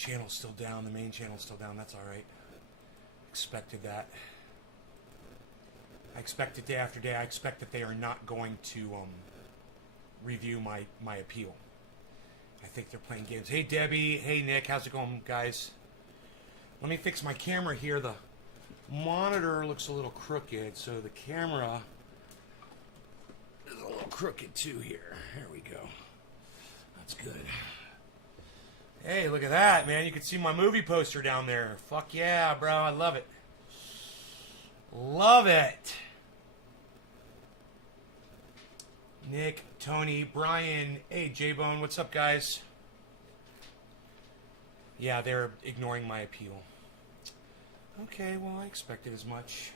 channel's still down. The main channel's still down. That's all right. Expected that. I expect it day after day. I expect that they are not going to review my appeal. I think they're playing games. Hey, Debbie. Hey, Nick. How's it going, guys? Let me fix my camera here. The monitor looks a little crooked, so the camera is a little crooked too here. There we go. That's good. Hey, look at that, man. You can see my movie poster down there. Fuck yeah, bro. I love it. Love it. Nick, Tony, Brian. Hey, J-Bone. What's up, guys? Yeah, they're ignoring my appeal. Okay, well, I expected as much.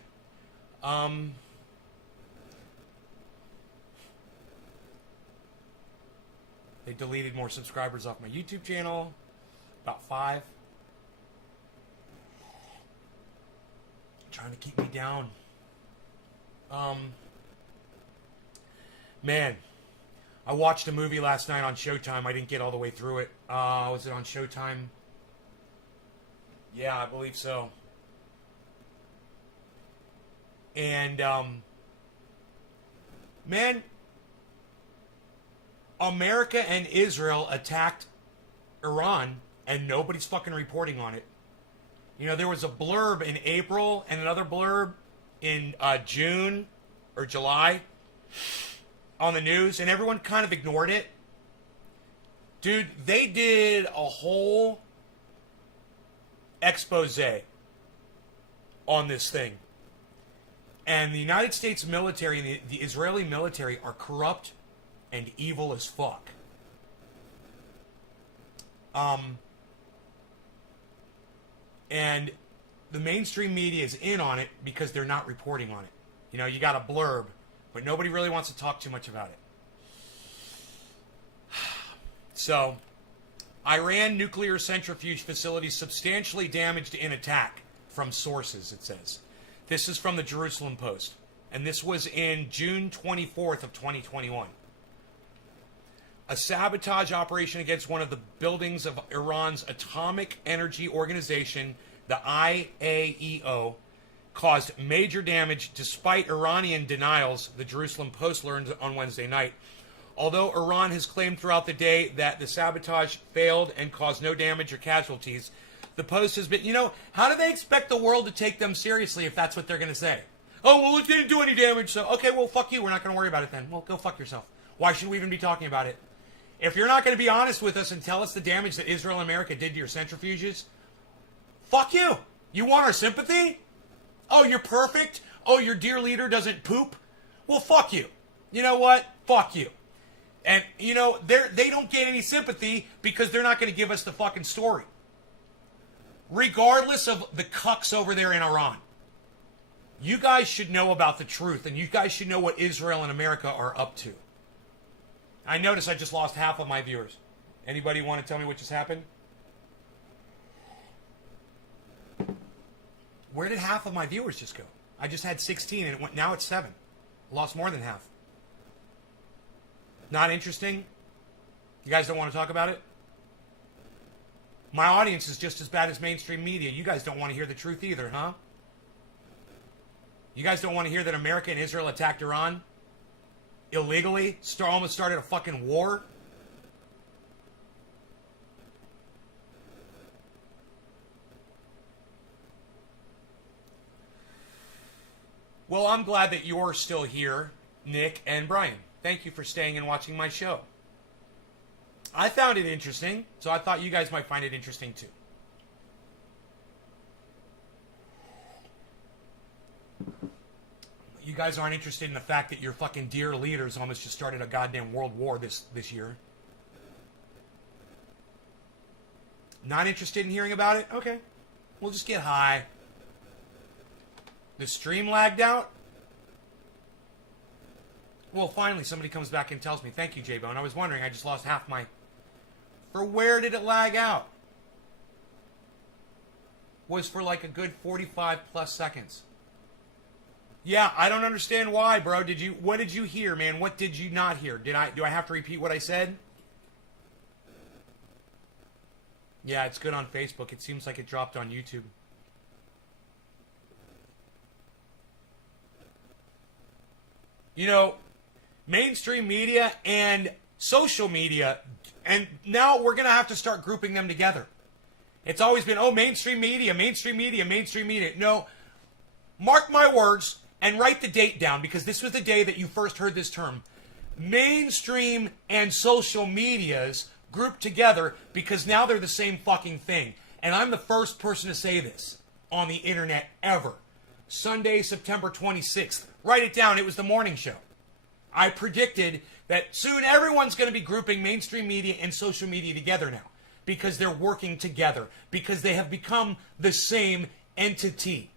They deleted more subscribers off my YouTube channel. About 5. Trying to keep me down. Man, I watched a movie last night on Showtime. I didn't get all the way through it. Was it on Showtime? Yeah, I believe so. And, man, America and Israel attacked Iran, and nobody's fucking reporting on it. You know, there was a blurb in April and another blurb in June or July on the news, and everyone kind of ignored it. Dude, they did a whole expose on this thing. And the United States military and the Israeli military are corrupt and evil as fuck. And the mainstream media is in on it because they're not reporting on it. You know, you got a blurb, but nobody really wants to talk too much about it. So, Iran nuclear centrifuge facility substantially damaged in attack from sources, it says. This is from the Jerusalem Post. And this was in June 24th of 2021. A sabotage operation against one of the buildings of Iran's Atomic Energy Organization, the IAEO, caused major damage despite Iranian denials, the Jerusalem Post learned on Wednesday night. Although Iran has claimed throughout the day that the sabotage failed and caused no damage or casualties, the Post has been, you know, how do they expect the world to take them seriously if that's what they're going to say? Oh, well, it didn't do any damage, so, okay, well, fuck you. We're not going to worry about it then. Well, go fuck yourself. Why should we even be talking about it? If you're not going to be honest with us and tell us the damage that Israel and America did to your centrifuges, fuck you. You want our sympathy? Oh, you're perfect? Oh, your dear leader doesn't poop? Well, fuck you. You know what? Fuck you. And, you know, they don't get any sympathy because they're not going to give us the fucking story. Regardless of the cucks over there in Iran. You guys should know about the truth, and you guys should know what Israel and America are up to. I notice I just lost half of my viewers. Anybody want to tell me what just happened? Where did half of my viewers just go? I just had 16, and now it's 7. Lost more than half. Not interesting? You guys don't want to talk about it? My audience is just as bad as mainstream media. You guys don't want to hear the truth either, huh? You guys don't want to hear that America and Israel attacked Iran? Illegally? Almost started a fucking war? Well, I'm glad that you're still here, Nick and Brian. Thank you for staying and watching my show. I found it interesting, so I thought you guys might find it interesting too. You guys aren't interested in the fact that your fucking dear leaders almost just started a goddamn world war this year. Not interested in hearing about it? Okay. We'll just get high. The stream lagged out? Well, finally somebody comes back and tells me. Thank you, J-Bone. I was wondering. I just lost half my... For where did it lag out? Was for like a good 45 plus seconds. Yeah, I don't understand why, bro. What did you hear, man? What did you not hear? Do I have to repeat what I said? Yeah, it's good on Facebook. It seems like it dropped on YouTube. You know, mainstream media and social media, and now we're going to have to start grouping them together. It's always been, oh, mainstream media, mainstream media, mainstream media. No, mark my words and write the date down, because this was the day that you first heard this term. Mainstream and social medias grouped together because now they're the same fucking thing. And I'm the first person to say this on the internet ever. Sunday, September 26th. Write it down. It was the morning show. I predicted that soon everyone's going to be grouping mainstream media and social media together now, because they're working together, because they have become the same entity.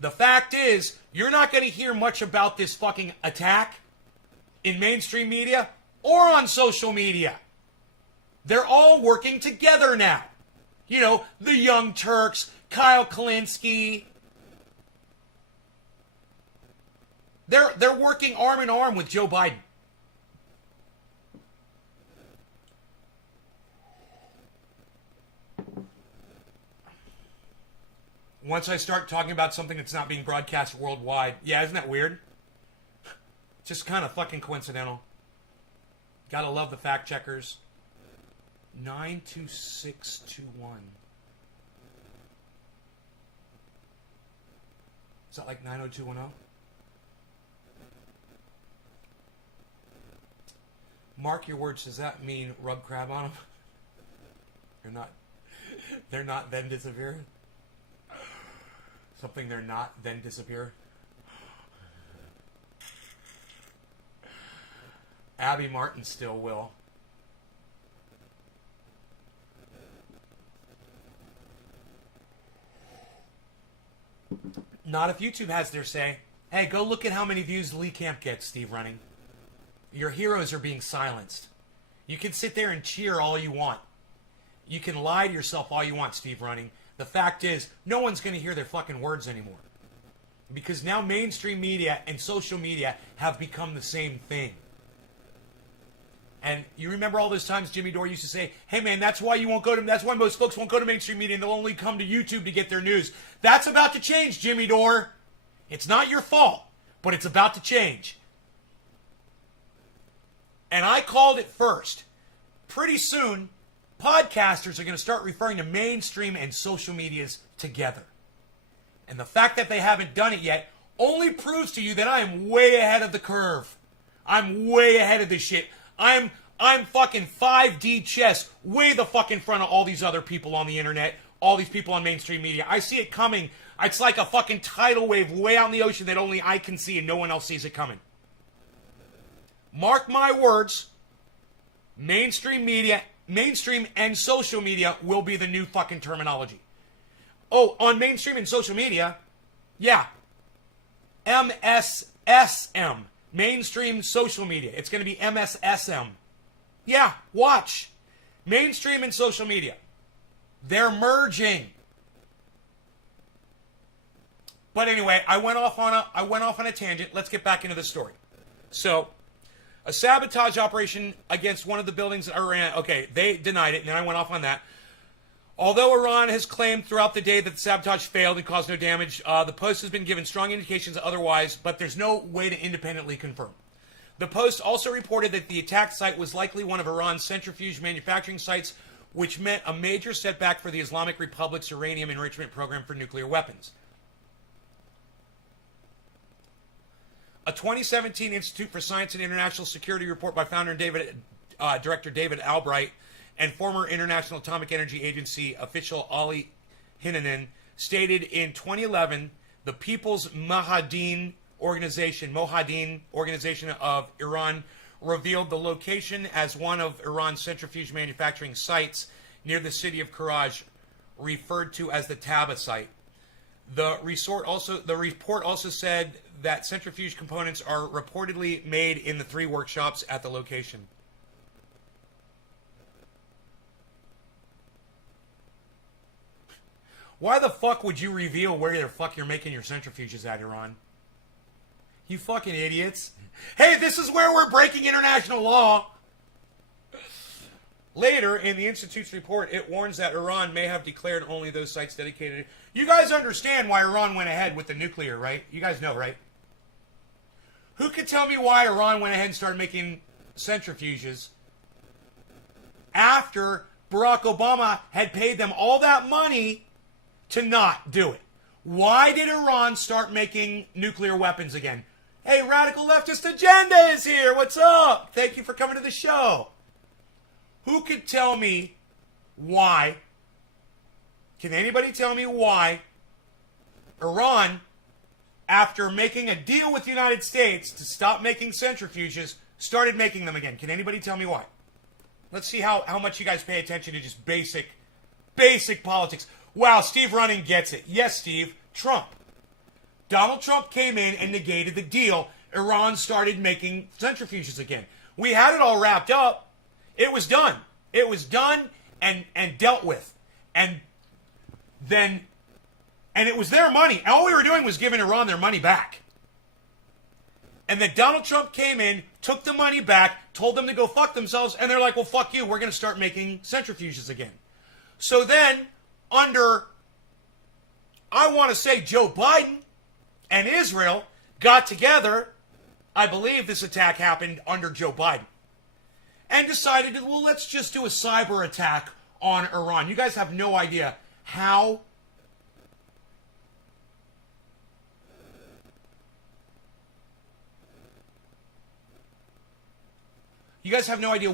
The fact is, you're not going to hear much about this fucking attack in mainstream media or on social media. They're all working together now. You know, the Young Turks, Kyle Kalinske. They're working arm in arm with Joe Biden. Once I start talking about something that's not being broadcast worldwide, yeah, isn't that weird? Just kind of fucking coincidental. Gotta love the fact checkers. 92621. Is that like 90210? Mark your words. Does that mean rub crab on them? They're not then disappear? Something they're not then disappear? Abby Martin still will. Not if YouTube has their say. Hey, go look at how many views Lee Camp gets, Steve Running. Your heroes are being silenced. You can sit there and cheer all you want. You can lie to yourself all you want, Steve Running. The fact is, no one's going to hear their fucking words anymore. Because now mainstream media and social media have become the same thing. And you remember all those times Jimmy Dore used to say, hey man, that's why most folks won't go to mainstream media and they'll only come to YouTube to get their news. That's about to change, Jimmy Dore. It's not your fault, but it's about to change. And I called it first. Pretty soon, podcasters are going to start referring to mainstream and social medias together. And the fact that they haven't done it yet only proves to you that I am way ahead of the curve. I'm way ahead of this shit. I'm fucking 5D chess, way the fuck in front of all these other people on the internet, all these people on mainstream media. I see it coming. It's like a fucking tidal wave way out in the ocean that only I can see and no one else sees it coming. Mark my words, mainstream media, mainstream and social media will be the new fucking terminology. Oh, on mainstream and social media, yeah, MSSM, mainstream social media. It's going to be MSSM. Yeah, watch. Mainstream and social media. They're merging. But anyway, I went off on a tangent. Let's get back into the story. So, a sabotage operation against one of the buildings in Iran. Okay, they denied it, and then I went off on that. Although Iran has claimed throughout the day that the sabotage failed and caused no damage, the Post has been given strong indications otherwise, but there's no way to independently confirm. The Post also reported that the attack site was likely one of Iran's centrifuge manufacturing sites, which meant a major setback for the Islamic Republic's uranium enrichment program for nuclear weapons. A 2017 Institute for Science and International Security report by founder and director David Albright and former International Atomic Energy Agency official Ali Hinanan stated in 2011 the People's Mojahedin Organization of Iran revealed the location as one of Iran's centrifuge manufacturing sites near the city of Karaj, referred to as the Taba site. The report also said that centrifuge components are reportedly made in the 3 workshops at the location. Why the fuck would you reveal where the fuck you're making your centrifuges at, Iran? You fucking idiots. Hey, this is where we're breaking international law. Later, in the Institute's report, it warns that Iran may have declared only those sites dedicated. You guys understand why Iran went ahead with the nuclear, right? You guys know, right? Who could tell me why Iran went ahead and started making centrifuges after Barack Obama had paid them all that money to not do it? Why did Iran start making nuclear weapons again? Hey, Radical Leftist Agenda is here. What's up? Thank you for coming to the show. Who could tell me why? Can anybody tell me why Iran, after making a deal with the United States to stop making centrifuges, started making them again? Can anybody tell me why? Let's see how much you guys pay attention to just basic politics. Wow, Steve Running gets it. Yes, Steve. Trump. Donald Trump came in and negated the deal. Iran started making centrifuges again. We had it all wrapped up. It was done. It was done and dealt with. And it was their money. And all we were doing was giving Iran their money back. And then Donald Trump came in, took the money back, told them to go fuck themselves, and they're like, well, fuck you, we're going to start making centrifuges again. So then, under, I want to say, Joe Biden and Israel got together. I believe this attack happened under Joe Biden. And decided, well, let's just do a cyber attack on Iran. You guys have no idea how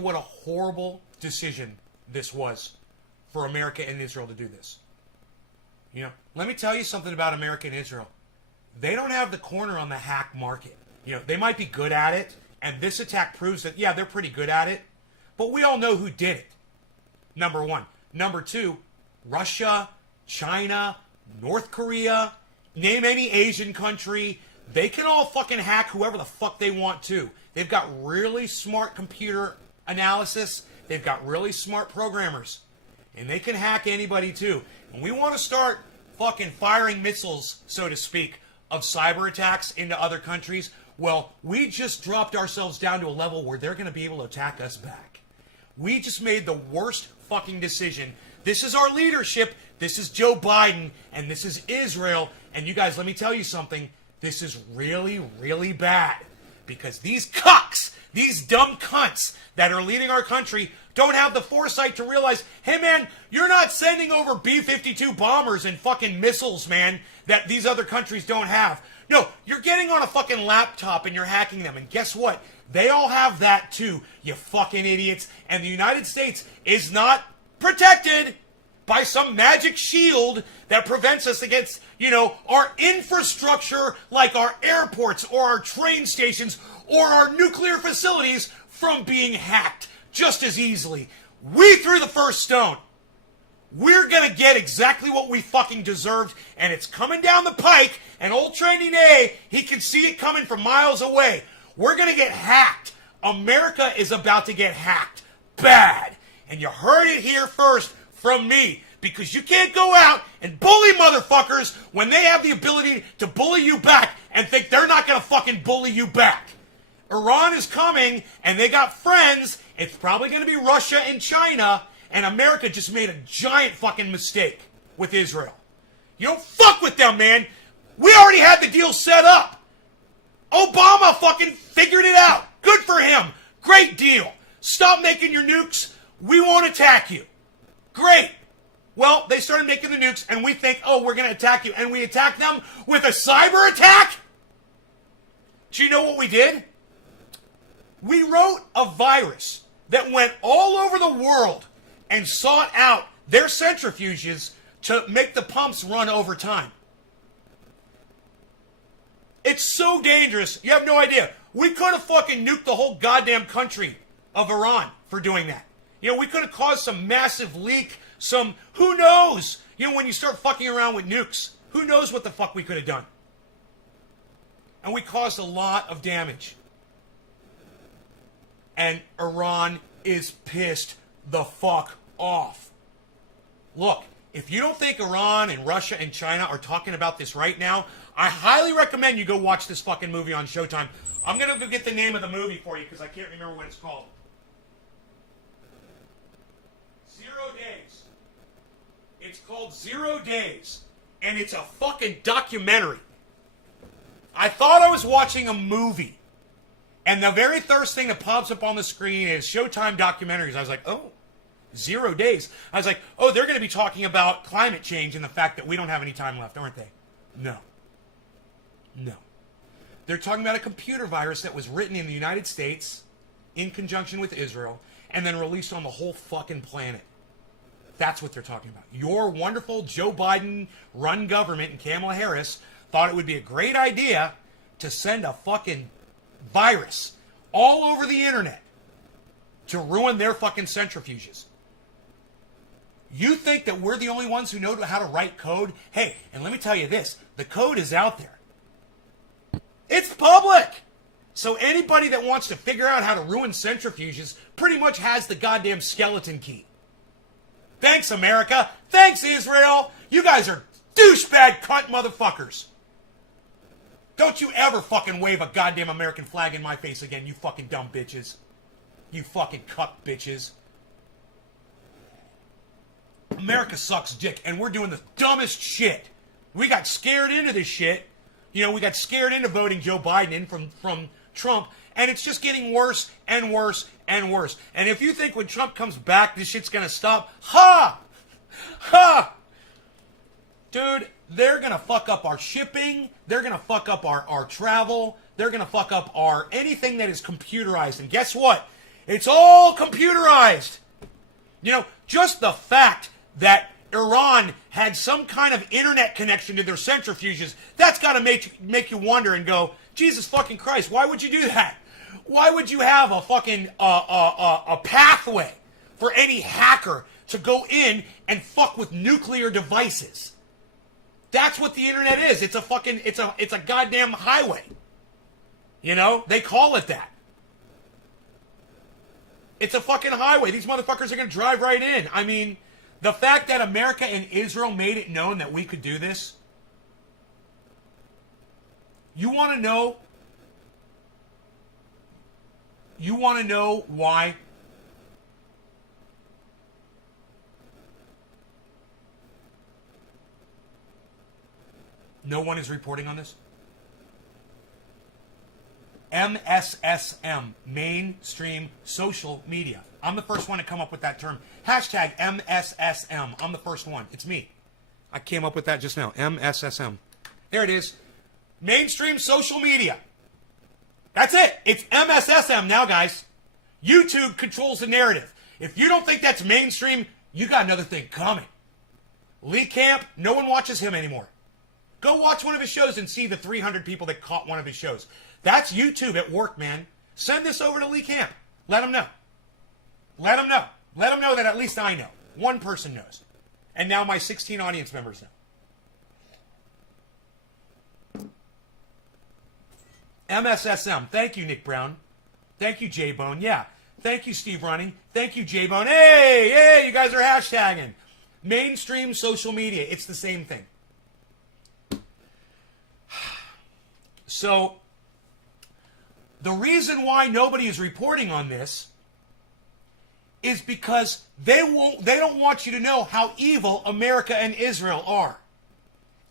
what a horrible decision this was for America and Israel to do this. You know, let me tell you something about America and Israel. They don't have the corner on the hack market. You know, they might be good at it, and this attack proves that, yeah, they're pretty good at it. But we all know who did it. Number one. Number two, Russia, China, North Korea, name any Asian country. They can all fucking hack whoever the fuck they want to. They've got really smart computer analysis. They've got really smart programmers. And they can hack anybody too. And we want to start fucking firing missiles, so to speak, of cyber attacks into other countries. Well, we just dropped ourselves down to a level where they're going to be able to attack us back. We just made the worst fucking decision. This is our leadership. This is Joe Biden. And this is Israel. And you guys, let me tell you something. This is really, really bad. Because these cucks, these dumb cunts that are leading our country don't have the foresight to realize, hey man, you're not sending over B-52 bombers and fucking missiles, man, that these other countries don't have. No, you're getting on a fucking laptop and you're hacking them. And guess what? They all have that too, you fucking idiots. And the United States is not protected by some magic shield that prevents us against, you know, our infrastructure like our airports or our train stations or our nuclear facilities from being hacked just as easily. We threw the first stone. We're going to get exactly what we fucking deserved, and it's coming down the pike, and old Training A, he can see it coming from miles away. We're going to get hacked. America is about to get hacked. Bad. And you heard it here first from me, because you can't go out and bully motherfuckers when they have the ability to bully you back and think they're not going to fucking bully you back. Iran is coming, and they got friends. It's probably going to be Russia and China, and America just made a giant fucking mistake with Israel. You don't fuck with them, man. We already had the deal set up. Obama fucking figured it out. Good for him. Great deal. Stop making your nukes. We won't attack you. Great. Well, they started making the nukes, and we think, oh, we're going to attack you. And we attack them with a cyber attack? Do you know what we did? We wrote a virus that went all over the world and sought out their centrifuges to make the pumps run over time. It's so dangerous. You have no idea. We could have fucking nuked the whole goddamn country of Iran for doing that. You know, we could have caused some massive leak, who knows? You know, when you start fucking around with nukes, who knows what the fuck we could have done? And we caused a lot of damage. And Iran is pissed the fuck off. Look, if you don't think Iran and Russia and China are talking about this right now, I highly recommend you go watch this fucking movie on Showtime. I'm going to go get the name of the movie for you because I can't remember what it's called. called 0 Days, and it's a fucking documentary. I thought I was watching a movie, and the very first thing that pops up on the screen is Showtime documentaries. I was like, oh, 0 Days. I was like, oh, they're going to be talking about climate change and the fact that we don't have any time left, aren't they? No. No. They're talking about a computer virus that was written in the United States in conjunction with Israel and then released on the whole fucking planet. That's what they're talking about. Your wonderful Joe Biden-run government and Kamala Harris thought it would be a great idea to send a fucking virus all over the internet to ruin their fucking centrifuges. You think that we're the only ones who know how to write code? Hey, and let me tell you this, the code is out there. It's public! So anybody that wants to figure out how to ruin centrifuges pretty much has the goddamn skeleton key. Thanks, America. Thanks, Israel. You guys are douchebag cunt motherfuckers. Don't you ever fucking wave a goddamn American flag in my face again, you fucking dumb bitches. You fucking cuck bitches. America sucks dick, and we're doing the dumbest shit. We got scared into this shit. You know, we got scared into voting Joe Biden in from Trump, and it's just getting worse and worse and worse. And if you think when Trump comes back, this shit's gonna stop, ha! Ha! Dude, they're gonna fuck up our shipping, they're gonna fuck up our travel, they're gonna fuck up our anything that is computerized. And guess what? It's all computerized. You know, just the fact that Iran had some kind of internet connection to their centrifuges, that's got to make you wonder and go, Jesus fucking Christ, why would you do that? Why would you have a fucking a pathway for any hacker to go in and fuck with nuclear devices? That's what the internet is. It's a fucking it's a goddamn highway. You know, they call it that. It's a fucking highway. These motherfuckers are going to drive right in. I mean, the fact that America and Israel made it known that we could do this. You want to know? You want to know why? No one is reporting on this? MSSM, mainstream social media. I'm the first one to come up with that term. Hashtag MSSM. I'm the first one. It's me. I came up with that just now. MSSM. There it is. Mainstream social media. That's it. It's MSSM now, guys. YouTube controls the narrative. If you don't think that's mainstream, you got another thing coming. Lee Camp, no one watches him anymore. Go watch one of his shows and see the 300 people that caught one of his shows. That's YouTube at work, man. Send this over to Lee Camp. Let him know. Let him know. Let him know that at least I know. One person knows. And now my 16 audience members know. MSSM. Thank you, Nick Brown. Thank you, J-Bone. Yeah. Thank you, Steve Running. Thank you, J-Bone. Hey, you guys are hashtagging. Mainstream social media. It's the same thing. So, the reason why nobody is reporting on this is because they don't want you to know how evil America and Israel are.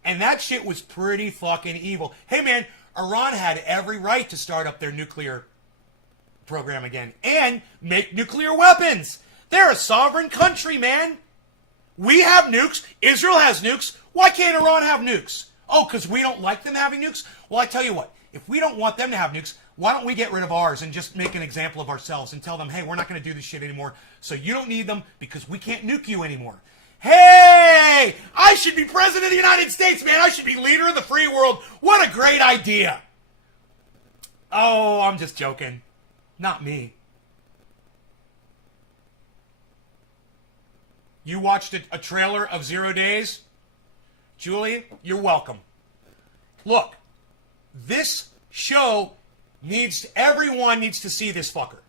And that shit was pretty fucking evil. Hey man, Iran had every right to start up their nuclear program again and make nuclear weapons. They're a sovereign country, man. We have nukes. Israel has nukes. Why can't Iran have nukes? Oh, because we don't like them having nukes? Well, I tell you what, if we don't want them to have nukes, why don't we get rid of ours and just make an example of ourselves and tell them, hey, we're not going to do this shit anymore, so you don't need them because we can't nuke you anymore. Hey, I should be president of the United States, man. I should be leader of the free world. What a great idea. Oh, I'm just joking. Not me. You watched a trailer of 0 Days? Julie, you're welcome. Look, this show everyone needs to see this fucker.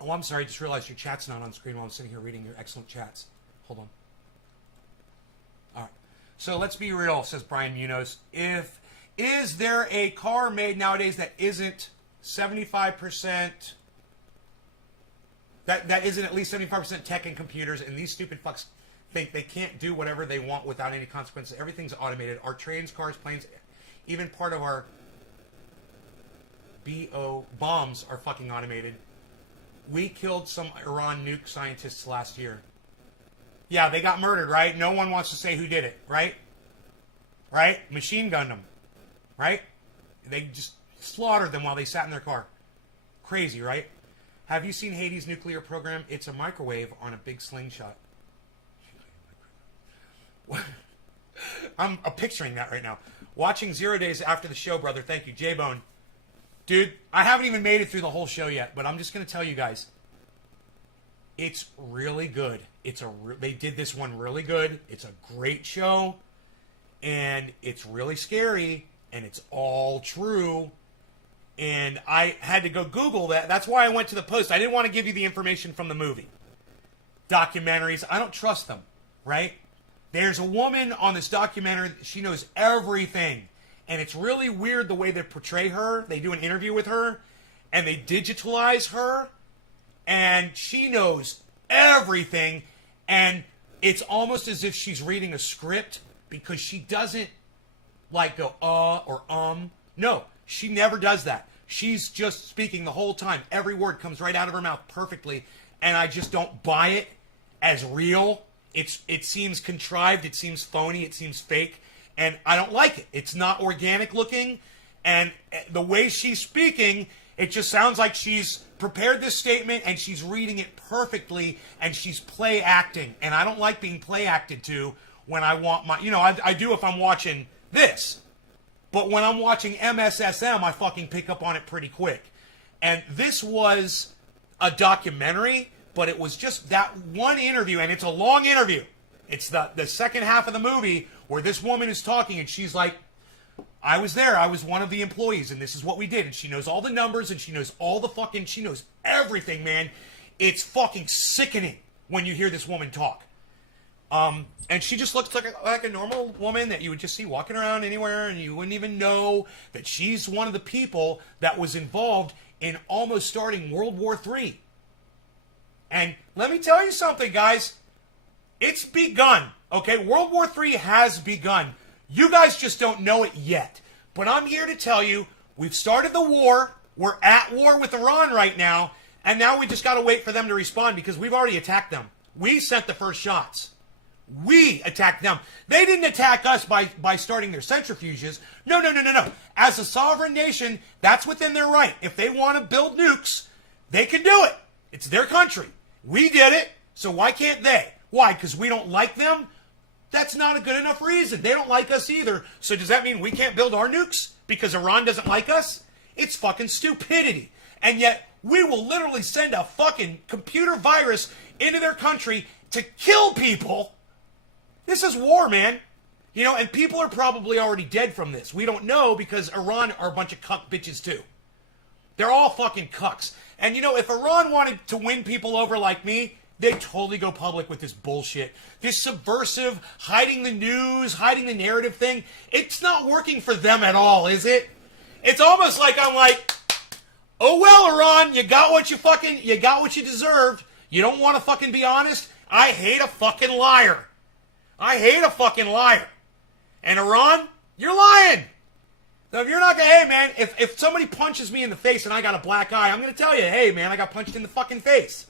Oh, I'm sorry, I just realized your chat's not on screen while I'm sitting here reading your excellent chats. Hold on. All right. So let's be real, says Brian Munoz. If Is there a car made nowadays that isn't 75%, that isn't at least 75% tech and computers, and these stupid fucks think they can't do whatever they want without any consequences? Everything's automated. Our trains, cars, planes, even part of our bombs are fucking automated. We killed some Iran nuke scientists last year. Yeah, they got murdered, right? No one wants to say who did it, right? Right? Machine gunned them, right? They just slaughtered them while they sat in their car. Crazy, right? Have you seen Haiti's nuclear program? It's a microwave on a big slingshot. I'm picturing that right now. Watching 0 days after the show, brother. Thank you, J-Bone. Dude, I haven't even made it through the whole show yet, but I'm just going to tell you guys. It's really good. They did this one really good. It's a great show. And it's really scary. And it's all true. And I had to go Google that. That's why I went to the post. I didn't want to give you the information from the movie. Documentaries, I don't trust them, right? There's a woman on this documentary. She knows everything. And it's really weird the way they portray her. They do an interview with her. And they digitalize her. And she knows everything. And it's almost as if she's reading a script. Because she doesn't like go, or No, she never does that. She's just speaking the whole time. Every word comes right out of her mouth perfectly. And I just don't buy it as real. It seems contrived. It seems phony. It seems fake. And I don't like it. It's not organic looking. And the way she's speaking, it just sounds like she's prepared this statement and she's reading it perfectly and she's play acting. And I don't like being play acted to when I want my... I do if I'm watching this. But when I'm watching MSSM, I fucking pick up on it pretty quick. And this was a documentary, but it was just that one interview, and it's a long interview. It's the second half of the movie where this woman is talking, and she's like, I was there. I was one of the employees, and this is what we did. And she knows all the numbers, and she knows she knows everything, man. It's fucking sickening when you hear this woman talk. And she just looks like a normal woman that you would just see walking around anywhere, and you wouldn't even know that she's one of the people that was involved in almost starting World War III. And let me tell you something, guys. It's begun, okay? World War III has begun. You guys just don't know it yet. But I'm here to tell you, we've started the war. We're at war with Iran right now. And now we just got to wait for them to respond because we've already attacked them. We sent the first shots. We attacked them. They didn't attack us by starting their centrifuges. No. As a sovereign nation, that's within their right. If they want to build nukes, they can do it. It's their country. We did it, so why can't they? Why? Because we don't like them? That's not a good enough reason. They don't like us either. So does that mean we can't build our nukes because Iran doesn't like us? It's fucking stupidity. And yet, we will literally send a fucking computer virus into their country to kill people. This is war, man. And people are probably already dead from this. We don't know because Iran are a bunch of cuck bitches too. They're all fucking cucks. And if Iran wanted to win people over like me, they'd totally go public with this bullshit. This subversive, hiding the news, hiding the narrative thing. It's not working for them at all, is it? It's almost like I'm like, oh well, Iran, you got what you deserved. You don't want to fucking be honest? I hate a fucking liar. I hate a fucking liar. And Iran, you're lying. So if you're not going to, hey man, if somebody punches me in the face and I got a black eye, I'm going to tell you, hey man, I got punched in the fucking face.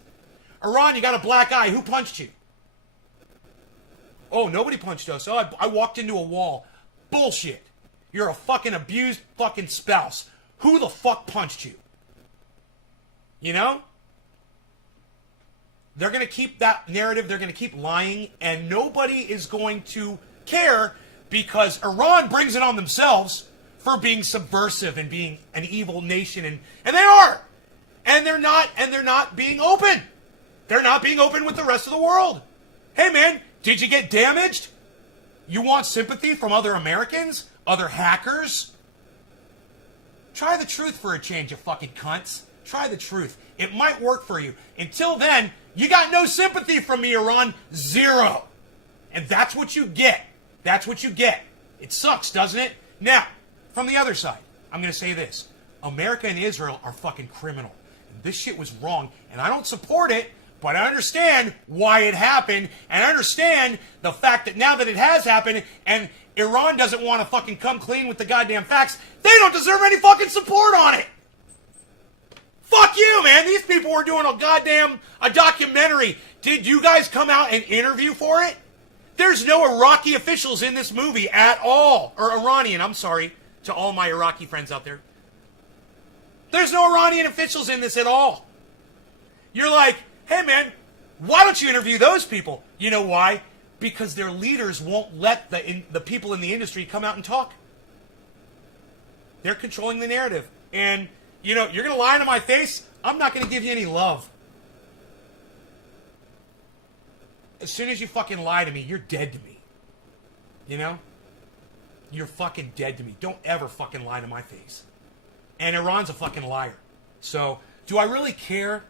Iran, you got a black eye. Who punched you? Oh, nobody punched us. Oh, I walked into a wall. Bullshit. You're a fucking abused fucking spouse. Who the fuck punched you? They're going to keep that narrative. They're going to keep lying. And nobody is going to care because Iran brings it on themselves for being subversive and being an evil nation. And they are. And they're not being open. They're not being open with the rest of the world. Hey, man, did you get damaged? You want sympathy from other Americans? Other hackers? Try the truth for a change, you fucking cunts. Try the truth. It might work for you. Until then, you got no sympathy from me, Iran. Zero. And that's what you get. That's what you get. It sucks, doesn't it? Now, from the other side, I'm going to say this. America and Israel are fucking criminal. This shit was wrong, and I don't support it, but I understand why it happened, and I understand the fact that now that it has happened, and Iran doesn't want to fucking come clean with the goddamn facts, they don't deserve any fucking support on it. Fuck you, man. These people were doing a documentary. Did you guys come out and interview for it? There's no Iraqi officials in this movie at all. Or Iranian, I'm sorry, to all my Iraqi friends out there. There's no Iranian officials in this at all. You're like, hey man, why don't you interview those people? You know why? Because their leaders won't let the people in the industry come out and talk. They're controlling the narrative. And, you know, you're going to lie to my face, I'm not going to give you any love. As soon as you fucking lie to me, you're dead to me. You know? You're fucking dead to me. Don't ever fucking lie to my face. And Iran's a fucking liar. So, do I really care?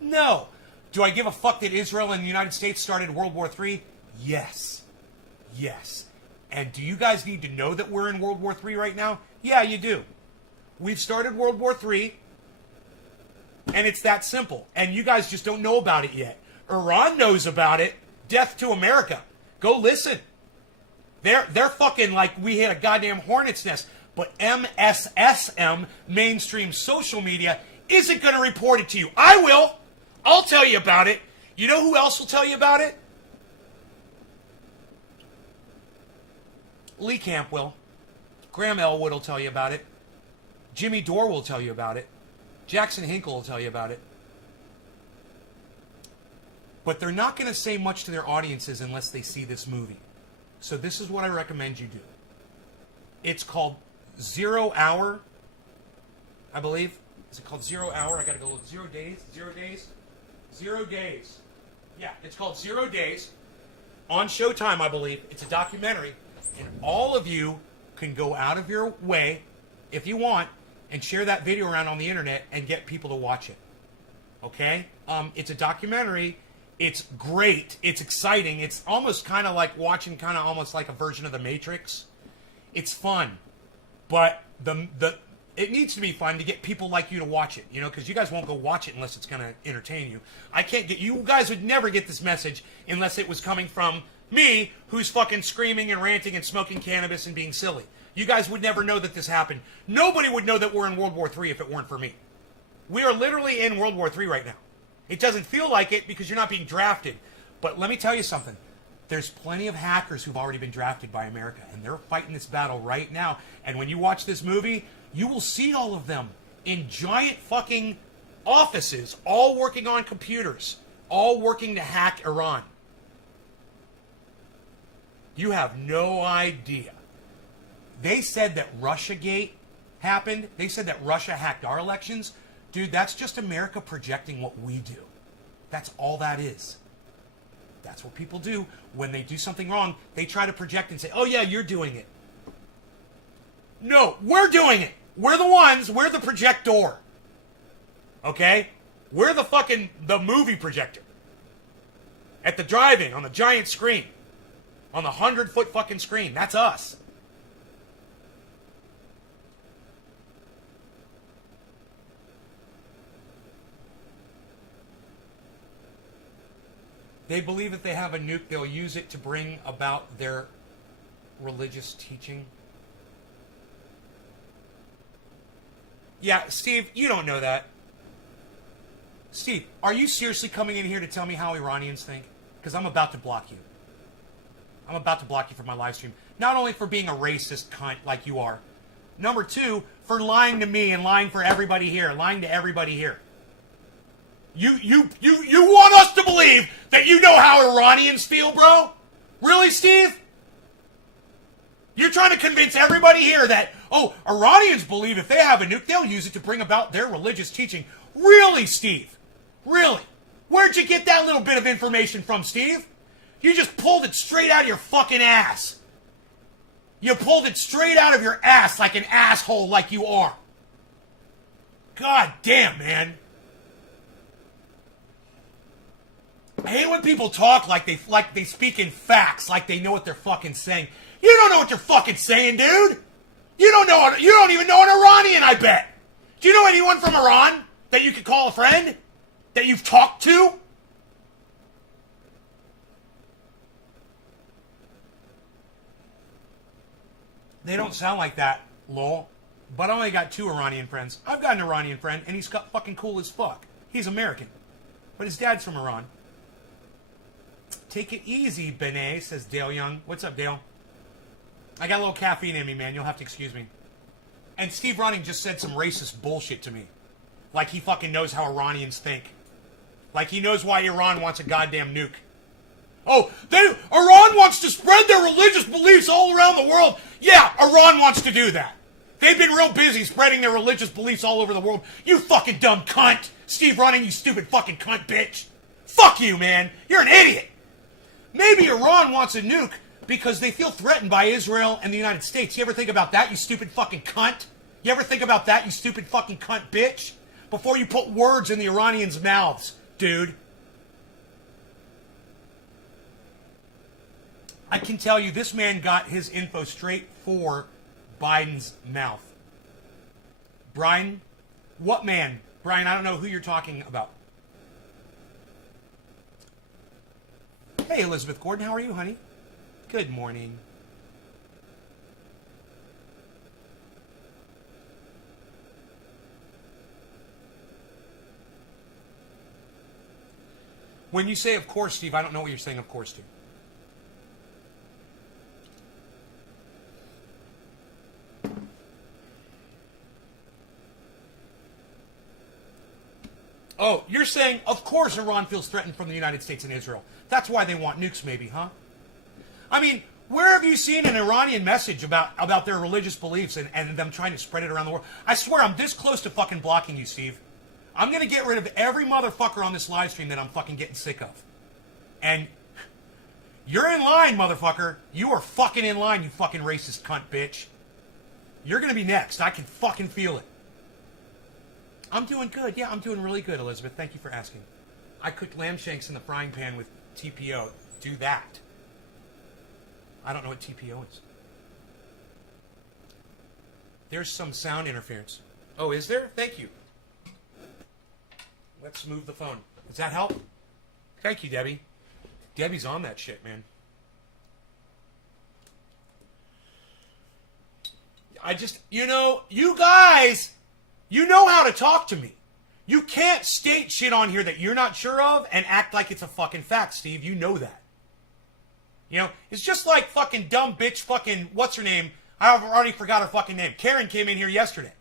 No. Do I give a fuck that Israel and the United States started World War III? Yes. Yes. And do you guys need to know that we're in World War III right now? Yeah, you do. We've started World War III, and it's that simple. And you guys just don't know about it yet. Iran knows about it. Death to America. Go listen. They're fucking like we hit a goddamn hornet's nest. But MSSM, mainstream social media, isn't going to report it to you. I will. I'll tell you about it. You know who else will tell you about it? Lee Camp will. Graham Elwood will tell you about it. Jimmy Dore will tell you about it. Jackson Hinkle will tell you about it. But they're not going to say much to their audiences unless they see this movie. So this is what I recommend you do. It's called 0 Hour, I believe. Is it called 0 Hour? I got to go look. 0 Days? 0 Days? 0 Days. Yeah, it's called 0 Days. On Showtime, I believe. It's a documentary. And all of you can go out of your way, if you want, and share that video around on the internet and get people to watch it. Okay? It's a documentary. It's great. It's exciting. It's almost kind of like watching kind of almost like a version of The Matrix. It's fun. But it needs to be fun to get people like you to watch it, you know, because you guys won't go watch it unless it's going to entertain you. You guys would never get this message unless it was coming from me, who's fucking screaming and ranting and smoking cannabis and being silly. You guys would never know that this happened. Nobody would know that we're in World War III if it weren't for me. We are literally in World War III right now. It doesn't feel like it because you're not being drafted. But let me tell you something. There's plenty of hackers who've already been drafted by America, and they're fighting this battle right now. And when you watch this movie, you will see all of them in giant fucking offices, all working on computers, all working to hack Iran. You have no idea. They said that Russiagate happened. They said that Russia hacked our elections. Dude, that's just America projecting what we do. That's all that is. That's what people do. When they do something wrong, they try to project and say, oh yeah, you're doing it. No, we're doing it. We're the projector. Okay? We're the movie projector. At the drive-in, on the giant screen. On the 100-foot fucking screen. That's us. They believe if they have a nuke, they'll use it to bring about their religious teaching. Yeah, Steve, you don't know that. Steve, are you seriously coming in here to tell me how Iranians think? Because I'm about to block you. I'm about to block you from my live stream. Not only for being a racist cunt like you are. Number two, for lying to me and lying for everybody here. Lying to everybody here. You want us to believe that you know how Iranians feel, bro? Really, Steve? You're trying to convince everybody here that, oh, Iranians believe if they have a nuke, they'll use it to bring about their religious teaching. Really, Steve? Really? Where'd you get that little bit of information from, Steve? You just pulled it straight out of your fucking ass. You pulled it straight out of your ass like an asshole like you are. God damn, man. I hate when people talk like they speak in facts, like they know what they're fucking saying. You don't know what you're fucking saying, dude. You don't even know an Iranian, I bet. Do you know anyone from Iran that you could call a friend? That you've talked to? They don't sound like that, lol. But I only got 2 Iranian friends. I've got an Iranian friend, and he's fucking cool as fuck. He's American. But his dad's from Iran. Take it easy, Benet, says Dale Young. What's up, Dale? I got a little caffeine in me, man. You'll have to excuse me. And Steve Running just said some racist bullshit to me. Like he fucking knows how Iranians think. Like he knows why Iran wants a goddamn nuke. Oh, Iran wants to spread their religious beliefs all around the world. Yeah, Iran wants to do that. They've been real busy spreading their religious beliefs all over the world. You fucking dumb cunt. Steve Running, you stupid fucking cunt bitch. Fuck you, man. You're an idiot. Maybe Iran wants a nuke because they feel threatened by Israel and the United States. You ever think about that, you stupid fucking cunt? You ever think about that, you stupid fucking cunt bitch? Before you put words in the Iranians' mouths, dude. I can tell you this man got his info straight for Biden's mouth. Brian? What man? Brian, I don't know who you're talking about. Hey, Elizabeth Gordon, how are you, honey? Good morning. When you say of course, Steve, I don't know what you're saying of course to. Oh, you're saying, of course Iran feels threatened from the United States and Israel. That's why they want nukes, maybe, huh? I mean, where have you seen an Iranian message about their religious beliefs and them trying to spread it around the world? I swear I'm this close to fucking blocking you, Steve. I'm going to get rid of every motherfucker on this live stream that I'm fucking getting sick of. And you're in line, motherfucker. You are fucking in line, you fucking racist cunt bitch. You're going to be next. I can fucking feel it. I'm doing good. Yeah, I'm doing really good, Elizabeth. Thank you for asking. I cooked lamb shanks in the frying pan with TPO. Do that. I don't know what TPO is. There's some sound interference. Oh, is there? Thank you. Let's move the phone. Does that help? Thank you, Debbie. Debbie's on that shit, man. You guys, you know how to talk to me. You can't state shit on here that you're not sure of and act like it's a fucking fact, Steve. You know that. You know, it's just like fucking dumb bitch fucking, what's her name? I already forgot her fucking name. Karen came in here yesterday.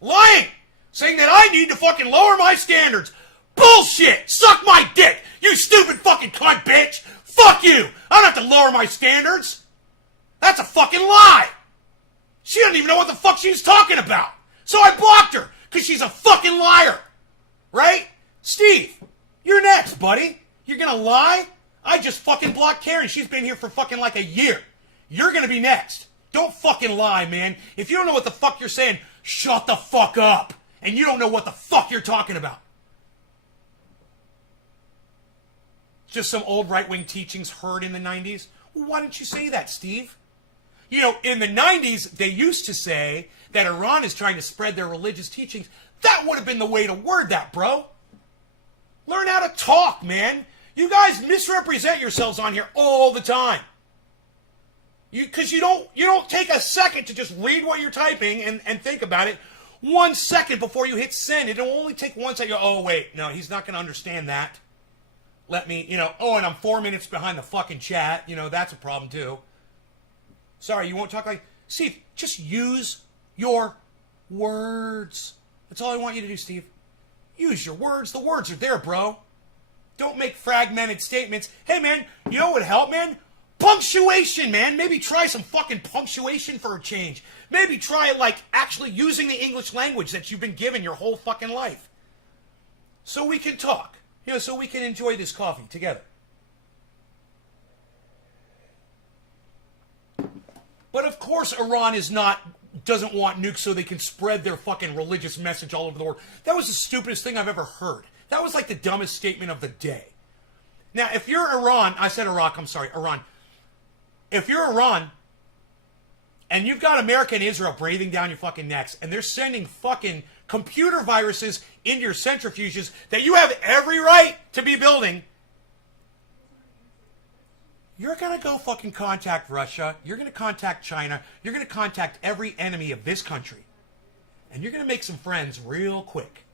Lying! Saying that I need to fucking lower my standards. Bullshit! Suck my dick! You stupid fucking cunt bitch! Fuck you! I don't have to lower my standards! That's a fucking lie! She doesn't even know what the fuck she's talking about! So I blocked her, because she's a fucking liar! Right? Steve, you're next, buddy. You're gonna lie? I just fucking blocked Karen. She's been here for fucking like a year. You're gonna be next. Don't fucking lie, man. If you don't know what the fuck you're saying, shut the fuck up. And you don't know what the fuck you're talking about. Just some old right-wing teachings heard in the 90s? Well, why didn't you say that, Steve? You know, in the 90s, they used to say that Iran is trying to spread their religious teachings. That would have been the way to word that, bro. Learn how to talk, man. You guys misrepresent yourselves on here all the time. Because you don't take a second to just read what you're typing and think about it. 1 second before you hit send. It'll only take 1 second. Oh, wait. No, he's not going to understand that. Let me, and I'm 4 minutes behind the fucking chat. That's a problem too. Sorry, you won't talk like... Steve, just use your words. That's all I want you to do, Steve. Use your words. The words are there, bro. Don't make fragmented statements. Hey, man, you know what would help, man? Punctuation, man. Maybe try some fucking punctuation for a change. Maybe try it like actually using the English language that you've been given your whole fucking life. So we can talk. So we can enjoy this coffee together. But of course Iran doesn't want nukes so they can spread their fucking religious message all over the world. That was the stupidest thing I've ever heard. That was like the dumbest statement of the day. Now, if you're Iran, I said Iraq, I'm sorry, Iran. If you're Iran And you've got America and Israel breathing down your fucking necks, and they're sending fucking computer viruses into your centrifuges that you have every right to be building. You're going to go fucking contact Russia. You're going to contact China. You're going to contact every enemy of this country. And you're going to make some friends real quick.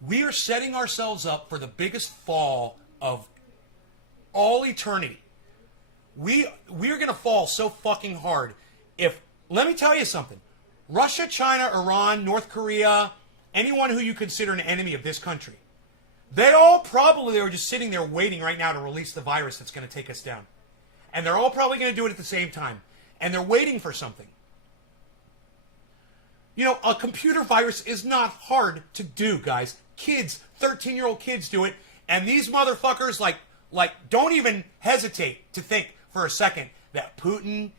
We are setting ourselves up for the biggest fall of all eternity. We're going to fall so fucking hard. Let me tell you something. Russia, China, Iran, North Korea, anyone who you consider an enemy of this country, they all probably are just sitting there waiting right now to release the virus that's going to take us down. And they're all probably going to do it at the same time. And they're waiting for something. You know, a computer virus is not hard to do, guys. Kids, 13-year-old kids do it. And these motherfuckers, like, don't even hesitate to think for a second that Putin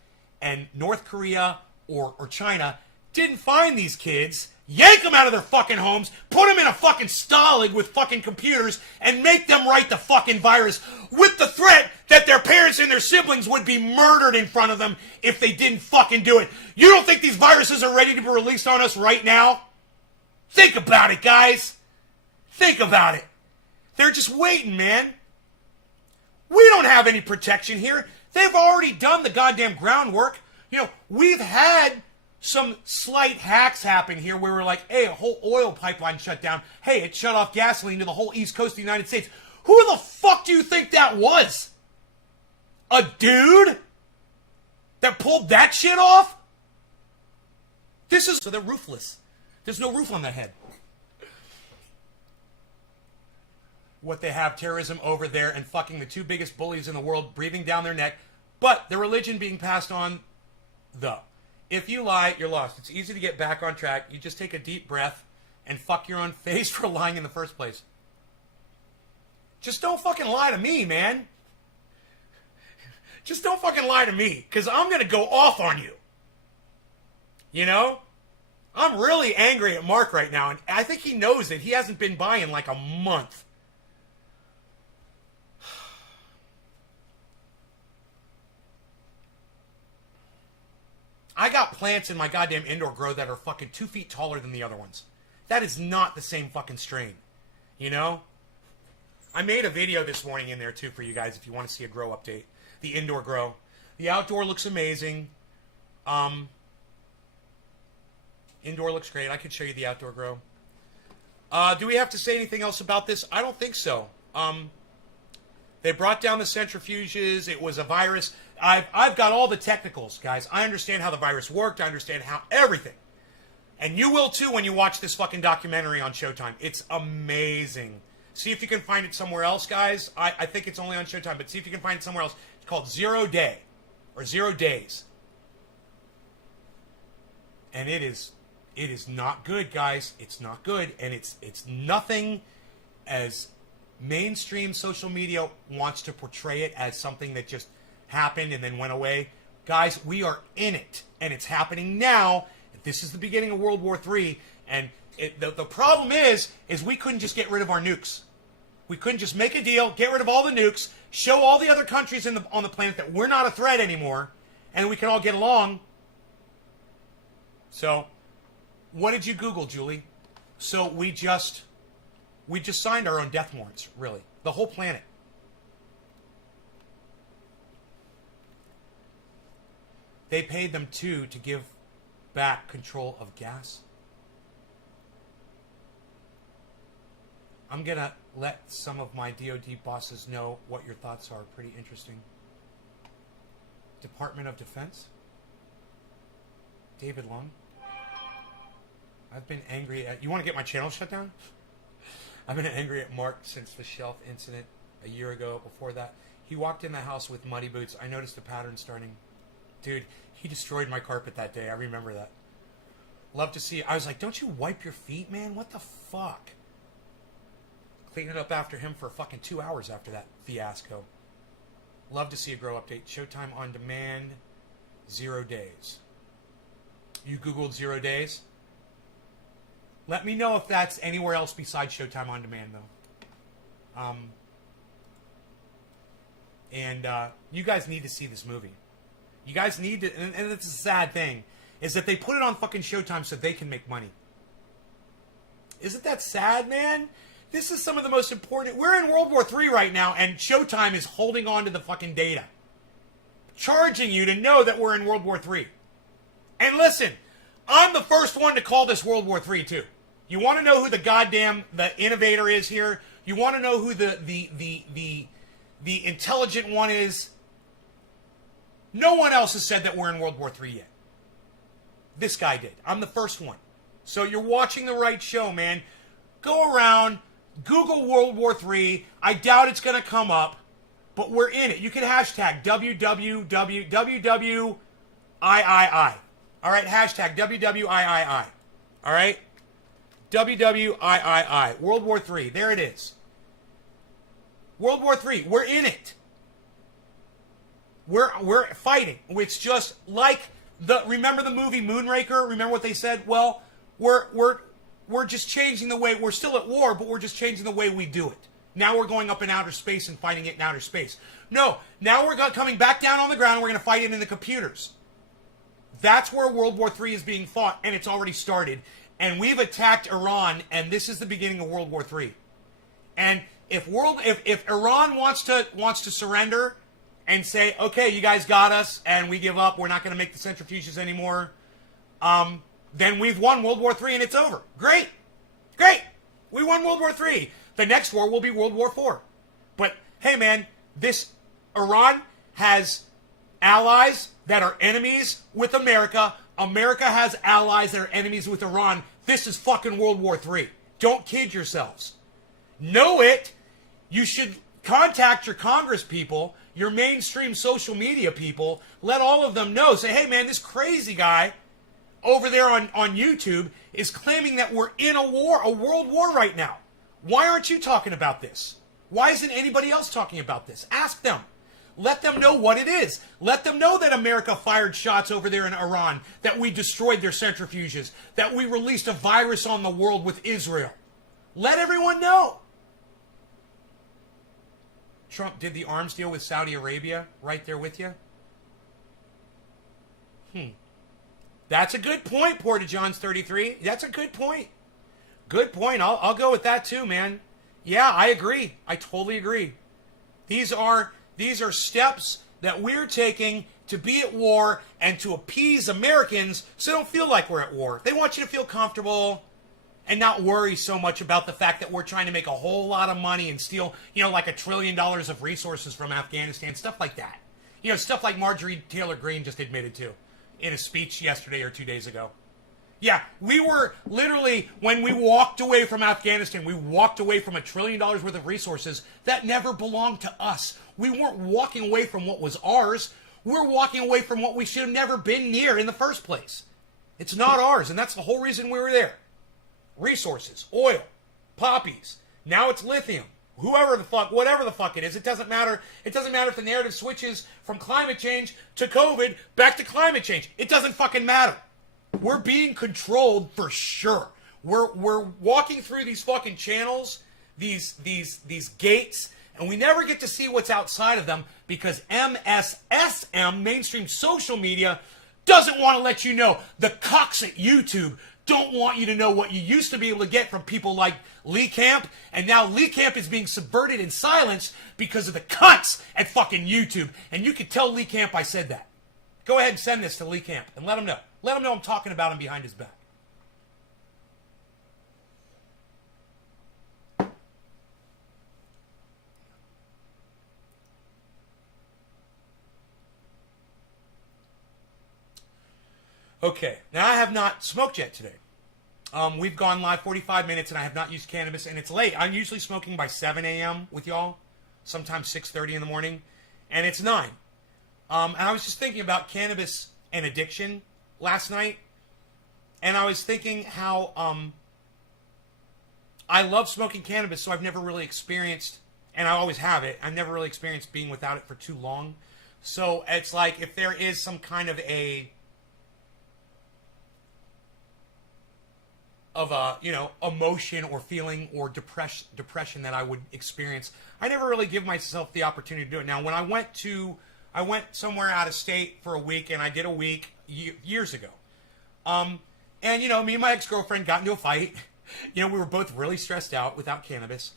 and North Korea or China didn't find these kids, yank them out of their fucking homes, put them in a fucking stalag with fucking computers, and make them write the fucking virus with the threat that their parents and their siblings would be murdered in front of them if they didn't fucking do it. You don't think these viruses are ready to be released on us right now? Think about it, guys. Think about it. They're just waiting, man. We don't have any protection here. They've already done the goddamn groundwork. You know, we've had some slight hacks happen here where we're like, hey, a whole oil pipeline shut down. Hey, it shut off gasoline to the whole east coast of the United States. Who the fuck do you think that was? A dude that pulled that shit off? So they're roofless. There's no roof on that head. What they have, terrorism over there and fucking the two biggest bullies in the world breathing down their neck, but the religion being passed on, though. If you lie, you're lost. It's easy to get back on track. You just take a deep breath and fuck your own face for lying in the first place. Just don't fucking lie to me, man. Just don't fucking lie to me, because I'm going to go off on you. You know? I'm really angry at Mark right now, and I think he knows it. He hasn't been by in like a month. I got plants in my goddamn indoor grow that are fucking 2 feet taller than the other ones. That is not the same fucking strain. You know? I made a video this morning in there too for you guys if you want to see a grow update. The indoor grow. The outdoor looks amazing. Indoor looks great. I could show you the outdoor grow. Do we have to say anything else about this? I don't think so. They brought down the centrifuges. It was a virus. I've got all the technicals, guys. I understand how the virus worked. I understand how everything. And you will too when you watch this fucking documentary on Showtime. It's amazing. See if you can find it somewhere else, guys. I think it's only on Showtime, but see if you can find it somewhere else. It's called 0 Day or 0 Days. And it is not good, guys. It's not good. And it's nothing as mainstream social media wants to portray it as something that just happened and then went away. Guys, we are in it, and it's happening now. This is the beginning of World War III, and the problem is we couldn't just get rid of our nukes. We couldn't just make a deal, get rid of all the nukes, show all the other countries on the planet that we're not a threat anymore, and we can all get along. So, what did you Google, Julie? So we just signed our own death warrants, really. The whole planet. They paid them to give back control of gas. I'm going to let some of my DoD bosses know what your thoughts are. Pretty interesting. Department of Defense? David Long? I've been angry at... You want to get my channel shut down? I've been angry at Mark since the shelf incident a year ago. Before that, he walked in the house with muddy boots. I noticed a pattern starting. Dude, he destroyed my carpet that day. I remember that. Love to see... I was like, don't you wipe your feet, man? What the fuck? Cleaned it up after him for fucking 2 hours after that fiasco. Love to see a grow update. Showtime on demand. 0 days. You Googled 0 days? Let me know if that's anywhere else besides Showtime on demand, though. And you guys need to see this movie. You guys need to, and it's a sad thing, is that they put it on fucking Showtime so they can make money. Isn't that sad, man? This is some of the most important. We're in World War III right now, and Showtime is holding on to the fucking data. Charging you to know that we're in World War III. And listen, I'm the first one to call this World War III, too. You want to know who the innovator is here? You want to know who the intelligent one is? No one else has said that we're in World War III yet. This guy did. I'm the first one. So you're watching the right show, man. Go around, Google World War III. I doubt it's going to come up, but we're in it. You can hashtag WWIII. All right, hashtag WWIII. All right? WWIII. World War III. There it is. World War III. We're in it. We're fighting. It's just like remember the movie Moonraker? Remember what they said? Well, we're just changing the way. We're still at war, but we're just changing the way we do it. Now we're going up in outer space and fighting it in outer space. No, now we're coming back down on the ground and we're going to fight it in the computers. That's where World War III is being fought, and it's already started. And we've attacked Iran, and this is the beginning of World War III. And if Iran wants to surrender and say, okay, you guys got us, and we give up, we're not going to make the centrifuges anymore, then we've won World War III and it's over. Great. We won World War III. The next war will be World War IV. But, hey, man, this Iran has allies that are enemies with America. America has allies that are enemies with Iran. This is fucking World War III. Don't kid yourselves. Know it. You should contact your Congress people, your mainstream social media people. Let all of them know. Say, hey, man, this crazy guy over there on YouTube is claiming that we're in a world war right now. Why aren't you talking about this? Why isn't anybody else talking about this? Ask them. Let them know what it is. Let them know that America fired shots over there in Iran, that we destroyed their centrifuges, that we released a virus on the world with Israel. Let everyone know. Trump did the arms deal with Saudi Arabia right there with you? That's a good point, Porta Johns 33. That's a good point. Good point. I'll go with that too, man. Yeah, I agree. I totally agree. These are steps that we're taking to be at war and to appease Americans so they don't feel like we're at war. They want you to feel comfortable and not worry so much about the fact that we're trying to make a whole lot of money and steal, like $1 trillion of resources from Afghanistan, stuff like that. Stuff like Marjorie Taylor Greene just admitted to in a speech yesterday or 2 days ago. Yeah, we were literally, when we walked away from Afghanistan, we walked away from $1 trillion worth of resources that never belonged to us. We weren't walking away from what was ours. We're walking away from what we should have never been near in the first place. It's not ours, and that's the whole reason we were there. Resources, oil, poppies, now it's lithium. Whatever the fuck it is, it doesn't matter. It doesn't matter if the narrative switches from climate change to COVID back to climate change. It doesn't fucking matter. We're being controlled for sure. We're walking through these fucking channels, these gates, and we never get to see what's outside of them because MSSM, mainstream social media, doesn't want to let you know. The cucks at YouTube don't want you to know what you used to be able to get from people like Lee Camp, and now Lee Camp is being subverted and silenced because of the cunts at fucking YouTube. And you can tell Lee Camp I said that. Go ahead and send this to Lee Camp and let him know. Let him know I'm talking about him behind his back. Okay, now I have not smoked yet today. We've gone live 45 minutes and I have not used cannabis, and it's late. I'm usually smoking by 7 a.m. with y'all, sometimes 6:30 in the morning, and it's 9. And I was just thinking about cannabis and addiction last night, and I was thinking how I love smoking cannabis, so I've never really experienced, and I always have it, I've never really experienced being without it for too long. So it's like if there is some kind of emotion or feeling or depression that I would experience, I never really give myself the opportunity to do it. Now, when I went to I went somewhere out of state for a week, and I did a week years ago. And, you know, me and my ex-girlfriend got into a fight. You know, we were both really stressed out without cannabis.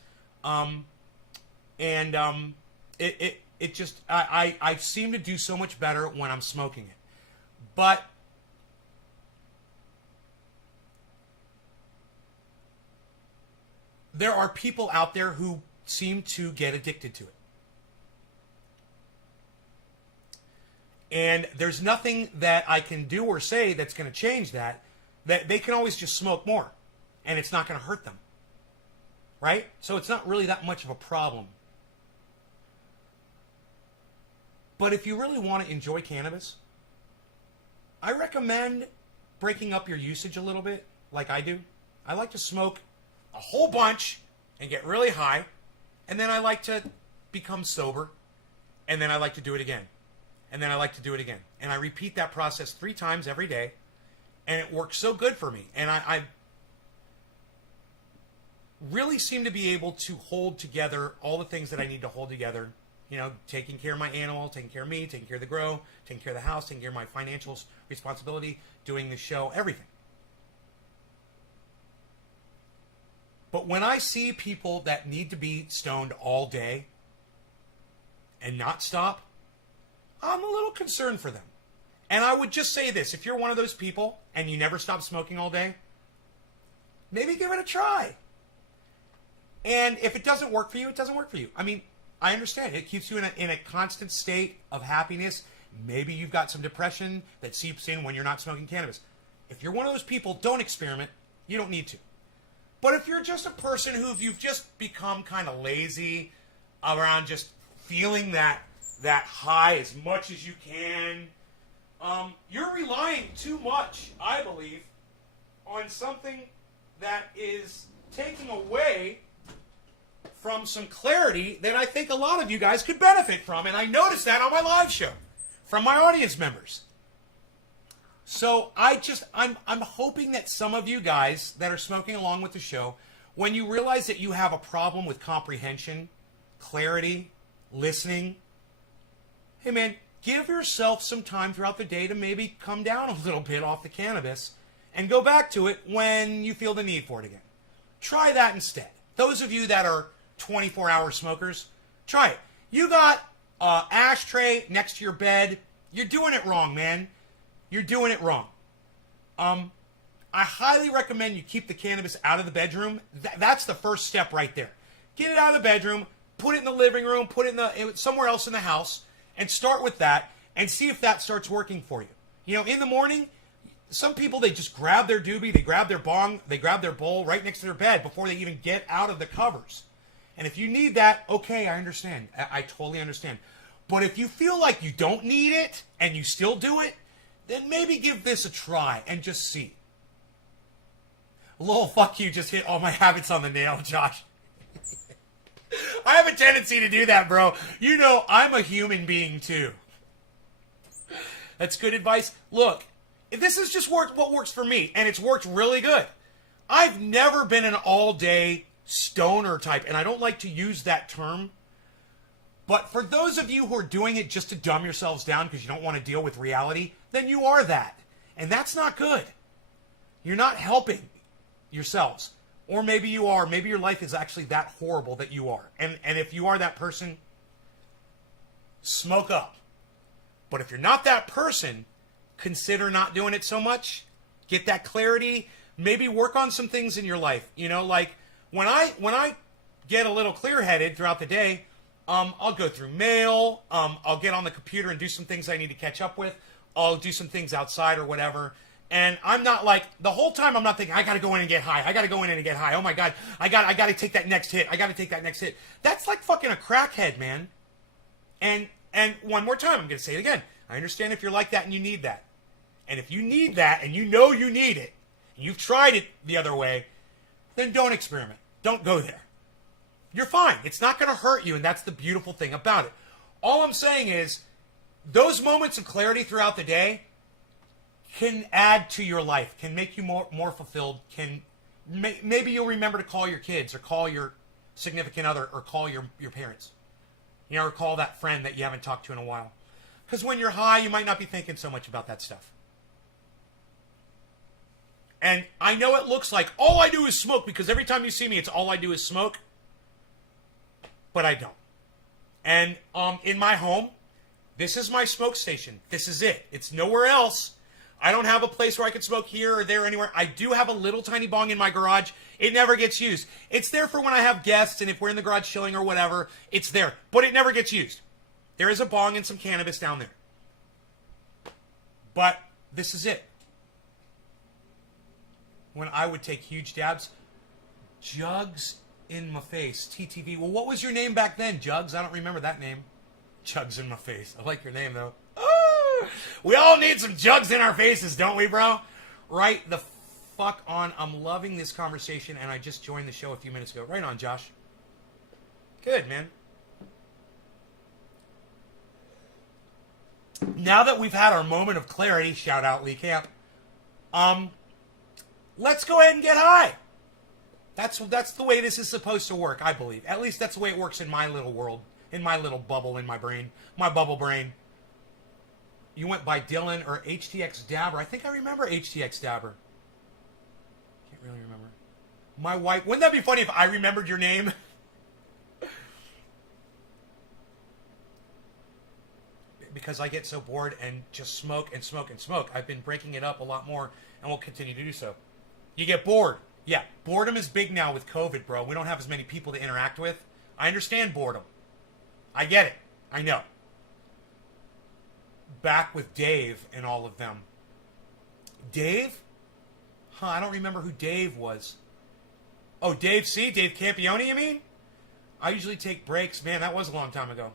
It just, I seem to do so much better when I'm smoking it. But there are people out there who seem to get addicted to it. And there's nothing that I can do or say that's going to change that. That they can always just smoke more, and it's not going to hurt them. Right? So it's not really that much of a problem. But if you really want to enjoy cannabis, I recommend breaking up your usage a little bit, like I do. I like to smoke a whole bunch and get really high, and then I like to become sober, and then I like to do it again. And then I like to do it again. And I repeat that process 3 times every day, and it works so good for me. And I really seem to be able to hold together all the things that I need to hold together. You know, taking care of my animal, taking care of me, taking care of the grow, taking care of the house, taking care of my financial responsibility, doing the show, everything. But when I see people that need to be stoned all day and not stop, I'm a little concerned for them. And I would just say this, if you're one of those people and you never stop smoking all day, maybe give it a try. And if it doesn't work for you, it doesn't work for you. I mean, I understand. It keeps you in a constant state of happiness. Maybe you've got some depression that seeps in when you're not smoking cannabis. If you're one of those people, don't experiment. You don't need to. But if you're just a person you've just become kind of lazy around just feeling that high as much as you can, you're relying too much, I believe, on something that is taking away from some clarity that I think a lot of you guys could benefit from. And I noticed that on my live show from my audience members. So I'm hoping that some of you guys that are smoking along with the show, when you realize that you have a problem with comprehension, clarity, listening, hey man, give yourself some time throughout the day to maybe come down a little bit off the cannabis and go back to it when you feel the need for it again. Try that instead. Those of you that are 24-hour smokers, try it. You got an ashtray next to your bed. You're doing it wrong, man. You're doing it wrong. I highly recommend you keep the cannabis out of the bedroom. That's the first step right there. Get it out of the bedroom, put it in the living room, put it in somewhere else in the house, and start with that and see if that starts working for you. You know, in the morning, some people, they just grab their doobie, they grab their bong, they grab their bowl right next to their bed before they even get out of the covers. And if you need that, okay, I understand. I totally understand. But if you feel like you don't need it and you still do it, then maybe give this a try and just see. A little fuck you just hit all my habits on the nail, Josh. I have a tendency to do that, bro. You know, I'm a human being too. That's good advice. Look, this is just what works for me, and it's worked really good. I've never been an all-day stoner type, and I don't like to use that term. But for those of you who are doing it just to dumb yourselves down because you don't want to deal with reality, then you are that. And that's not good. You're not helping yourselves. Or maybe you are. Maybe your life is actually that horrible that you are. And if you are that person, smoke up. But if you're not that person, consider not doing it so much. Get that clarity. Maybe work on some things in your life. You know, like when I get a little clear-headed throughout the day, I'll go through mail. I'll get on the computer and do some things I need to catch up with. I'll do some things outside or whatever. And I'm not like, the whole time I'm not thinking, I got to go in and get high. I got to go in and get high. Oh my God. I got to take that next hit. I got to take that next hit. That's like fucking a crackhead, man. And one more time, I'm going to say it again. I understand if you're like that and you need that. And if you need that and you know you need it, and you've tried it the other way, then don't experiment. Don't go there. You're fine. It's not going to hurt you, and that's the beautiful thing about it. All I'm saying is, those moments of clarity throughout the day can add to your life, can make you more fulfilled, maybe you'll remember to call your kids, or call your significant other, or call your parents. You know, or call that friend that you haven't talked to in a while. Because when you're high, you might not be thinking so much about that stuff. And I know it looks like all I do is smoke, because every time you see me, it's all I do is smoke. But I don't. And in my home, this is my smoke station. This is it. It's nowhere else. I don't have a place where I can smoke here or there or anywhere. I do have a little tiny bong in my garage. It never gets used. It's there for when I have guests, and if we're in the garage chilling or whatever, it's there. But it never gets used. There is a bong and some cannabis down there. But this is it. When I would take huge dabs, Jugs in my face, TTV. Well, what was your name back then, Jugs? I don't remember that name. Jugs in my face. I like your name, though. Oh, we all need some jugs in our faces, don't we, bro? Right the fuck on. I'm loving this conversation, and I just joined the show a few minutes ago. Right on, Josh. Good, man. Now that we've had our moment of clarity, shout out Lee Camp, let's go ahead and get high. That's the way this is supposed to work, I believe. At least that's the way it works in my little world, in my little bubble in my brain, my bubble brain. You went by Dylan or HTX Dabber. I think I remember HTX Dabber. Can't really remember. My wife. Wouldn't that be funny if I remembered your name? Because I get so bored and just smoke and smoke and smoke. I've been breaking it up a lot more, and will continue to do so. You get bored. Yeah, boredom is big now with COVID, bro. We don't have as many people to interact with. I understand boredom. I get it. I know. Back with Dave and all of them. Dave? Huh, I don't remember who Dave was. Oh, Dave C? Dave Campione, you mean? I usually take breaks. Man, that was a long time ago.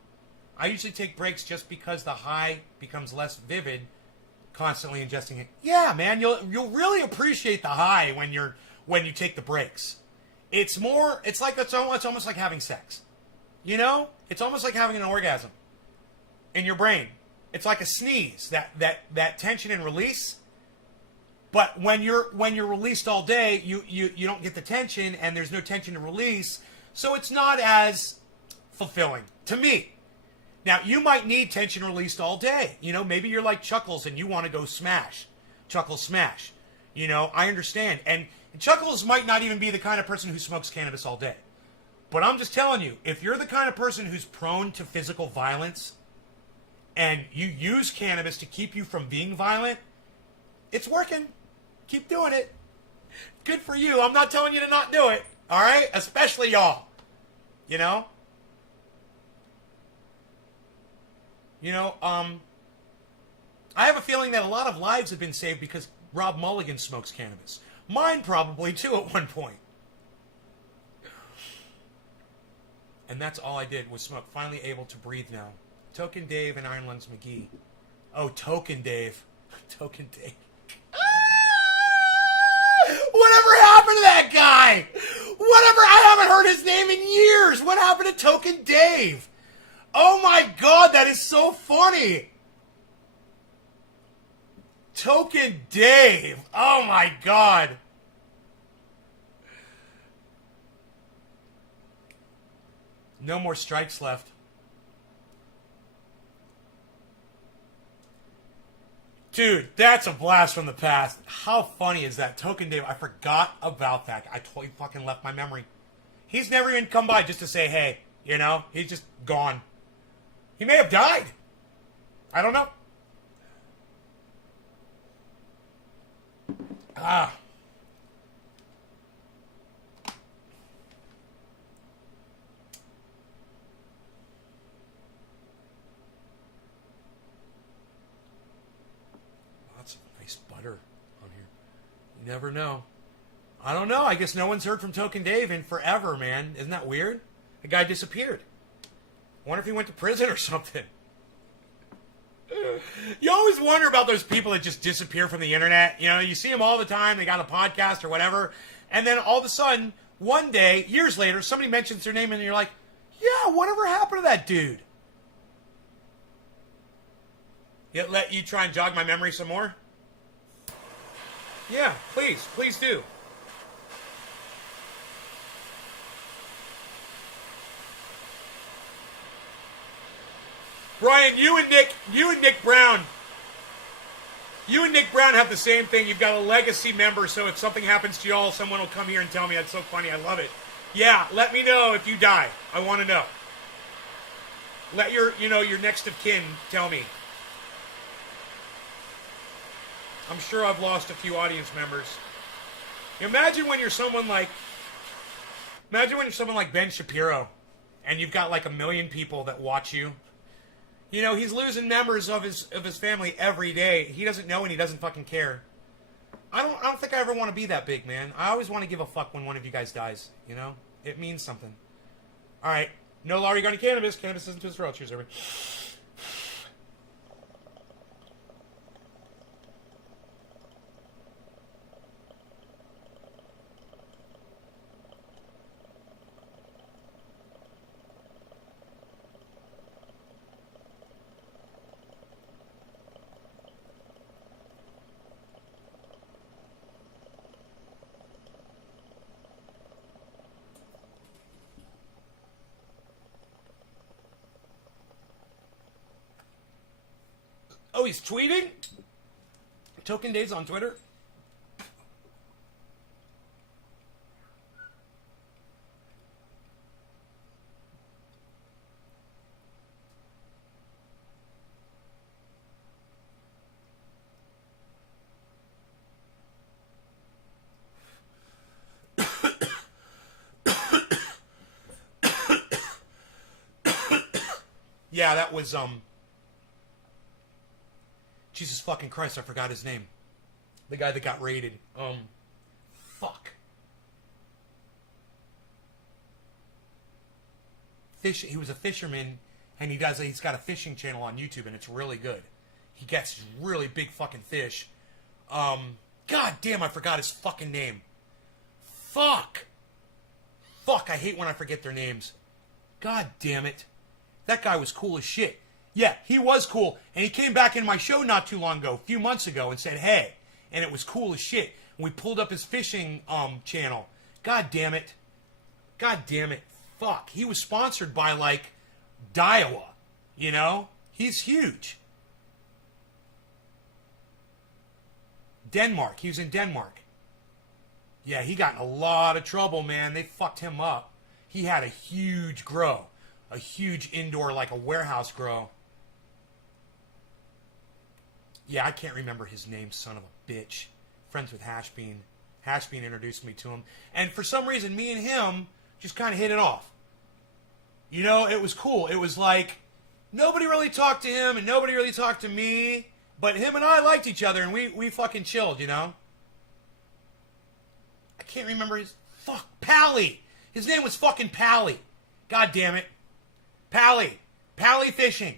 I usually take breaks just because the high becomes less vivid, constantly ingesting it. Yeah, man, you'll really appreciate the high when you take the breaks. It's almost like having sex. You know? It's almost like having an orgasm in your brain. It's like a sneeze, that tension and release. But when you're released all day, you don't get the tension, and there's no tension to release, so it's not as fulfilling to me. Now, you might need tension released all day. You know, maybe you're like Chuckles and you want to go smash. Chuckles smash. You know, I understand. And Chuckles might not even be the kind of person who smokes cannabis all day. But I'm just telling you, if you're the kind of person who's prone to physical violence and you use cannabis to keep you from being violent, it's working. Keep doing it. Good for you. I'm not telling you to not do it. All right? Especially y'all. You know? I have a feeling that a lot of lives have been saved because Rob Mulligan smokes cannabis. Mine probably, too, at one point. And that's all I did was smoke. Finally able to breathe now. Token Dave and Iron Lungs McGee. Oh, Token Dave. Token Dave. Whatever happened to that guy? I haven't heard his name in years. What happened to Token Dave? Oh my God, that is so funny. Token Dave. Oh my God. No more strikes left. Dude, that's a blast from the past. How funny is that? Token Dave, I forgot about that. I totally fucking left my memory. He's never even come by just to say hey, you know? He's just gone. He may have died. I don't know. Ah. Lots of nice butter on here. You never know. I don't know. I guess no one's heard from Token Dave in forever, man. Isn't that weird? The guy disappeared. I wonder if he went to prison or something. You always wonder about those people that just disappear from the internet. You know, you see them all the time. They got a podcast or whatever. And then all of a sudden, one day, years later, somebody mentions their name and you're like, yeah, whatever happened to that dude? Let you try and jog my memory some more? Yeah, please do. Brian, you and Nick Brown have the same thing. You've got a legacy member, so if something happens to y'all, someone will come here and tell me. That's so funny. I love it. Yeah, let me know if you die. I want to know. Let your next of kin tell me. I'm sure I've lost a few audience members. Imagine when you're someone like Ben Shapiro, and you've got like 1 million people that watch you. You know, he's losing members of his family every day. He doesn't know and he doesn't fucking care. I don't think I ever want to be that big, man. I always want to give a fuck when one of you guys dies. You know, it means something. All right, no law regarding cannabis. Cannabis isn't to his throat. Cheers, everybody. Oh, he's tweeting? Token Days on Twitter? Yeah, that was, Jesus fucking Christ, I forgot his name. The guy that got raided. Fuck. He was a fisherman, and he's got a fishing channel on YouTube, and it's really good. He gets really big fucking fish. God damn, I forgot his fucking name. Fuck, I hate when I forget their names. God damn it. That guy was cool as shit. Yeah, he was cool, and he came back in my show not too long ago, a few months ago, and said, hey, and it was cool as shit. We pulled up his fishing channel. God damn it. Fuck. He was sponsored by, like, Daiwa, you know? He's huge. Denmark. He was in Denmark. Yeah, he got in a lot of trouble, man. They fucked him up. He had a huge grow. A huge indoor, like a warehouse grow. Yeah, I can't remember his name, son of a bitch. Friends with Hashbean. Hashbean introduced me to him. And for some reason, me and him just kind of hit it off. You know, it was cool. It was like, nobody really talked to him and nobody really talked to me. But him and I liked each other and we fucking chilled, you know? I can't remember his... Fuck, Pally. His name was fucking Pally. God damn it. Pally Fishing.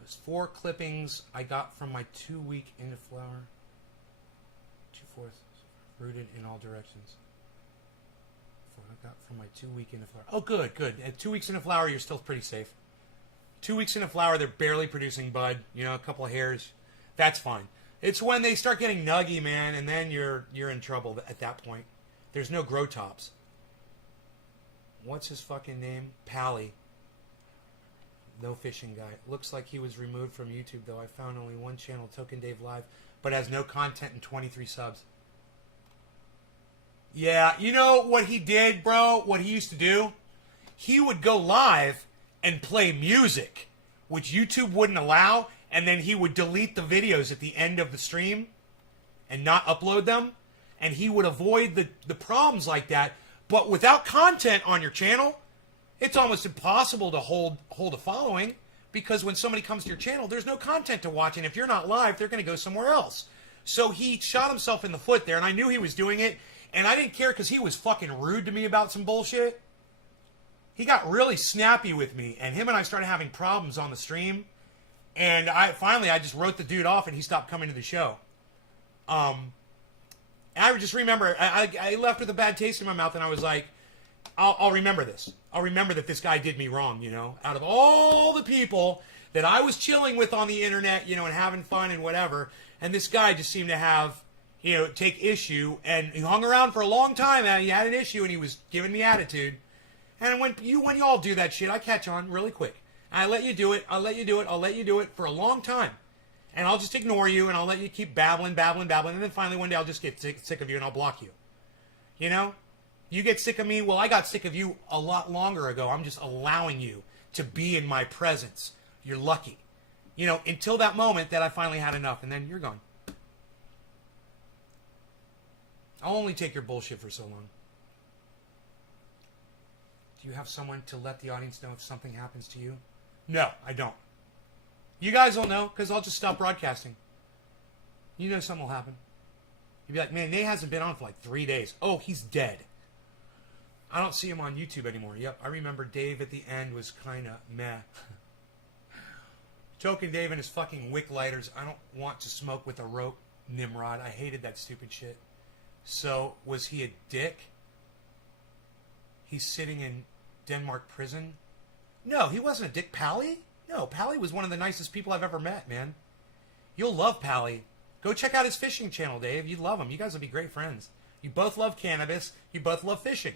Those 4 clippings I got from my 2-week into flower. 2/4 rooted in all directions. I got from my 2-week into flower. Oh, good. At 2 weeks into flower, you're still pretty safe. 2 weeks into flower, they're barely producing bud. You know, a couple of hairs. That's fine. It's when they start getting nuggy, man, and then you're in trouble at that point. There's no grow tops. What's his fucking name? Pally. No fishing guy. Looks like he was removed from YouTube, though. I found only one channel, Token Dave Live, but has no content and 23 subs. Yeah, you know what he did, bro? What he used to do? He would go live and play music, which YouTube wouldn't allow, and then he would delete the videos at the end of the stream and not upload them, and he would avoid the problems like that. But without content on your channel, it's almost impossible to hold a following, because when somebody comes to your channel, there's no content to watch, and if you're not live, they're going to go somewhere else. So he shot himself in the foot there, and I knew he was doing it, and I didn't care because he was fucking rude to me about some bullshit. He got really snappy with me, and him and I started having problems on the stream, and I just wrote the dude off, and he stopped coming to the show. I just remember, I left with a bad taste in my mouth, and I was like, I'll remember this. I'll remember that this guy did me wrong, you know? Out of all the people that I was chilling with on the internet, you know, and having fun and whatever, and this guy just seemed to have, you know, take issue, and he hung around for a long time, and he had an issue, and he was giving me attitude. And when you all do that shit, I catch on really quick. I let you do it. I'll let you do it. I'll let you do it for a long time. And I'll just ignore you, and I'll let you keep babbling. And then finally one day I'll just get sick of you, and I'll block you. You know? You get sick of me. Well, I got sick of you a lot longer ago. I'm just allowing you to be in my presence. You're lucky. You know, until that moment that I finally had enough, and then you're gone. I'll only take your bullshit for so long. Do you have someone to let the audience know if something happens to you? No, I don't. You guys will know, because I'll just stop broadcasting. You know something will happen. You'll be like, man, Nate hasn't been on for like 3 days. Oh, he's dead. I don't see him on YouTube anymore. Yep, I remember Dave at the end was kind of meh. Token Dave and his fucking wick lighters. I don't want to smoke with a rope, Nimrod. I hated that stupid shit. So, was he a dick? He's sitting in Denmark prison? No, he wasn't a dick. Pally? No, Pally was one of the nicest people I've ever met, man. You'll love Pally. Go check out his fishing channel, Dave. You'd love him. You guys would be great friends. You both love cannabis. You both love fishing.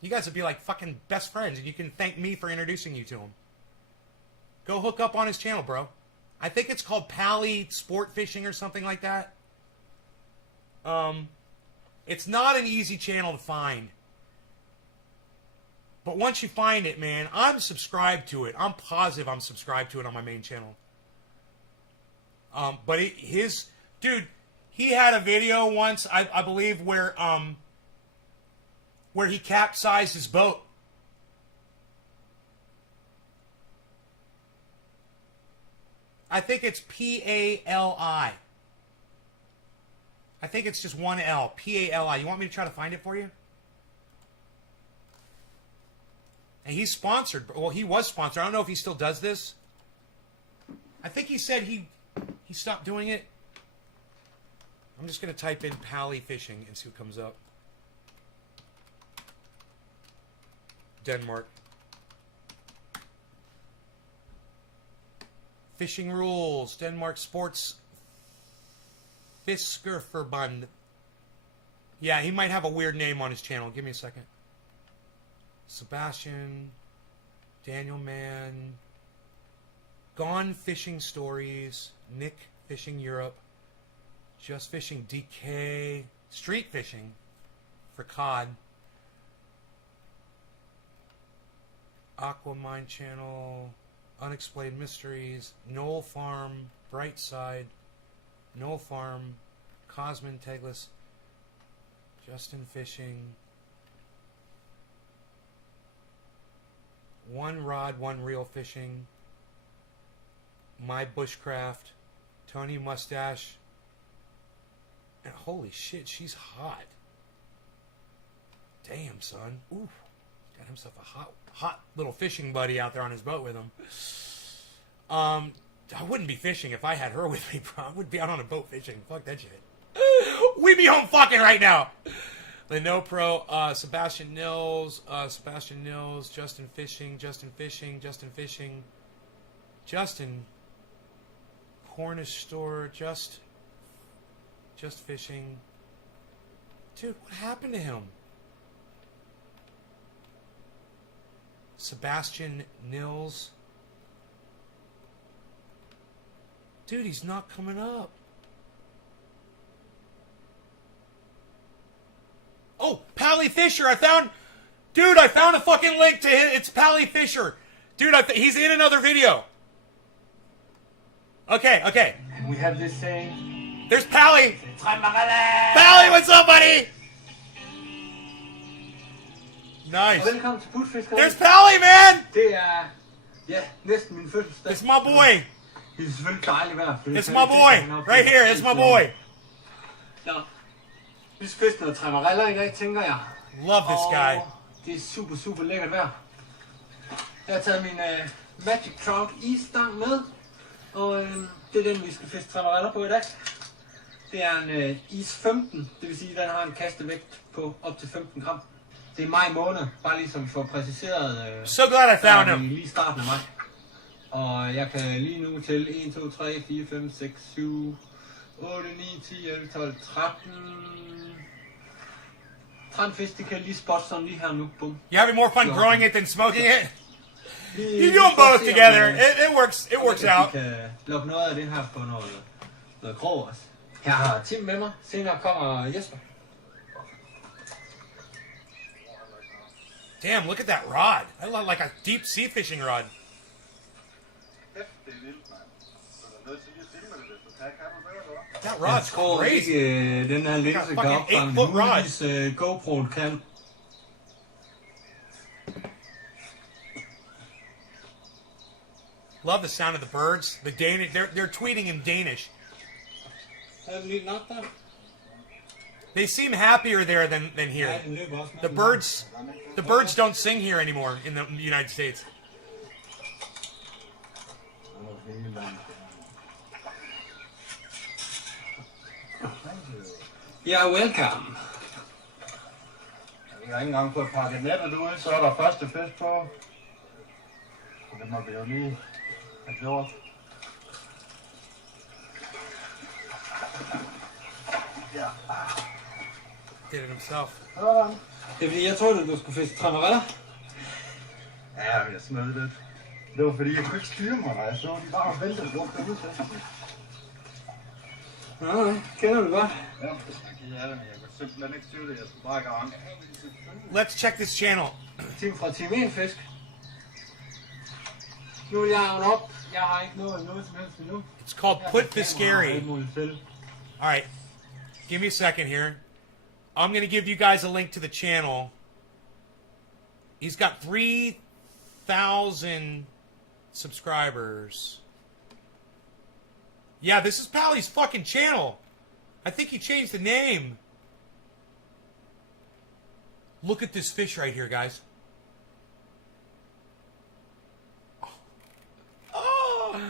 You guys would be like fucking best friends, and you can thank me for introducing you to him. Go hook up on his channel, bro. I think it's called Pally Sport Fishing or something like that. It's not an easy channel to find. But once you find it, man, I'm subscribed to it. I'm positive I'm subscribed to it on my main channel. But dude, he had a video once, I believe, where he capsized his boat. I think it's P-A-L-I. I think it's just one L. P-A-L-I. You want me to try to find it for you? And he's sponsored. Well, he was sponsored. I don't know if he still does this. I think he said he stopped doing it. I'm just going to type in Pally Fishing and see what comes up. Denmark. Fishing rules. Denmark Sports Fiskerforbund. Yeah, he might have a weird name on his channel. Give me a second. Sebastian. Daniel Mann. Gone Fishing Stories. Nick Fishing Europe. Just Fishing DK. Street Fishing for cod. Aquamine Channel. Unexplained Mysteries. Knoll Farm. Brightside. Knoll Farm. Cosmin Teglis. Justin Fishing. One Rod, One Reel Fishing. My Bushcraft. Tony Mustache. And holy shit, she's hot. Damn, son. Ooh. Got himself a hot little fishing buddy out there on his boat with him. I wouldn't be fishing if I had her with me, bro. I would be out on a boat fishing. Fuck that shit. We'd be home fucking right now. Leno Pro, Sebastian Nils, Justin Fishing, Justin Cornish Store, Just Fishing. Dude, what happened to him? Sebastian Nils. Dude, he's not coming up. Oh, Pally Fisher. I found a fucking link to it. It's Pally Fisher. Dude, he's in another video. Okay. We have this saying. There's Pally. Pally, what's up, buddy? Nice. Velkommen til Putfiskeren. There's Pally, man. Det ja, næsten min fødselsdag. It's my boy. Det er selvfølgelig dejligt vejr. It's my boy. Right here, it's my boy. Nå. Vi skal fiske noget tremmereller i dag, tænker jeg. Love this guy. Det er super lækkert vejr. Jeg har taget min Magic Trout isstang med. Og det er den, vi skal fiske tremmereller på i dag. Det er en is 15. Det vil sige, at den har en kastevægt på op til 15 gram. Det er maj måned, bare lige som vi får præciseret. So glad I found him. Lige starten af maj. Og jeg kan lige nu til 1, 2, 3, 4, 5, 6, 7, 8, 9, 10, 11, 12, 13 fisk, det kan jeg lige spotte sådan lige her nu. Bum. You having more fun growing it than smoking it? You do them both together. It works. It works out. Vi kan lukke noget af det her på noget krog også. Her har Tim med mig. Senere kommer Jesper. Damn, look at that rod. I look like a deep sea fishing rod. That rod's crazy. Den her linse kan opfange muligvis GoPro'en kan. Love the sound of the birds. The Danish, they're tweeting in Danish. They seem happier there than here. The birds don't sing here anymore in the United States. Yeah, welcome. Jeg har ikke engang fået pakket nettet ud, så er der første fisk på. Det må vi jo lige have gjort. Ja. Did it himself. Sådan. Det er fordi, jeg troede, du skulle fiske træmareller. Ja, jeg smed lidt. Det var fordi, jeg kunne ikke styre mig, når jeg så de bare væltede rundt derude til. Nej, kender du godt. Ja, jeg er ked af det, men jeg kunne simpelthen ikke styre det. Jeg skulle bare i gang. Let's check this channel. Tim fra Team 1 Fisk. Nu er jeg op. Jeg har ikke noget som helst endnu. It's called Put Fiscari. All right, give me a second here. I'm going to give you guys a link to the channel. He's got 3,000 subscribers. Yeah, this is Pally's fucking channel. I think he changed the name. Look at this fish right here, guys. Oh.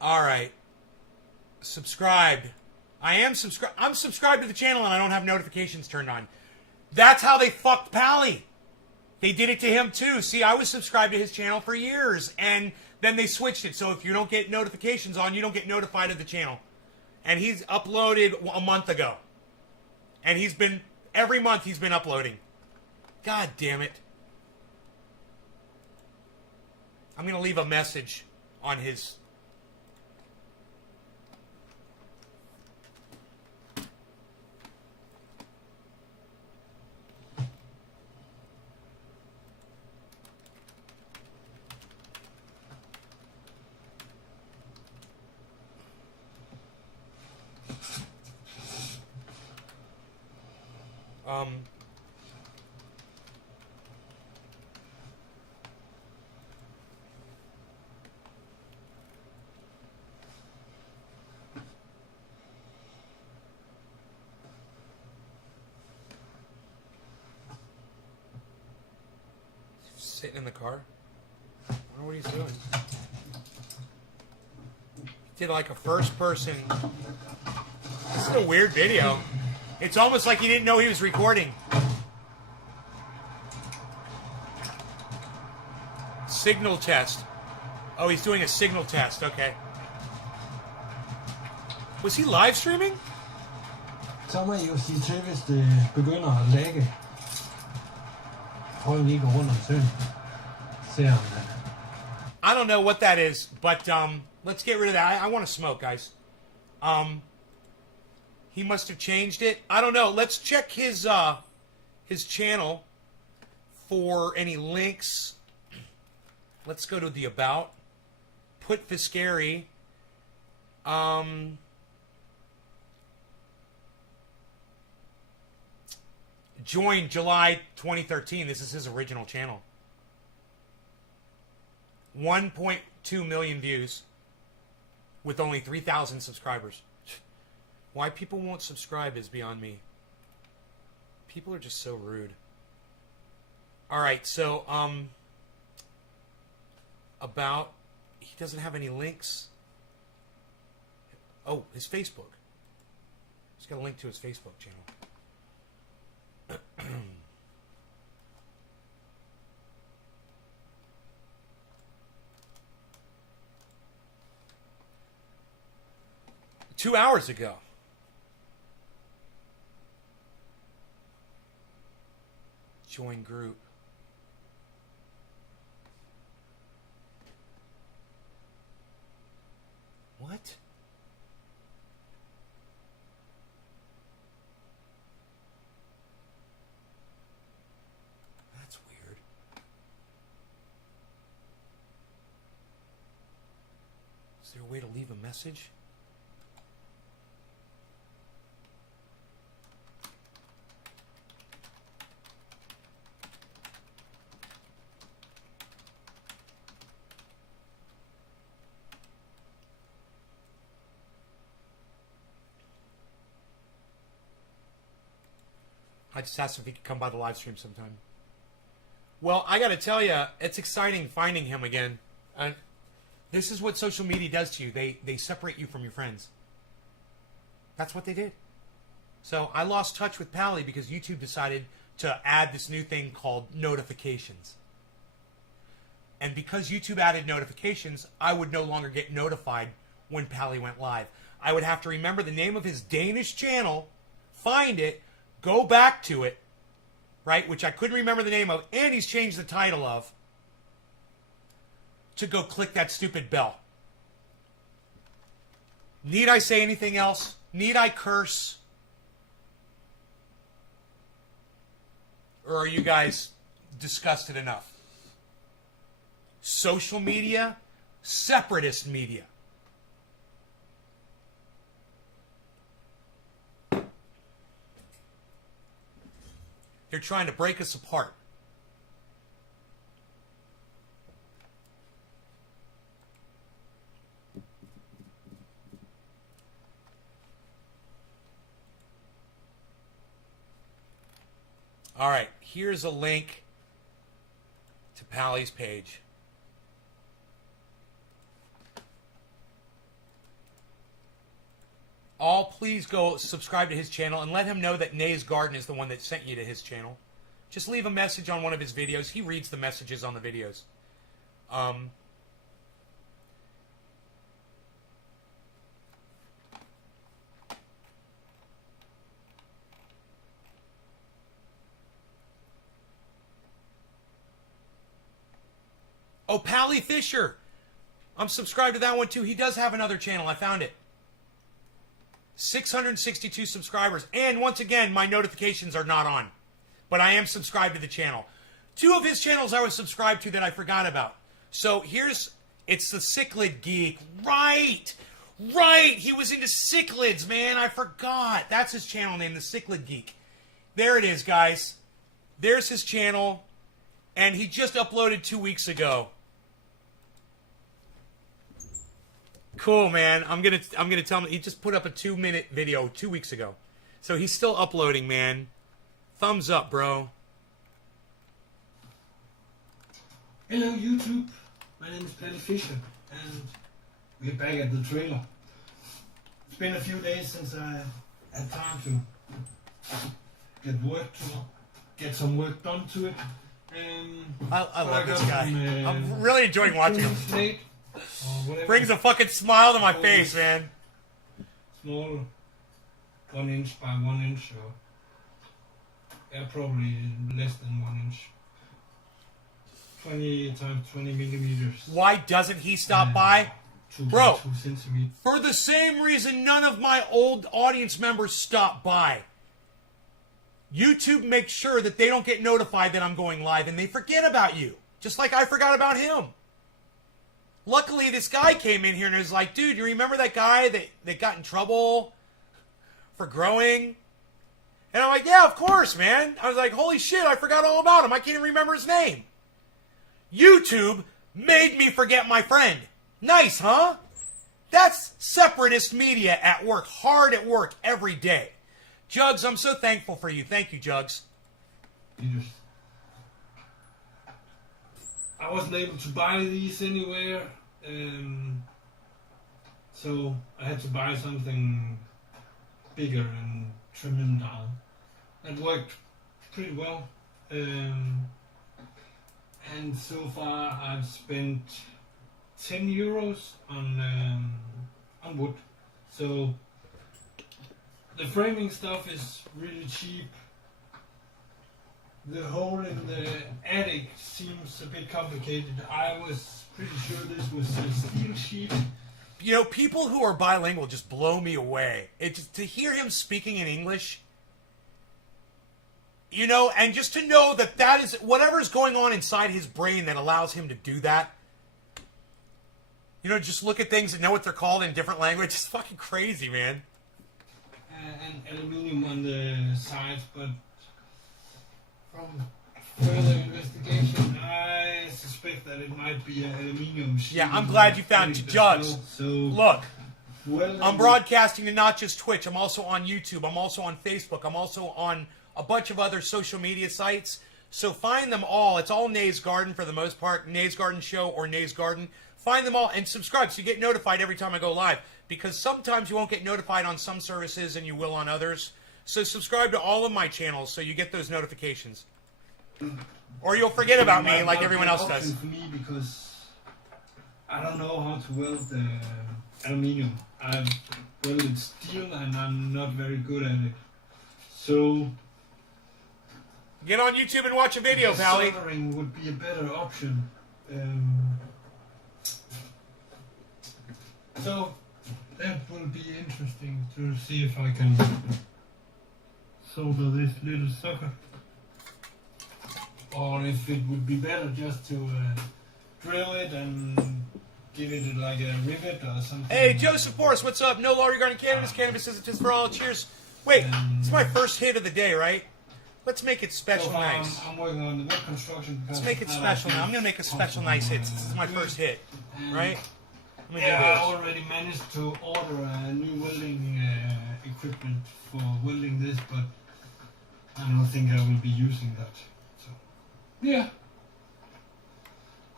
All right. Subscribed. I'm subscribed to the channel and I don't have notifications turned on. That's how they fucked Pally. They did it to him too. See, I was subscribed to his channel for years and then they switched it. So if you don't get notifications on, you don't get notified of the channel. And he's uploaded a month ago. And every month he's been uploading. God damn it. I'm going to leave a message on his... Sitting in the car. I wonder what he's doing. Did like a first person. This is a weird video. It's almost like he didn't know he was recording. Signal test. Oh, he's doing a signal test. Okay. Was he live streaming? Så må I jo sige til, hvis det begynder at lægge. Prøv lige at gå rundt om søen. Se om det. I don't know what that is, but let's get rid of that. I want to smoke, guys. He must have changed it. I don't know. Let's check his channel for any links. Let's go to the about. Put Fiscari. Joined July 2013. This is his original channel. 1.2 million views with only 3,000 subscribers. Why people won't subscribe is beyond me. People are just so rude. All right, so about he doesn't have any links. Oh, his Facebook. He's got a link to his Facebook channel. 2 hours ago. Join group. there a way to leave a message? I just asked if he could come by the live stream sometime. Well, I got to tell you, it's exciting finding him again. This is what social media does to you. They separate you from your friends. That's what they did. So I lost touch with Pally because YouTube decided to add this new thing called notifications. And because YouTube added notifications, I would no longer get notified when Pally went live. I would have to remember the name of his Danish channel, find it, go back to it, right, which I couldn't remember the name of, and he's changed the title of, to go click that stupid bell. Need I say anything else? Need I curse? Or are you guys disgusted enough? Social media, separatist media. They're trying to break us apart. All right, here's a link to Pally's page. All please go subscribe to his channel and let him know that Nay's Garden is the one that sent you to his channel. Just leave a message on one of his videos. He reads the messages on the videos. Oh, Pally Fisher. I'm subscribed to that one too. He does have another channel. I found it. 662 subscribers. And once again, my notifications are not on. But I am subscribed to the channel. Two of his channels I was subscribed to that I forgot about. So it's the Cichlid Geek. Right! Right! He was into cichlids, man. I forgot. That's his channel name, the Cichlid Geek. There it is, guys. There's his channel. And he just uploaded 2 weeks ago. Cool, man. I'm gonna tell him he just put up a 2-minute video 2 weeks ago. So he's still uploading, man. Thumbs up, bro. Hello YouTube, my name is Pally Fisher and we're back at the trailer. It's been a few days since I had time to get some work done to it. I love this guy. I'm really enjoying watching him. Brings a fucking smile to my face, man. Small, 1 inch by 1 inch, or yeah, probably less than 1 inch. 20 times 20 millimeters. Why doesn't he stop by? Bro, 2 centimeters. For the same reason none of my old audience members stop by. YouTube makes sure that they don't get notified that I'm going live, and they forget about you. Just like I forgot about him. Luckily, this guy came in here and was like, dude, you remember that guy that got in trouble for growing? And I'm like, yeah, of course, man. I was like, holy shit, I forgot all about him. I can't even remember his name. YouTube made me forget my friend. Nice, huh? That's separatist media at work, hard at work every day. Jugs, I'm so thankful for you. Thank you, Jugs. I wasn't able to buy these anywhere, so I had to buy something bigger and trim them down. That worked pretty well, and so far I've spent 10 euros on wood. So the framing stuff is really cheap. The hole in the attic seems a bit complicated. I was pretty sure this was a steel sheet. You know, people who are bilingual just blow me away. To hear him speaking in English, you know, and just to know that is whatever's going on inside his brain that allows him to do that. You know, just look at things and know what they're called in different language. It's fucking crazy, man. And aluminium on the sides, but from further investigation, I suspect that it might be an aluminium sheet. Yeah, I'm glad you found it. Judge, So look, well, I'm broadcasting to not just Twitch. I'm also on YouTube. I'm also on Facebook. I'm also on a bunch of other social media sites. So find them all. It's all Nays Garden for the most part. Nays Garden Show or Nays Garden. Find them all and subscribe so you get notified every time I go live. Because sometimes you won't get notified on some services and you will on others. So subscribe to all of my channels so you get those notifications. Or you'll forget about me like everyone else does. For me, because I don't know how to weld the aluminium. I've welded steel and I'm not very good at it. So Get on YouTube and watch a video, Pally. soldering would be a better option. So that will be interesting to see if I can solder this little sucker. Or if it would be better just to drill it and give it like a rivet or something. Hey, Joseph Forrest, what's up? No law regarding cannabis. Cannabis isn't just for all. Cheers. Wait, it's my first hit of the day, right? Let's make it special nice. I'm working on the wood construction. Let's make it special now. I'm going to make a special nice hit since it's my first hit, right? I'm gonna Yeah, do I this. already managed to order a new welding equipment for welding this, but I don't think I will be using that. So, yeah.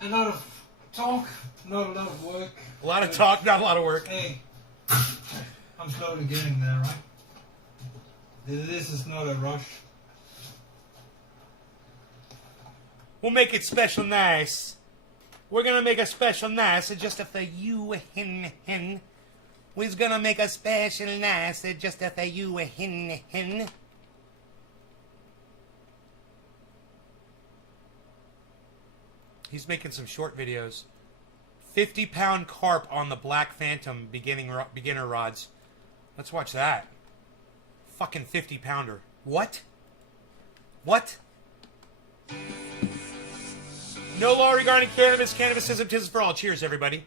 A lot of talk, not a lot of work. A lot of talk, not a lot of work. Hey, I'm slowly getting there, right? This is not a rush. We'll make it special nice. We're gonna make a special nice just for you, hin. We're gonna make a special nice just for you, hin. He's making some short videos. 50-pound carp on the Black Phantom beginner rods. Let's watch that. Fucking 50-pounder. What? What? No law regarding cannabis. Cannabis isn't for all. Cheers, everybody.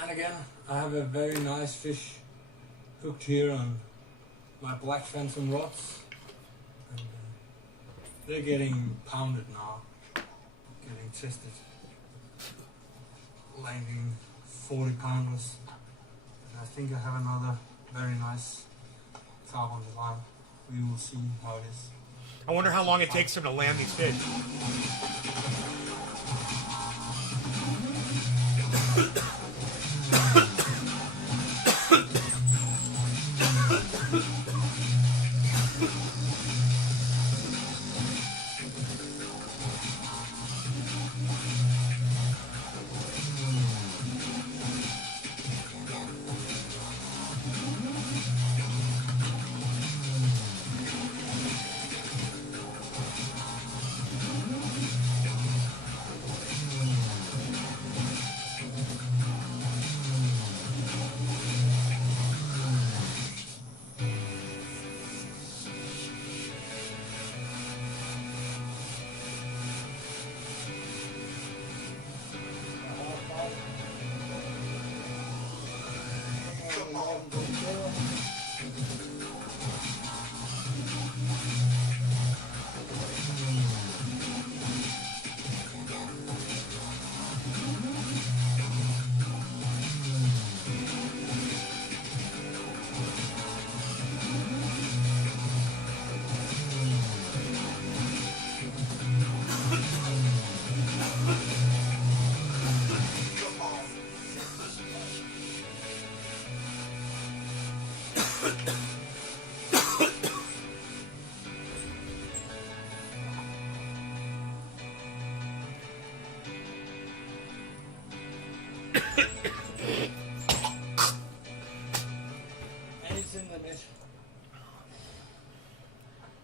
And again, I have a very nice fish hooked here on my Black Phantom rods. And, they're getting pounded now, getting tested, landing 40 pounders. And I think I have another very nice carp on the line. We will see how it is. I wonder how long it takes him to land these fish.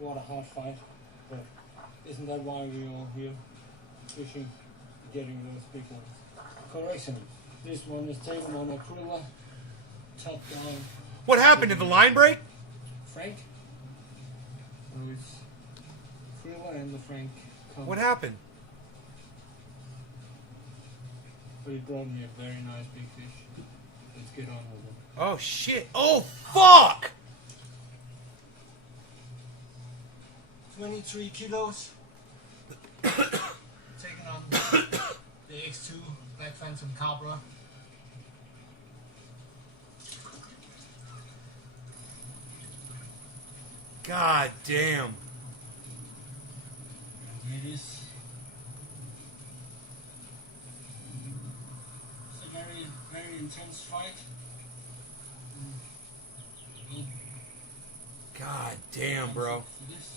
what a hard fight. But isn't that why we are here? Fishing, getting those big ones. Correction. This one is taken on a cruiser. Top down. What happened? Did the line break? Frank. So it's Krilla and the Frank. What happened? But he brought me a very nice big fish. Let's get on with it. Oh shit! Oh fuck! 23 kilos. Taking on the X2 Black Phantom Cabra. God damn. It is. It's a very, very intense fight. God damn, bro. For this.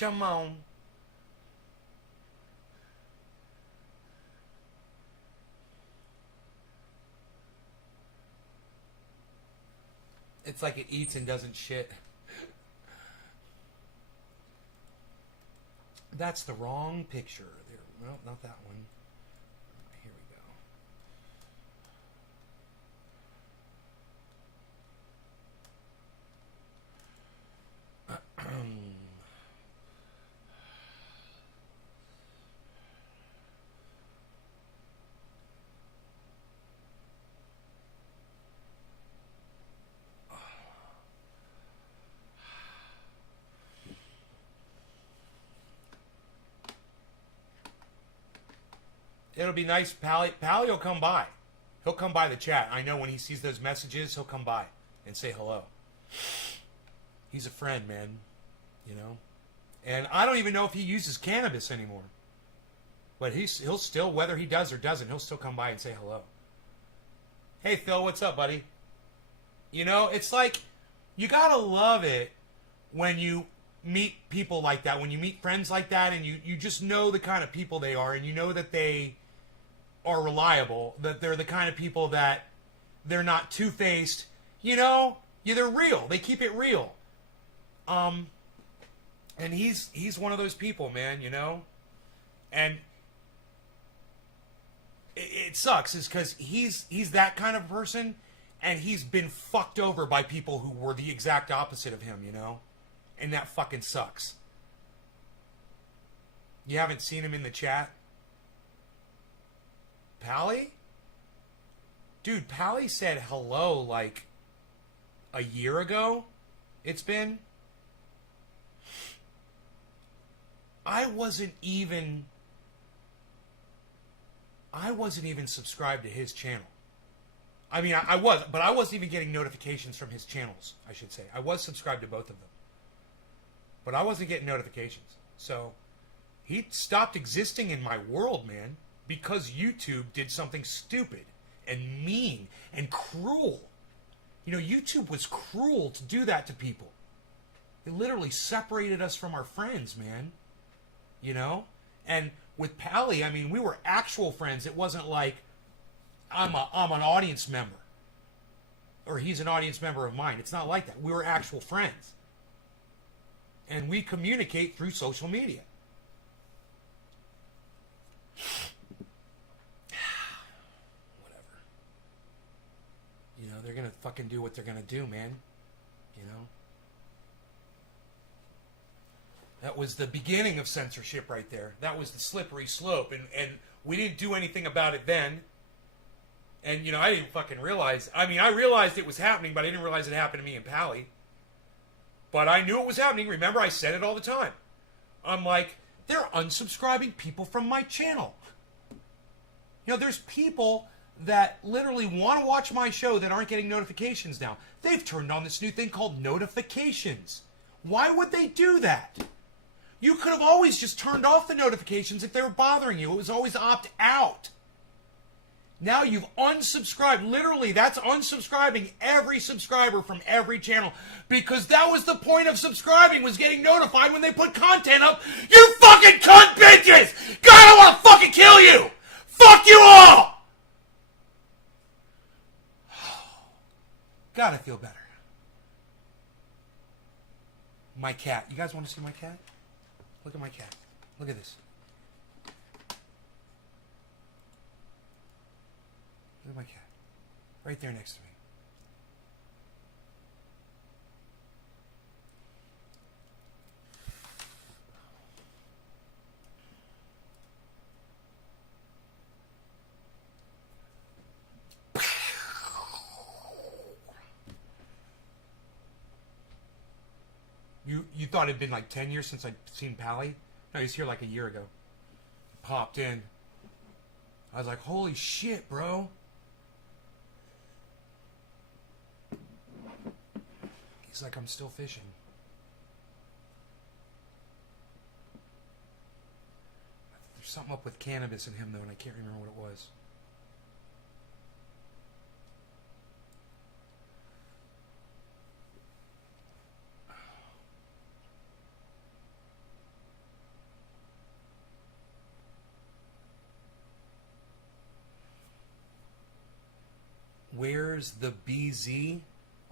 Come on. It's like it eats and doesn't shit. That's the wrong picture. There, no, not that one. Here we go. It'll be nice. Pally will come by. He'll come by the chat. I know when he sees those messages, he'll come by and say hello. He's a friend, man. You know? And I don't even know if he uses cannabis anymore. But he'll still, whether he does or doesn't, he'll still come by and say hello. Hey, Phil, what's up, buddy? You know, it's like, you gotta love it when you meet people like that, when you meet friends like that, and you just know the kind of people they are, and you know that they are reliable, that they're the kind of people that they're not two-faced, you know? Yeah, they're real. They keep it real. And he's one of those people, man, you know? And it sucks, is because he's that kind of person, and he's been fucked over by people who were the exact opposite of him, you know? And that fucking sucks. You haven't seen him in the chat? Pally? Dude, Pally said hello like a year ago. It's been. I wasn't even subscribed to his channel. I mean, I was, but I wasn't even getting notifications from his channels, I should say. I was subscribed to both of them. But I wasn't getting notifications. So, he stopped existing in my world, man, because YouTube did something stupid and mean and cruel. You know, YouTube was cruel to do that to people. It literally separated us from our friends, man. You know? And with Pally, I mean, we were actual friends. It wasn't like, I'm an audience member, or he's an audience member of mine. It's not like that. We were actual friends. And we communicate through social media. Whatever. You know, they're going to fucking do what they're going to do, man. You know? That was the beginning of censorship right there. That was the slippery slope. And we didn't do anything about it then. And, you know, I didn't fucking realize. I mean, I realized it was happening, but I didn't realize it happened to me and Pally. But I knew it was happening. Remember, I said it all the time. I'm like, they're unsubscribing people from my channel. You know, there's people that literally want to watch my show that aren't getting notifications now. They've turned on this new thing called notifications. Why would they do that? You could have always just turned off the notifications if they were bothering you. It was always opt out. Now you've unsubscribed. Literally, that's unsubscribing every subscriber from every channel. Because that was the point of subscribing, was getting notified when they put content up. You fucking cunt bitches! God, I want to fucking kill you! Fuck you all! God, I feel better. My cat. You guys want to see my cat? Look at my cat. Look at this. Look at my cat. Right there next to me. You thought it'd been like 10 years since I'd seen Pally? No, he's here like a year ago. Popped in. I was like, holy shit, bro. He's like, I'm still fishing. There's something up with cannabis in him, though, and I can't remember what it was. Where's the BZ?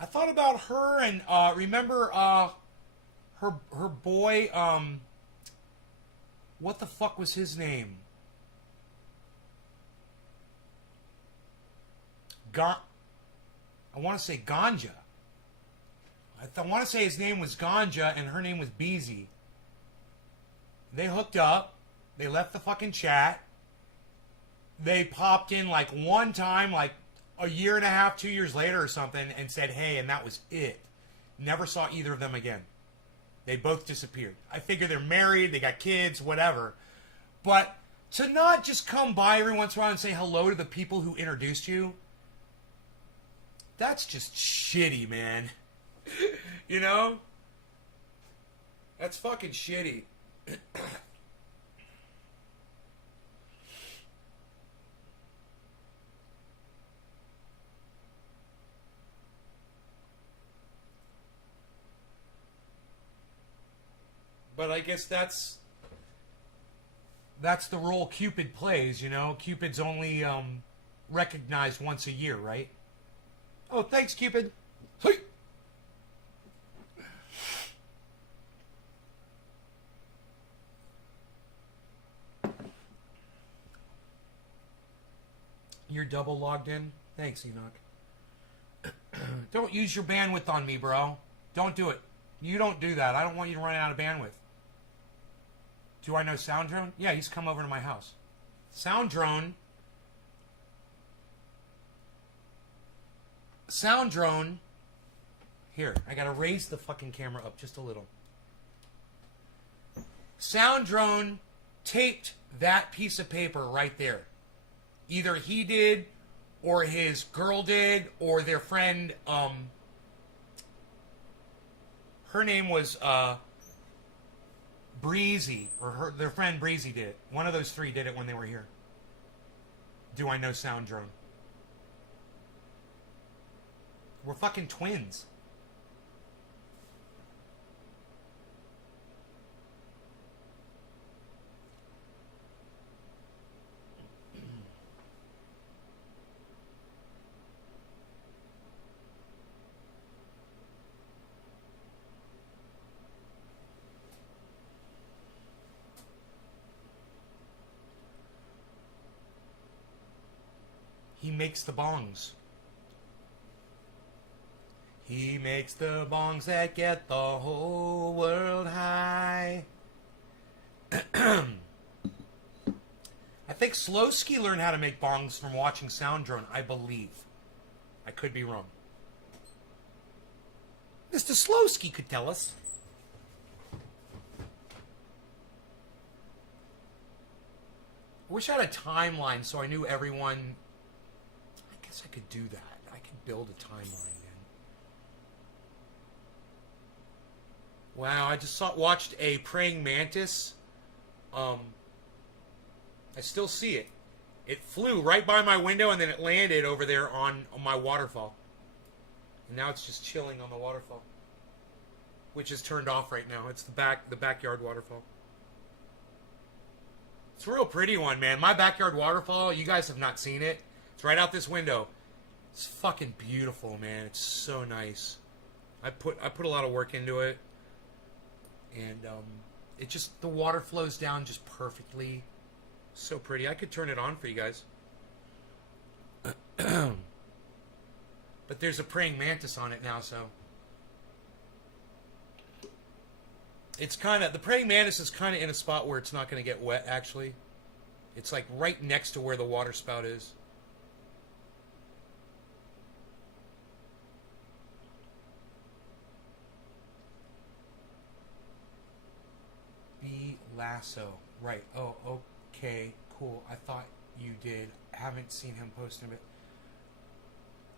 I thought about her and remember her boy. What the fuck was his name? I want to say Ganja. I want to say his name was Ganja and her name was BZ. They hooked up. They left the fucking chat. They popped in like one time, like a year and a half, 2 years later or something, and said, hey, and that was it. Never saw either of them again. They both disappeared. I figure they're married, they got kids, whatever. But to not just come by every once in a while and say hello to the people who introduced you, that's just shitty, man. You know? That's fucking shitty. But I guess that's the role Cupid plays, you know? Cupid's only recognized once a year, right? Oh, thanks, Cupid. Hey. You're double logged in? Thanks, Enoch. Don't use your bandwidth on me, bro. Don't do it. You don't do that. I don't want you to run out of bandwidth. Do I know Soundrone? Yeah, he's come over to my house. Soundrone. Here, I gotta raise the fucking camera up just a little. Soundrone taped that piece of paper right there. Either he did, or his girl did, or their friend, her name was, Breezy, or their friend Breezy did it. One of those three did it when they were here. Do I know Soundrone? We're fucking twins. He makes the bongs. He makes the bongs that get the whole world high. I think Slowski learned how to make bongs from watching Soundrone, I believe. I could be wrong. Mr. Slowski could tell us. I wish I had a timeline so I knew everyone guess I could do that. I could build a timeline then. Wow, I just watched a praying mantis. I still see it. It flew right by my window and then it landed over there on my waterfall. And now it's just chilling on the waterfall, which is turned off right now. It's the backyard waterfall. It's a real pretty one, man. My backyard waterfall, you guys have not seen it. It's right out this window. It's fucking beautiful, man. It's so nice. I put a lot of work into it. And it just, the water flows down just perfectly. So pretty. I could turn it on for you guys. But there's a praying mantis on it now, so. It's kind of, the praying mantis is kind of in a spot where it's not going to get wet, actually. It's like right next to where the water spout is. Bee Lasso. Right. Oh, okay. Cool. I thought you did. Haven't seen him post in a bit.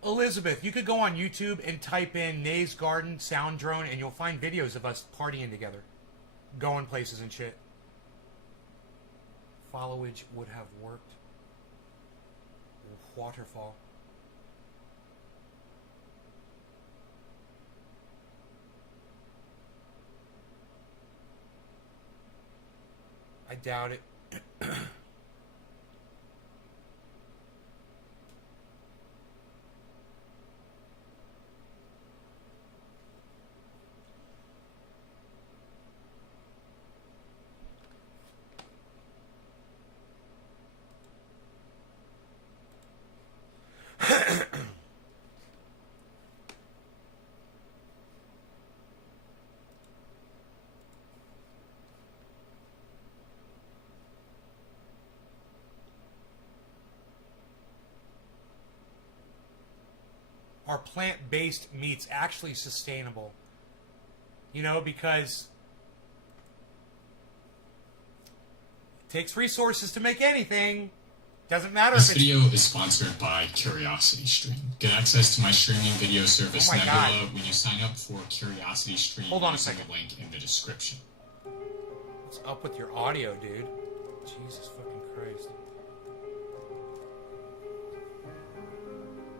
Elizabeth, you could go on YouTube and type in Nay's Garden Sound Drone and you'll find videos of us partying together. Going places and shit. Followage would have worked. Waterfall. I doubt it. Are plant-based meats actually sustainable? You know, because it takes resources to make anything. Doesn't matter This if it's... video is sponsored by CuriosityStream. Get access to my streaming video service Nebula God. when you sign up for CuriosityStream. Hold on a using second. the link in the description. What's up with your audio, dude? Jesus fucking Christ.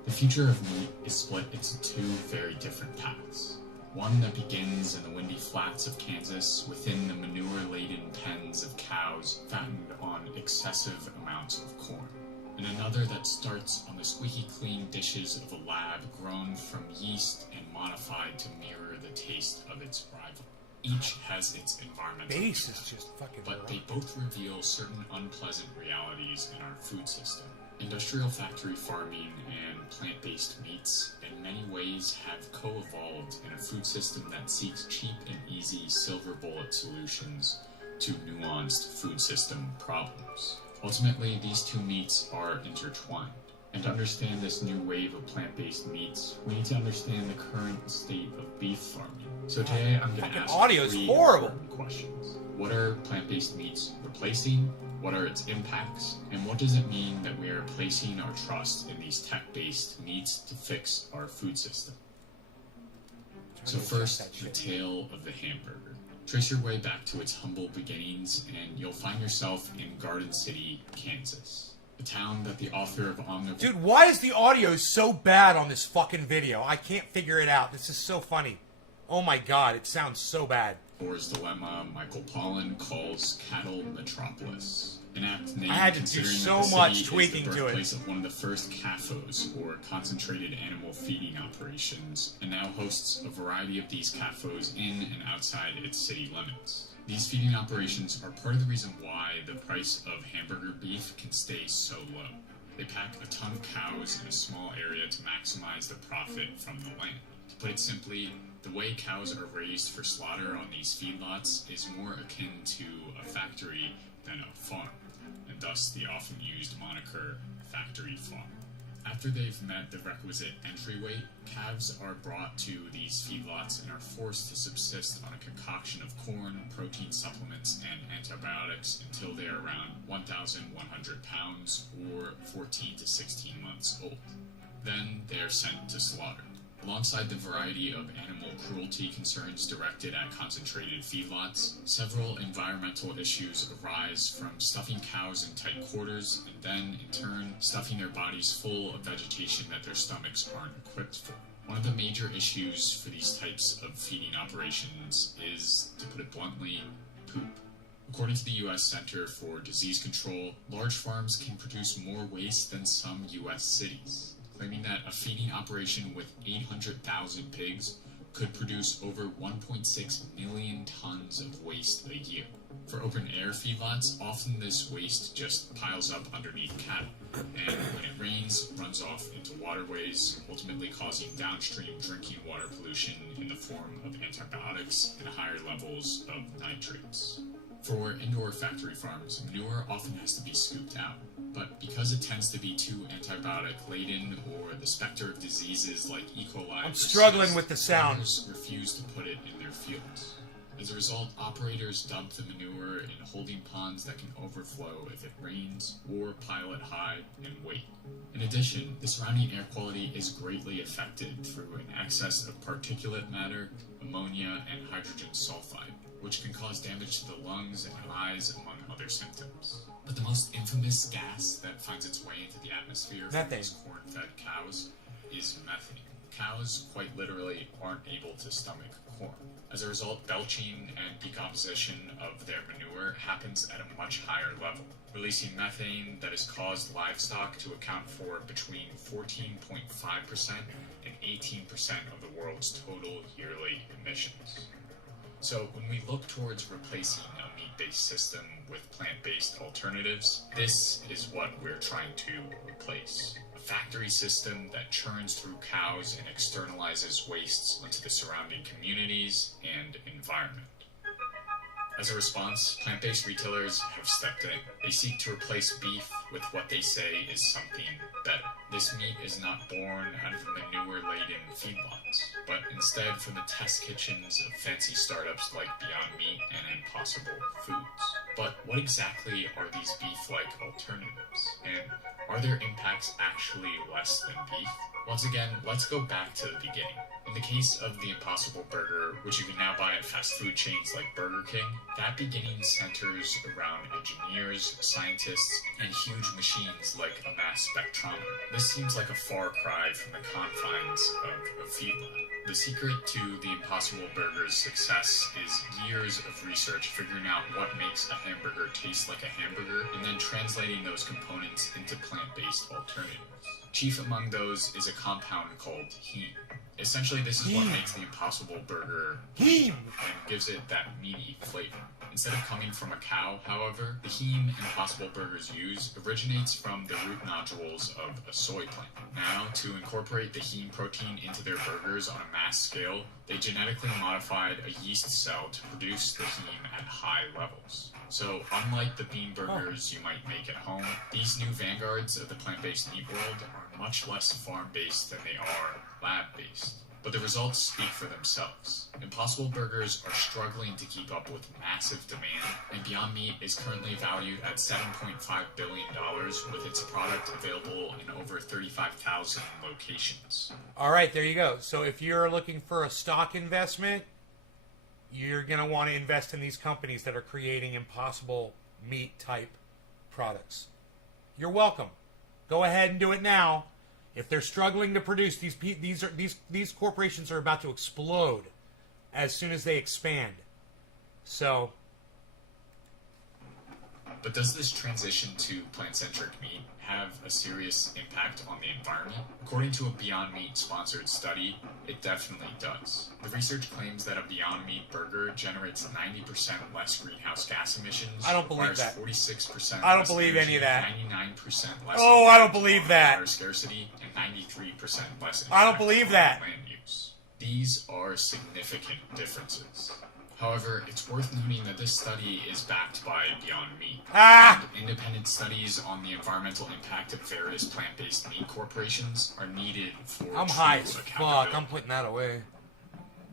The future of meat is split into two very different paths. One that begins in the windy flats of Kansas within the manure-laden pens of cows fattened on excessive amounts of corn. And another that starts on the squeaky clean dishes of a lab grown from yeast and modified to mirror the taste of its rival. Each has its environmental Base impact, is just fucking but wrong. they both reveal certain unpleasant realities in our food system. Industrial factory farming and plant-based meats in many ways have co-evolved in a food system that seeks cheap and easy silver bullet solutions to nuanced food system problems. Ultimately, these two meats are intertwined. And to understand this new wave of plant-based meats, we need to understand the current state of beef farming. So today I'm going to ask audio is three horrible. important questions. What are plant-based meats replacing? What are its impacts? And what does it mean that we are placing our trust in these tech-based meats to fix our food system? So first, the tale of the hamburger. Trace your way back to its humble beginnings and you'll find yourself in Garden City, Kansas. A town that the author of Omnivore... Dude, why is the audio so bad on this fucking video? I can't figure it out. This is so funny. Oh my god, it sounds so bad. Moore's Dilemma, Michael Pollan calls Cattle Metropolis. An apt name I had to do considering so that the much city tweaking is the to it. birthplace of one of the first CAFOs, or concentrated animal feeding operations, and now hosts a variety of these CAFOs in and outside its city limits. These feeding operations are part of the reason why the price of hamburger beef can stay so low. They pack a ton of cows in a small area to maximize the profit from the land. To put it simply, the way cows are raised for slaughter on these feedlots is more akin to a factory than a farm, and thus the often used moniker factory farm. After they've met the requisite entry weight, calves are brought to these feedlots and are forced to subsist on a concoction of corn, protein supplements, and antibiotics until they are around 1,100 pounds or 14 to 16 months old. Then they are sent to slaughter. Alongside the variety of animal cruelty concerns directed at concentrated feedlots, several environmental issues arise from stuffing cows in tight quarters and then, in turn, stuffing their bodies full of vegetation that their stomachs aren't equipped for. One of the major issues for these types of feeding operations is, to put it bluntly, poop. According to the U.S. Center for Disease Control, large farms can produce more waste than some U.S. cities, claiming that a feeding operation with 800,000 pigs could produce over 1.6 million tons of waste a year. For open-air feedlots, often this waste just piles up underneath cattle, and when it rains, runs off into waterways, ultimately causing downstream drinking water pollution in the form of antibiotics and higher levels of nitrates. For indoor factory farms, manure often has to be scooped out, but because it tends to be too antibiotic-laden or the specter of diseases like E. coli I'm struggling persists, with the sound. farmers refuse to put it in their fields. As a result, operators dump the manure in holding ponds that can overflow if it rains, or pile it high and wait. In addition, the surrounding air quality is greatly affected through an excess of particulate matter, ammonia, and hydrogen sulfide, which can cause damage to the lungs and eyes, among other symptoms. But the most infamous gas that finds its way into the atmosphere from Methane. these corn-fed cows is methane. Cows, quite literally, aren't able to stomach corn. As a result, belching and decomposition of their manure happens at a much higher level, releasing methane that has caused livestock to account for between 14.5% and 18% of the world's total yearly emissions. So when we look towards replacing a meat-based system with plant-based alternatives, this is what we're trying to replace. A factory system that churns through cows and externalizes wastes onto the surrounding communities and environment. As a response, plant-based retailers have stepped in. They seek to replace beef with what they say is something better. This meat is not born out of the manure-laden feedlots, but instead from the test kitchens of fancy startups like Beyond Meat and Impossible Foods. But what exactly are these beef-like alternatives? And are their impacts actually less than beef? Once again, let's go back to the beginning. In the case of the Impossible Burger, which you can now buy at fast food chains like Burger King, that beginning centers around engineers, scientists, and huge machines like a mass spectrometer. This seems like a far cry from the confines of a feedlot. The secret to the Impossible Burger's success is years of research figuring out what makes a hamburger taste like a hamburger, and then translating those components into plant-based alternatives. Chief among those is a compound called heme. Essentially, this is what makes the Impossible Burger Heme! and gives it that meaty flavor. Instead of coming from a cow, however, the heme Impossible Burgers use originates from the root nodules of a soy plant. Now, to incorporate the heme protein into their burgers on a mass scale, they genetically modified a yeast cell to produce the heme at high levels. So, unlike the bean burgers you might make at home, these new vanguards of the plant-based meat world are much less farm-based than they are lab-based. But the results speak for themselves. Impossible Burgers are struggling to keep up with massive demand, and Beyond Meat is currently valued at $7.5 billion, with its product available in over 35,000 locations. All right, there you go. So if you're looking for a stock investment, you're going to want to invest in these companies that are creating impossible meat-type products. You're welcome. Go ahead and do it now. If they're struggling to produce, these corporations are about to explode as soon as they expand. So, but does this transition to plant-centric meat have a serious impact on the environment? According to a Beyond Meat sponsored study, it definitely does. The research claims that a Beyond Meat burger generates 90% less greenhouse gas emissions. I don't believe requires that. 46% I don't less believe energy, any of that. 99% less. Oh, I don't believe that. Water scarcity and 93% less. I don't believe on that. Land use. These are significant differences. However, it's worth noting that this study is backed by Beyond Meat. And independent studies on the environmental impact of various plant-based meat corporations are needed for I'm true high as fuck. accountability. I'm putting that away.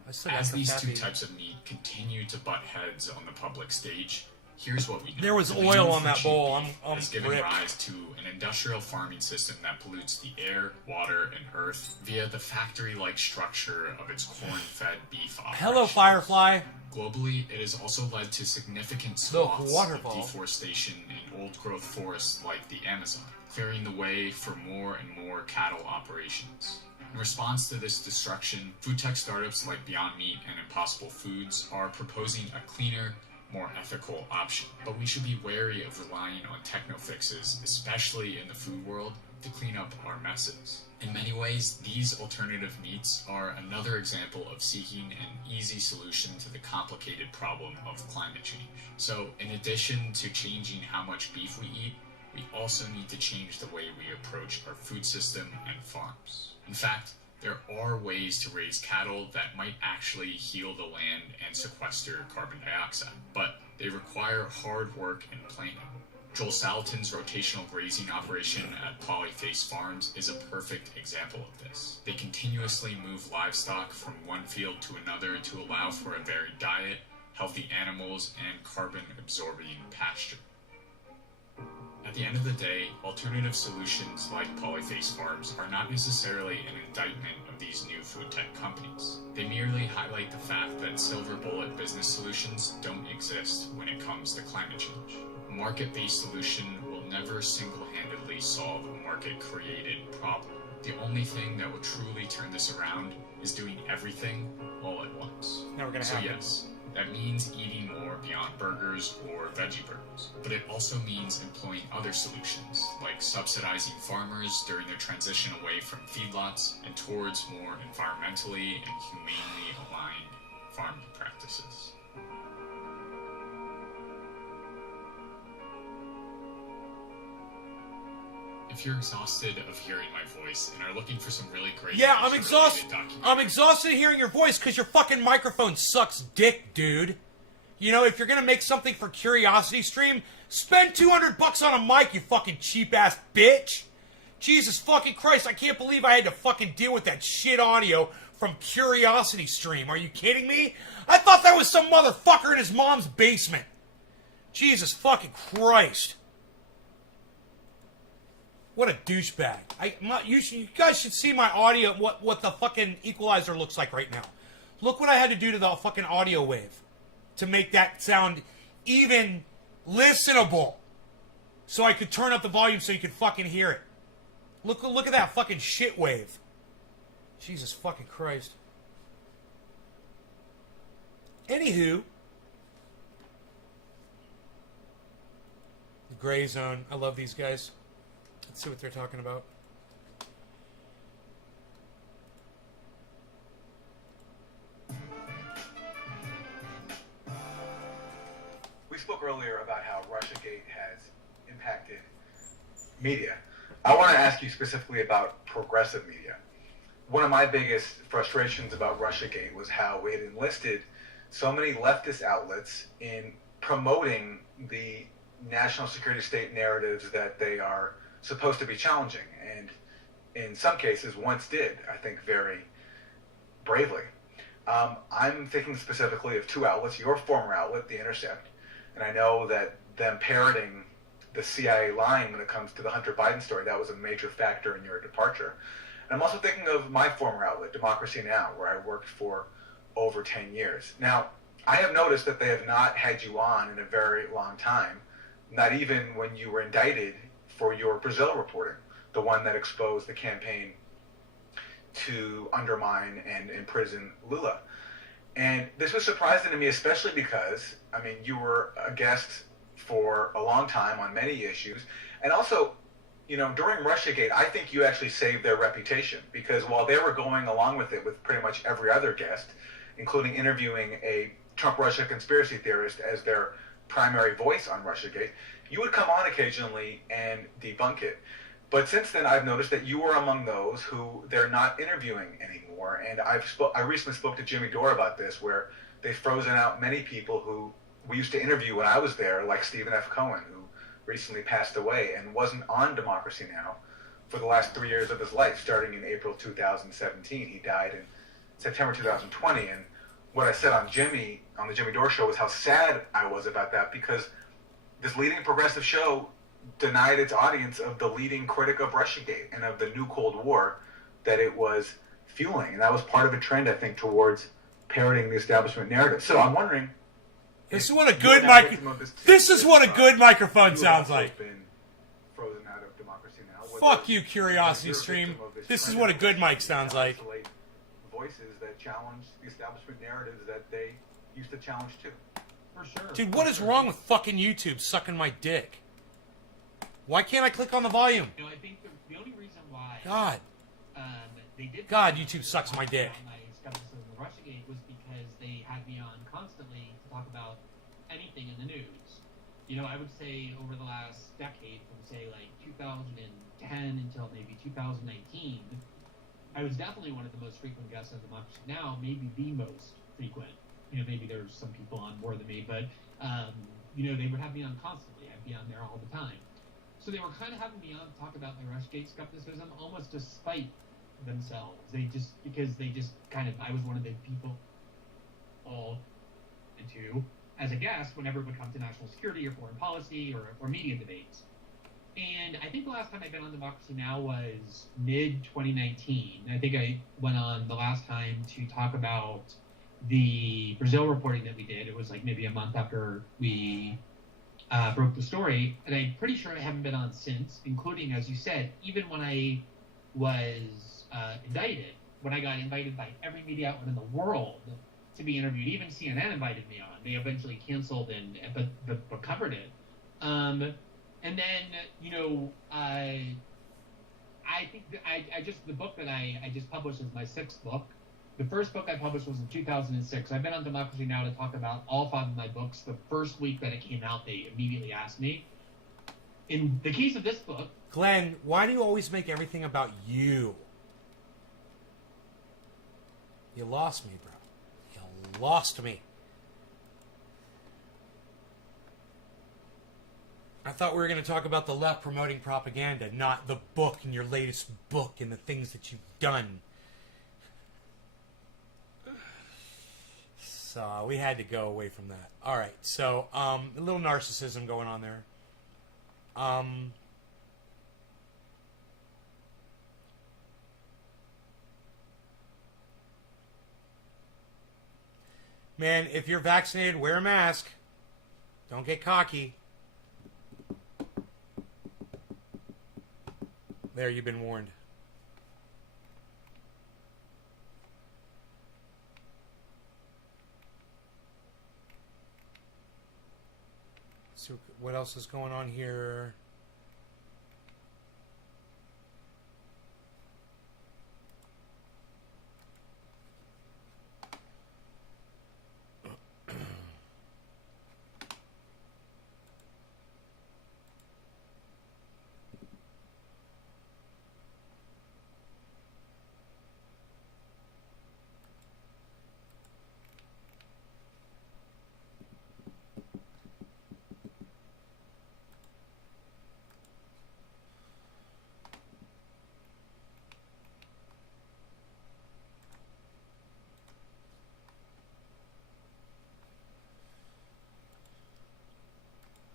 I still got As some these two caffeine. types of meat continue to butt heads on the public stage, Here's what we know. There was The oil reason on that cheap bowl. beef I'm has given ripped. rise to an industrial farming system that pollutes the air, water, and earth via the factory-like structure of its corn-fed beef operations. Hello, Firefly. Globally, it has also led to significant Look, swaths of waterfall. deforestation in old-growth forests like the Amazon, clearing the way for more and more cattle operations. In response to this destruction, food tech startups like Beyond Meat and Impossible Foods are proposing a cleaner, more ethical option. But we should be wary of relying on techno fixes, especially in the food world, to clean up our messes. In many ways, these alternative meats are another example of seeking an easy solution to the complicated problem of climate change. So, in addition to changing how much beef we eat, we also need to change the way we approach our food system and farms. In fact, there are ways to raise cattle that might actually heal the land and sequester carbon dioxide, but they require hard work and planning. Joel Salatin's rotational grazing operation at Polyface Farms is a perfect example of this. They continuously move livestock from one field to another to allow for a varied diet, healthy animals, and carbon-absorbing pasture. At the end of the day, alternative solutions like Polyface Farms are not necessarily an indictment of these new food tech companies. They merely highlight the fact that silver bullet business solutions don't exist when it comes to climate change. A market-based solution will never single-handedly solve a market-created problem. The only thing that will truly turn this around is doing everything all at once. Never gonna So happen. yes, that means eating more Beyond Burgers or veggie burgers. But it also means employing other solutions, like subsidizing farmers during their transition away from feedlots and towards more environmentally and humanely aligned farming practices. If you're exhausted of hearing my voice and are looking for some really great Yeah, I'm nature-related exhausted. documentaries- I'm exhausted hearing your voice because your fucking microphone sucks dick, dude. You know, if you're gonna make something for Curiosity Stream, spend $200 on a mic, you fucking cheap ass bitch. Jesus fucking Christ, I can't believe I had to fucking deal with that shit audio from Curiosity Stream. Are you kidding me? I thought that was some motherfucker in his mom's basement. Jesus fucking Christ. What a douchebag. You guys should see my audio, what the fucking equalizer looks like right now. Look what I had to do to the fucking audio wave to make that sound even listenable. So I could turn up the volume so you could fucking hear it. Look at that fucking shit wave. Jesus fucking Christ. Anywho. The Gray Zone. I love these guys. Let's see what they're talking about. We spoke earlier about how Russiagate has impacted media. I want to ask you specifically about progressive media. One of my biggest frustrations about Russiagate was how it enlisted so many leftist outlets in promoting the national security state narratives that they are supposed to be challenging, and in some cases once did, I think, very bravely. I'm thinking specifically of two outlets, your former outlet, The Intercept, and I know that them parroting the CIA line when it comes to the Hunter Biden story, that was a major factor in your departure. And I'm also thinking of my former outlet, Democracy Now!, where I worked for over 10 years. Now, I have noticed that they have not had you on in a very long time, not even when you were indicted for your Brazil reporting, the one that exposed the campaign to undermine and imprison Lula. And this was surprising to me, especially because, I mean, you were a guest for a long time on many issues. And also, you know, during Russiagate, I think you actually saved their reputation, because while they were going along with it with pretty much every other guest, including interviewing a Trump-Russia conspiracy theorist as their primary voice on Russiagate, you would come on occasionally and debunk it. But since then, I've noticed that you were among those who they're not interviewing anymore. And I recently spoke to Jimmy Dore about this, where they've frozen out many people who we used to interview when I was there, like Stephen F. Cohen, who recently passed away and wasn't on Democracy Now! For the last 3 years of his life, starting in April 2017. He died in September 2020. And what I said on the Jimmy Dore show was how sad I was about that, because this leading progressive show denied its audience of the leading critic of Russiagate and of the new Cold War that it was fueling. And that was part of a trend, I think, towards parroting the establishment narrative. So I'm wondering... This is what a good This is what a good microphone sounds like. Been frozen out of Democracy Now. Fuck you, Curiosity Stream. This is what a good mic sounds like. Voices that challenge the establishment narratives that they used to challenge too. For sure. Dude, what is wrong with fucking YouTube sucking my dick? Why can't I click on the volume? You know, I think the only reason why God. They did God, YouTube sucks my dick. My skepticism of Russiagate was because they had me on constantly to talk about anything in the news. You know, I would say over the last decade, from say like 2010 until maybe 2019, I was definitely one of the most frequent guests on Democracy Now, maybe the most frequent. You know, maybe there's some people on more than me, but, you know, they would have me on constantly. I'd be on there all the time. So they were kind of having me on to talk about my Russiagate skepticism almost to spite themselves. I was one of the people all into as a guest whenever it would come to national security or foreign policy or media debates. And I think the last time I've been on Democracy Now was mid-2019. I think I went on the last time to talk about the Brazil reporting that we did. It was like maybe a month after we broke the story. And I'm pretty sure I haven't been on since, including, as you said, even when I was indicted, when I got invited by every media outlet in the world to be interviewed. Even CNN invited me on. They eventually canceled but covered it. And then, you know, I think that the book that I just published is my 6th book. The first book I published was in 2006. I've been on Democracy Now! To talk about all 5 of my books. The first week that it came out, they immediately asked me. In the case of this book... Glenn, why do you always make everything about you? You lost me, bro. You lost me. I thought we were going to talk about the left promoting propaganda, not the book and your latest book and the things that you've done. So we had to go away from that. All right, so a little narcissism going on there. Man, if you're vaccinated, wear a mask. Don't get cocky. There, you've been warned. So what else is going on here?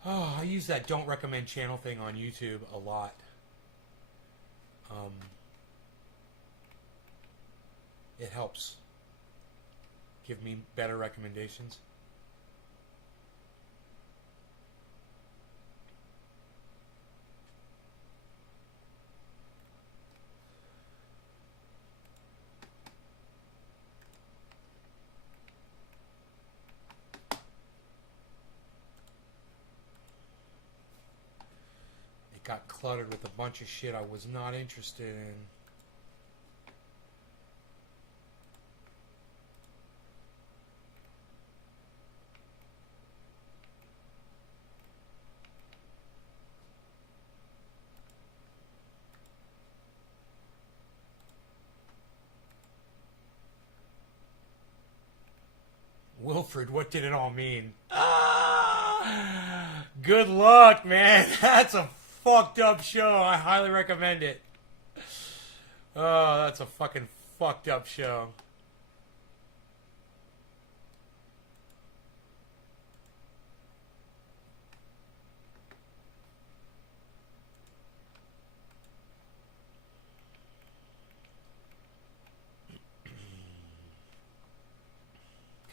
Oh, I use that don't recommend channel thing on YouTube a lot. It helps give me better recommendations. Got cluttered with a bunch of shit I was not interested in. Wilfred, what did it all mean? Ah, good luck, man. That's a fucked up show. I highly recommend it. Oh, that's a fucking fucked up show.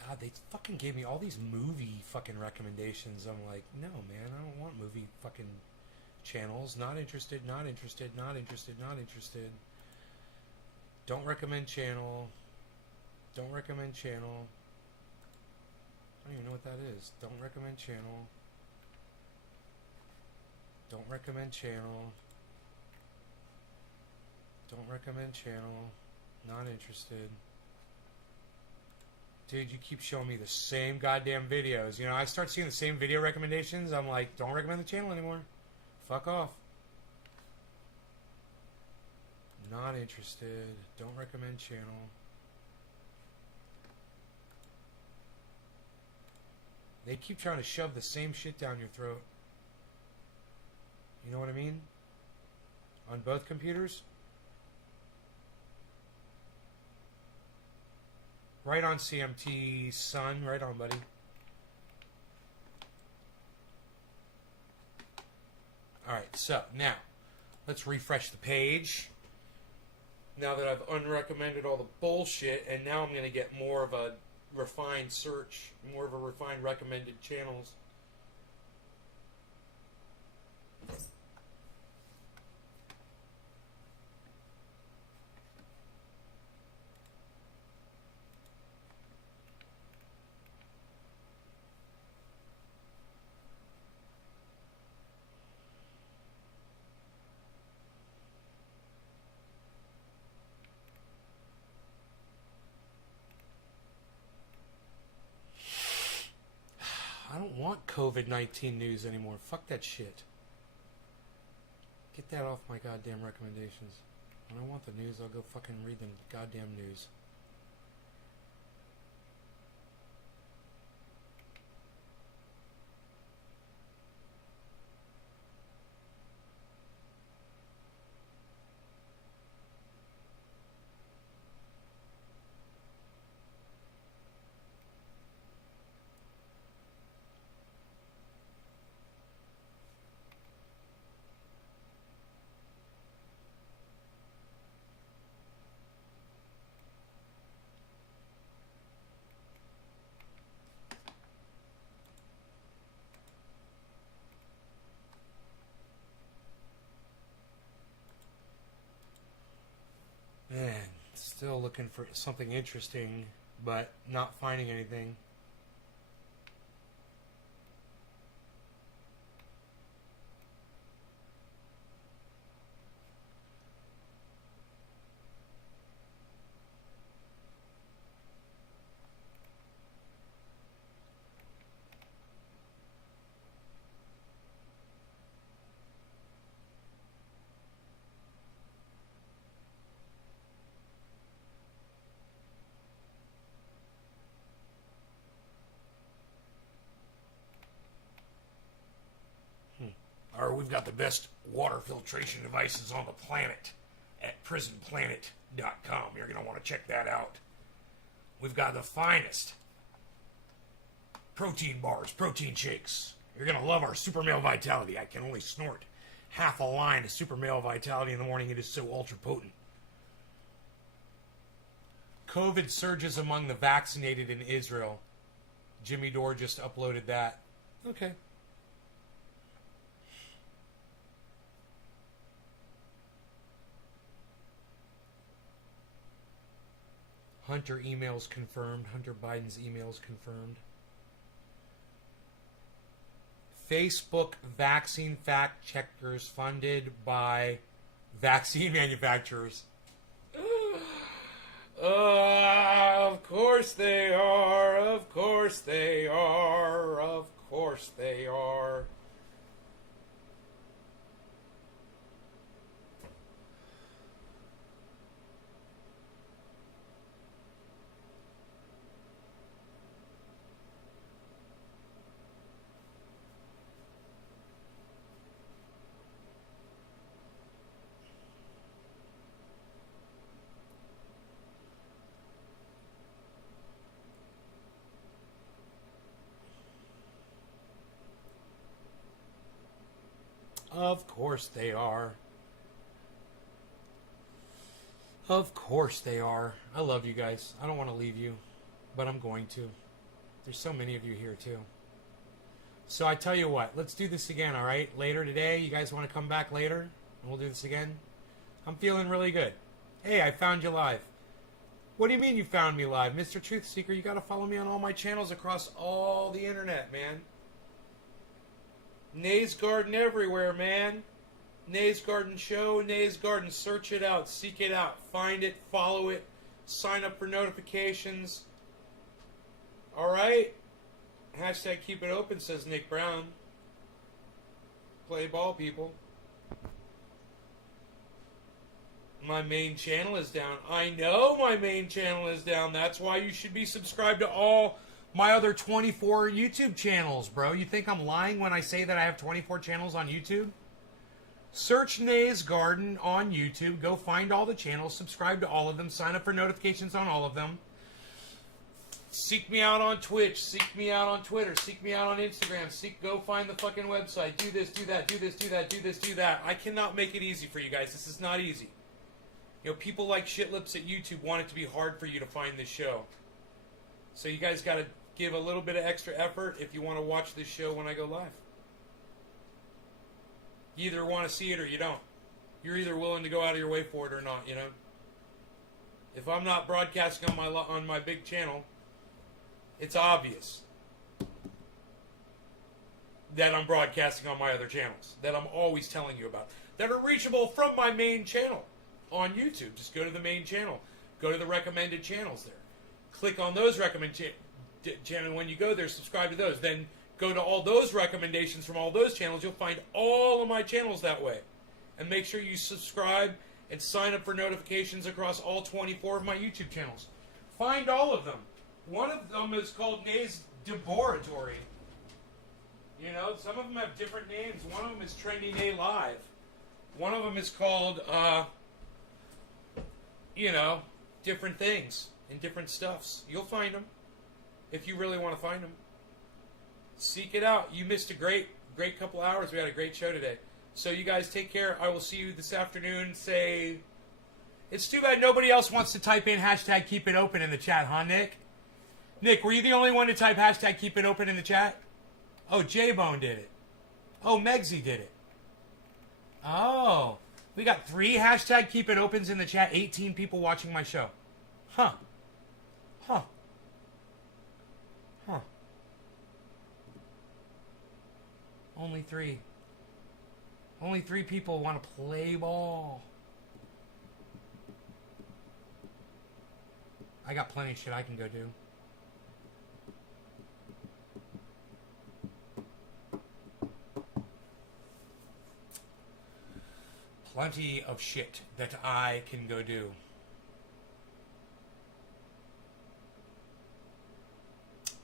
God, they fucking gave me all these movie fucking recommendations. I'm like, no, man, I don't want movie fucking channels. Not interested, not interested, not interested, not interested. Don't recommend channel. Don't recommend channel. I don't even know what that is. Don't recommend channel. Don't recommend channel. Don't recommend channel. Not interested. Dude, you keep showing me the same goddamn videos. You know, I start seeing the same video recommendations. I'm like, don't recommend the channel anymore. Fuck off. Not interested. Don't recommend channel. They keep trying to shove the same shit down your throat. You know what I mean? On both computers? Right on CMT, son. Right on, buddy. Alright, so now let's refresh the page. Now that I've unrecommended all the bullshit, and now I'm going to get more of a refined search, more of a refined recommended channels. I don't want COVID-19 news anymore. Fuck that shit. Get that off my goddamn recommendations. When I want the news, I'll go fucking read the goddamn news. Man, still looking for something interesting, but not finding anything. Or we've got the best water filtration devices on the planet at prisonplanet.com. You're going to want to check that out. We've got the finest protein bars, protein shakes. You're going to love our Super Male Vitality. I can only snort half a line of Super Male Vitality in the morning. It is so ultra potent. COVID surges among the vaccinated in Israel. Jimmy Dore just uploaded that. Okay. Hunter emails confirmed. Hunter Biden's emails confirmed. Facebook vaccine fact checkers funded by vaccine manufacturers. Of course they are. Of course they are. Of course they are. Of course they are. Of course they are. I love you guys. I don't want to leave you, but I'm going to. There's so many of you here, too. So I tell you what, let's do this again, all right? Later today, you guys want to come back later? And we'll do this again? I'm feeling really good. Hey, I found you live. What do you mean you found me live? Mr. Truth Seeker, you got to follow me on all my channels across all the internet, man. Nays Garden everywhere, man. Nays Garden Show, Nays Garden. Search it out, seek it out, find it, follow it, sign up for notifications. All right? Hashtag keep it open, says Nick Brown. Play ball, people. My main channel is down. I know my main channel is down. That's why you should be subscribed to all my other 24 YouTube channels, bro. You think I'm lying when I say that I have 24 channels on YouTube? Search Nays Garden on YouTube. Go find all the channels. Subscribe to all of them. Sign up for notifications on all of them. Seek me out on Twitch. Seek me out on Twitter. Seek me out on Instagram. Go find the fucking website. Do this, do that, do this, do that, do this, do that. I cannot make it easy for you guys. This is not easy. You know, people like Shitlips at YouTube want it to be hard for you to find this show. So you guys got to give a little bit of extra effort if you want to watch this show when I go live. You either want to see it or you don't. You're either willing to go out of your way for it or not, you know. If I'm not broadcasting on my big channel, it's obvious that I'm broadcasting on my other channels, that I'm always telling you about, that are reachable from my main channel on YouTube. Just go to the main channel. Go to the recommended channels there. Click on those recommended channels. When you go there, subscribe to those. Then go to all those recommendations from all those channels. You'll find all of my channels that way. And make sure you subscribe and sign up for notifications across all 24 of my YouTube channels. Find all of them. One of them is called Nays Laboratory. You know, some of them have different names. One of them is Trendy Nay Live. One of them is called, you know, different things and different stuffs. You'll find them if you really want to find them. Seek it out. You missed a great couple hours. We had a great show today. So you guys take care. I will see you this afternoon. It's too bad nobody else wants to type in hashtag keep it open in the chat, huh, Nick? Nick, were you the only one to type hashtag keep it open in the chat? Oh, J-Bone did it. Oh, Megsy did it. Oh, we got 3 hashtag keep it opens in the chat. 18 people watching my show. Huh. Only 3. Only 3 people want to play ball. I got plenty of shit I can go do. Plenty of shit that I can go do.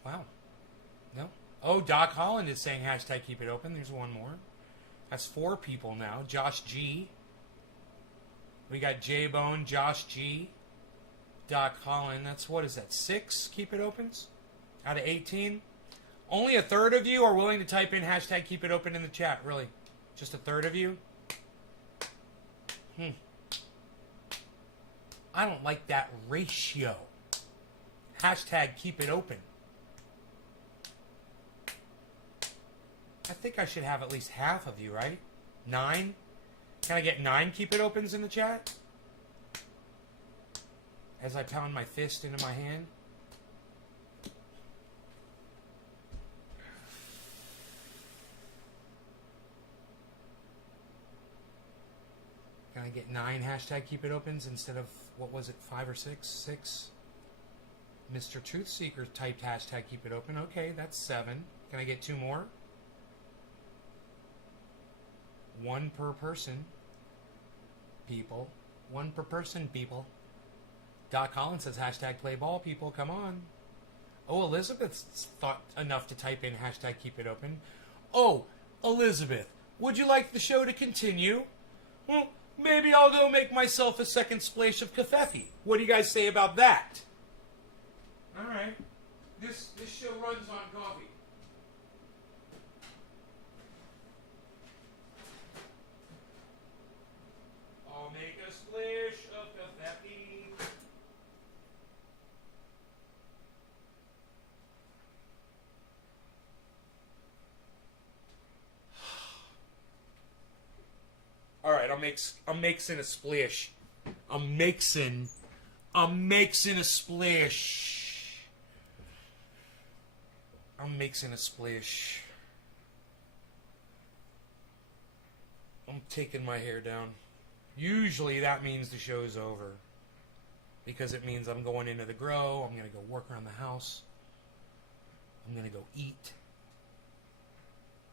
Wow. No. Oh, Doc Holland is saying hashtag keep it open. There's one more. That's 4 people now. Josh G. We got J-Bone, Josh G. Doc Holland. That's, what is that, 6 keep it opens? Out of 18? Only a third of you are willing to type in hashtag keep it open in the chat, really. Just a third of you? I don't like that ratio. Hashtag keep it open. I think I should have at least half of you, right? 9? Can I get 9 keep it opens in the chat? As I pound my fist into my hand. Can I get 9 hashtag keep it opens instead of, what was it, 5 or 6? 6. Mr. Truth Seeker typed hashtag keep it open. Okay, that's 7. Can I get 2 more? 1 per person. People. 1 per person, people. Doc Collins says hashtag play ball, people. Come on. Oh, Elizabeth's thought enough to type in hashtag keep it open. Oh, Elizabeth, would you like the show to continue? Well, maybe I'll go make myself a second splash of kefefe. What do you guys say about that? All right. This show runs on coffee. I'll make a splash of kefefe. I'm mixing a splish. I'm mixing a splish. I'm mixing a splish. I'm taking my hair down. Usually that means the show's over. Because it means I'm going into the grow. I'm going to go work around the house. I'm going to go eat.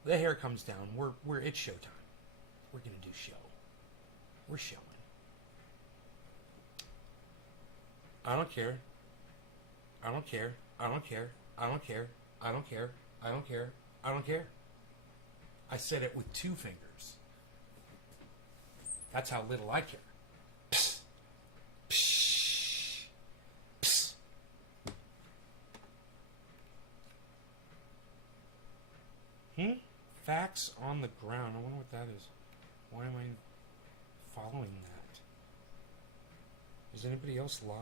The hair comes down. It's showtime. We're going to do show. We're showing. I don't care. I don't care. I don't care. I don't care. I don't care. I don't care. I don't care. I said it with 2 fingers. That's how little I care. Psst. Psst. Psst. Facts on the ground. I wonder what that is. Why am I following that? Is anybody else live?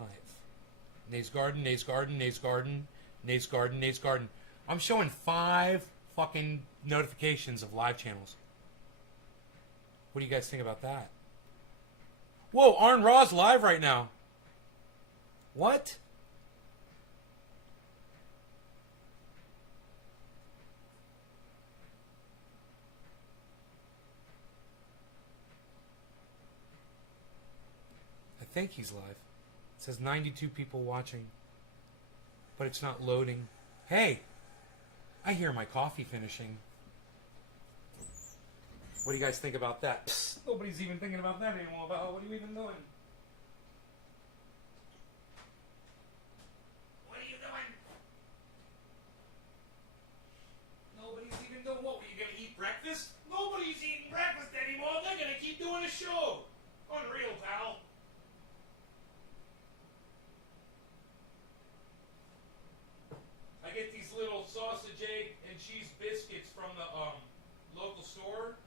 Nays Garden, Nays Garden, Nays Garden, Nays Garden, Nays Garden. I'm showing 5 fucking notifications of live channels. What do you guys think about that? Whoa, Arn Raw's live right now. What? I think he's live. It says 92 people watching. But it's not loading. Hey! I hear my coffee finishing. What do you guys think about that? Psst, nobody's even thinking about that anymore. What are you even doing? What are you doing? Nobody's even doing what? Were you going to eat breakfast? Nobody's eating breakfast anymore. They're going to keep doing the show. Unreal, pal. I get these little sausage, egg, and cheese biscuits from the local store.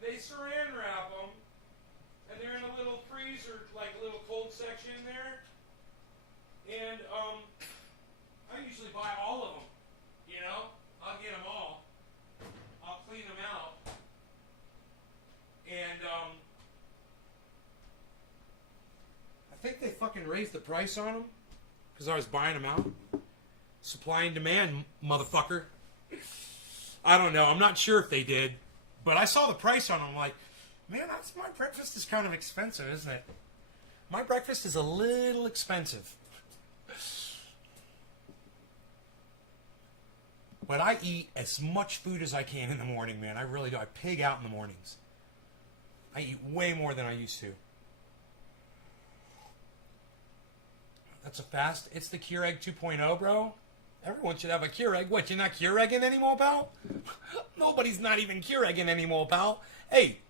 They saran wrap them, and they're in a little freezer, like a little cold section in there. And I usually buy all of them. You know, I'll get them all. I'll clean them out, and I think they fucking raised the price on them because I was buying them out. Supply and demand, motherfucker. I don't know. I'm not sure if they did. But I saw the price on them. I'm like, man, my breakfast is kind of expensive, isn't it? My breakfast is a little expensive. But I eat as much food as I can in the morning, man. I really do. I pig out in the mornings. I eat way more than I used to. That's a fast. It's the Keurig 2.0, bro. Everyone should have a Keurig. What, you're not Keurig-ing anymore, pal? Nobody's not even Keurig-ing anymore, pal. Hey,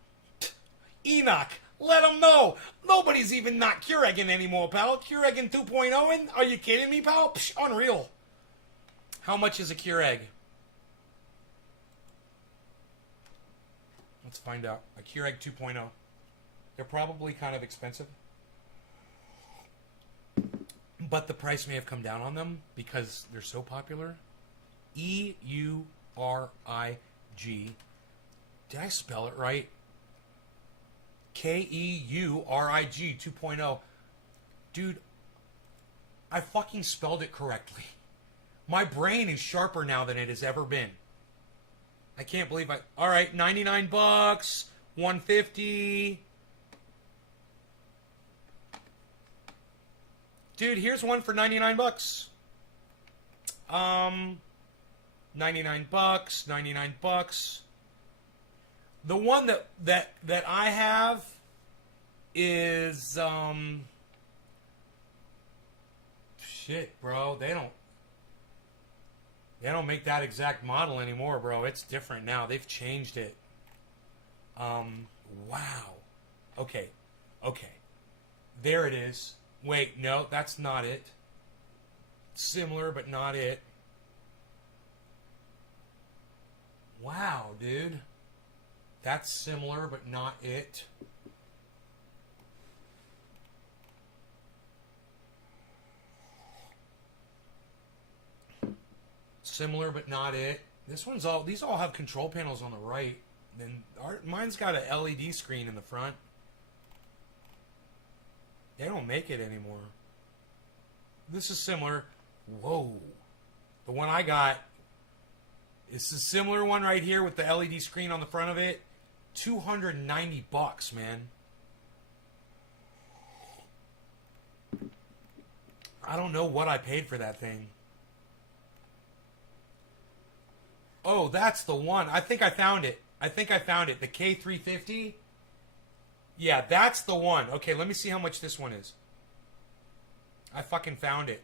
Enoch, let them know. Nobody's even not Keurig-ing anymore, pal. Keurig 2.0? Are you kidding me, pal? Psh, unreal. How much is a Keurig? Let's find out. A Keurig 2.0. They're probably kind of expensive. But the price may have come down on them because they're so popular. EURIG. Did I spell it right? KEURIG 2.0. Dude, I fucking spelled it correctly. My brain is sharper now than it has ever been. I can't believe all right, $99, $150. Dude, here's one for $99. $99, $99. The one that I have is shit, bro. They don't make that exact model anymore, bro. It's different now. They've changed it. Wow. Okay. There it is. Wait, no, that's not it. Similar, but not it. Wow, dude. That's similar, but not it. Similar, but not it. These all have control panels on the right. then mine's got a LED screen in the front. They don't make it anymore. This is similar. Whoa. The one I got is a similar one right here with the LED screen on the front of it. $290, man. I don't know what I paid for that thing. Oh, that's the one. I think I found it. The K350. Yeah, that's the one. Okay, let me see how much this one is. I fucking found it.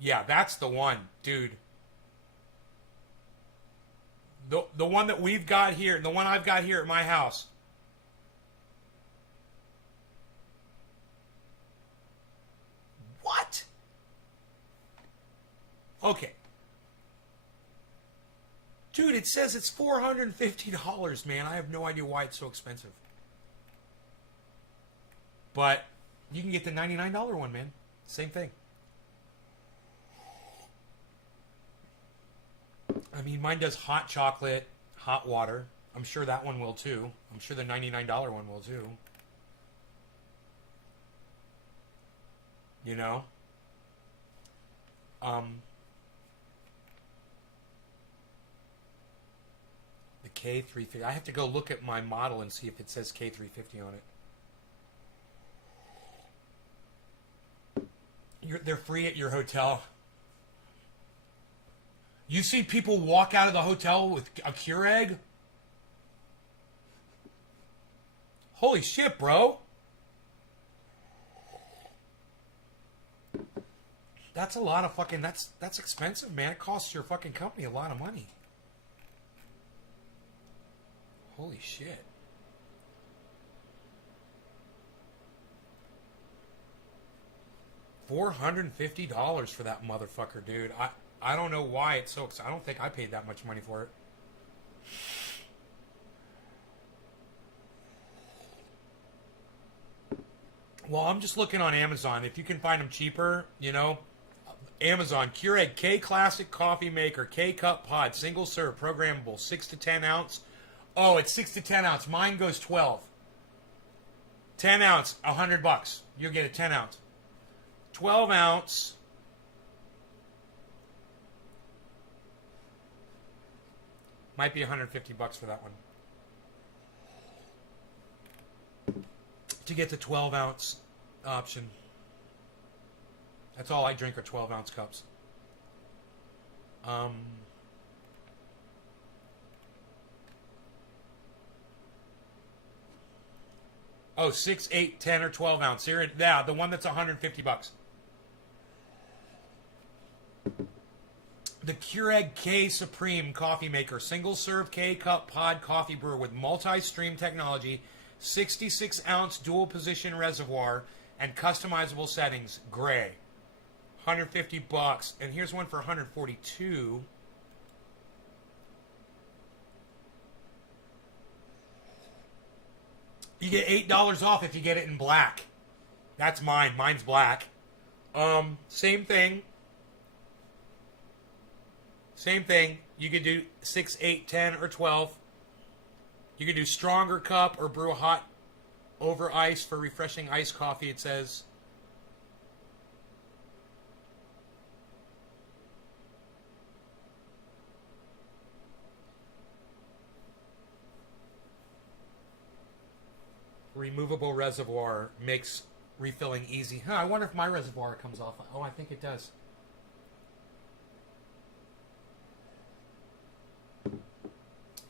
Yeah, that's the one, dude. The one that we've got here, the one I've got here at my house. What? Okay. Dude, it says it's $450, man. I have no idea why it's so expensive. But you can get the $99 one, man. Same thing. I mean, mine does hot chocolate, hot water. I'm sure that one will too. I'm sure the $99 one will too. You know? The K350. I have to go look at my model and see if it says K350 on it. They're free at your hotel. You see people walk out of the hotel with a Keurig? Holy shit, bro. That's a lot of fucking... That's expensive, man. It costs your fucking company a lot of money. Holy shit. $450 for that motherfucker, dude. I don't know why it's so... I don't think I paid that much money for it. Well, I'm just looking on Amazon. If you can find them cheaper, you know... Amazon, Keurig K Classic Coffee Maker, K Cup Pod, single serve, programmable, 6 to 10 ounce. Oh, it's 6 to 10 ounce. Mine goes 12. 10 ounce, $100. You'll get a 10 ounce. 12 ounce. Might be $150 for that one. To get the 12 ounce option. That's all I drink are 12 ounce cups. Oh, 6, 8, 10, or 12 ounce. Here, yeah, the one that's $150. The Keurig K Supreme Coffee Maker, single serve K Cup Pod Coffee Brewer with multi-stream technology, 66 ounce dual position reservoir, and customizable settings. Gray. $150. And here's one for $142. You get $8 off if you get it in black. That's mine. Mine's black. Same thing. Same thing. You could do 6, 8, 10, or 12. You could do stronger cup or brew hot over ice for refreshing iced coffee, it says. Removable reservoir makes refilling easy. Huh, I wonder if my reservoir comes off. Oh, I think it does.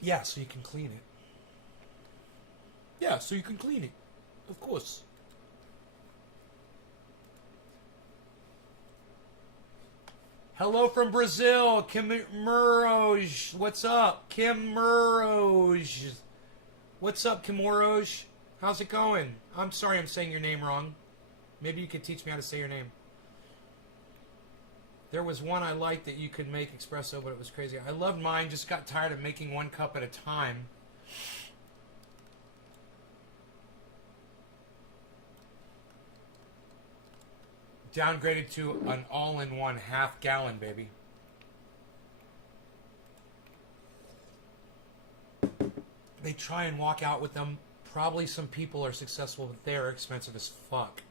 Yeah, so you can clean it. Yeah, so you can clean it. Of course. Hello from Brazil, Kim Muroj. What's up, Kim Muroj? What's up, Kim Muroj? How's it going? I'm sorry I'm saying your name wrong. Maybe you could teach me how to say your name. There was one I liked that you could make espresso, but it was crazy. I loved mine, just got tired of making one cup at a time. Downgraded to an all-in-one half gallon, baby. they try and walk out with them. Probably some people are successful, but they're expensive as fuck.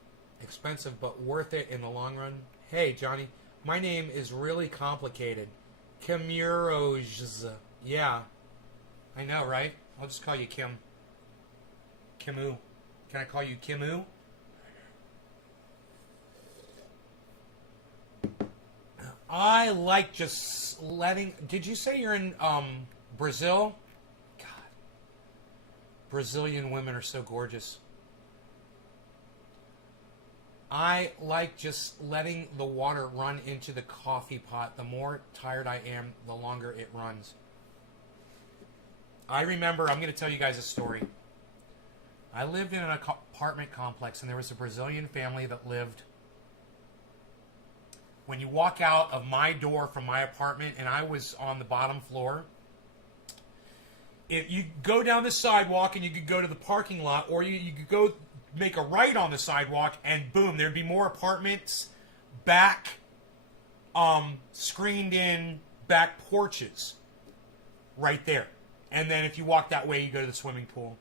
Expensive, but worth it in the long run. Hey, Johnny, my name is really complicated. Kimuroj. Yeah. I know, right? I'll just call you Kim. Kimu. Can I call you Kimu? I like just letting... Did you say you're in Brazil? God. Brazilian women are so gorgeous. I like just letting the water run into the coffee pot. The more tired I am, the longer it runs. I remember, I'm going to tell you guys a story. I lived in an apartment complex, and there was a Brazilian family that lived. When you walk out of my door from my apartment, and I was on the bottom floor, if you go down the sidewalk and you could go to the parking lot, or you could go make a right on the sidewalk, and boom, there'd be more apartments, back, screened in back porches right there. And then if you walk that way, you go to the swimming pool.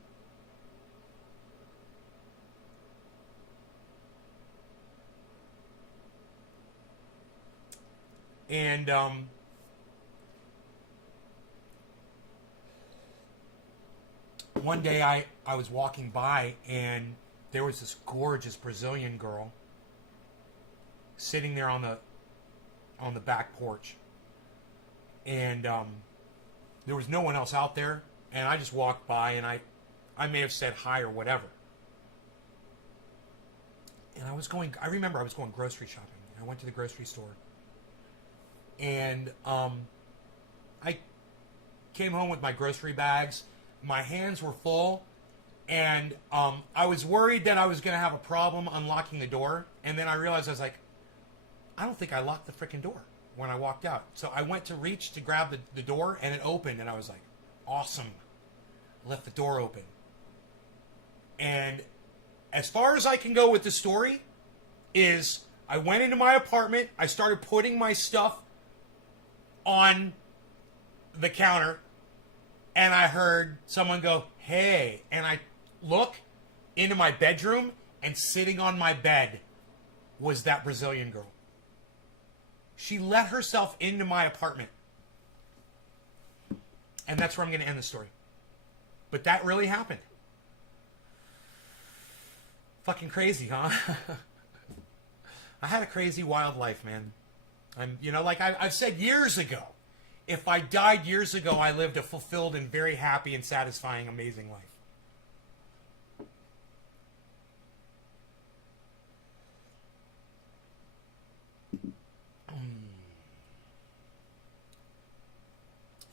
And one day I was walking by, and there was this gorgeous Brazilian girl sitting there on the back porch. And there was no one else out there, and I just walked by, and I may have said hi or whatever. And I remember I was going grocery shopping. I went to the grocery store. And I came home with my grocery bags. My hands were full, and I was worried that I was going to have a problem unlocking the door. And then I realized, I was like, I don't think I locked the freaking door when I walked out. So I went to reach to grab the door, and it opened, and I was like, awesome. Left the door open. And as far as I can go with the story is I went into my apartment, I started putting my stuff on the counter, and I heard someone go, hey, and I look into my bedroom, and sitting on my bed was that Brazilian girl. She let herself into my apartment. And that's where I'm going to end the story. But that really happened. Fucking crazy, huh? I had a crazy wild life, man. Like I've said years ago, if I died years ago, I lived a fulfilled and very happy and satisfying, amazing life.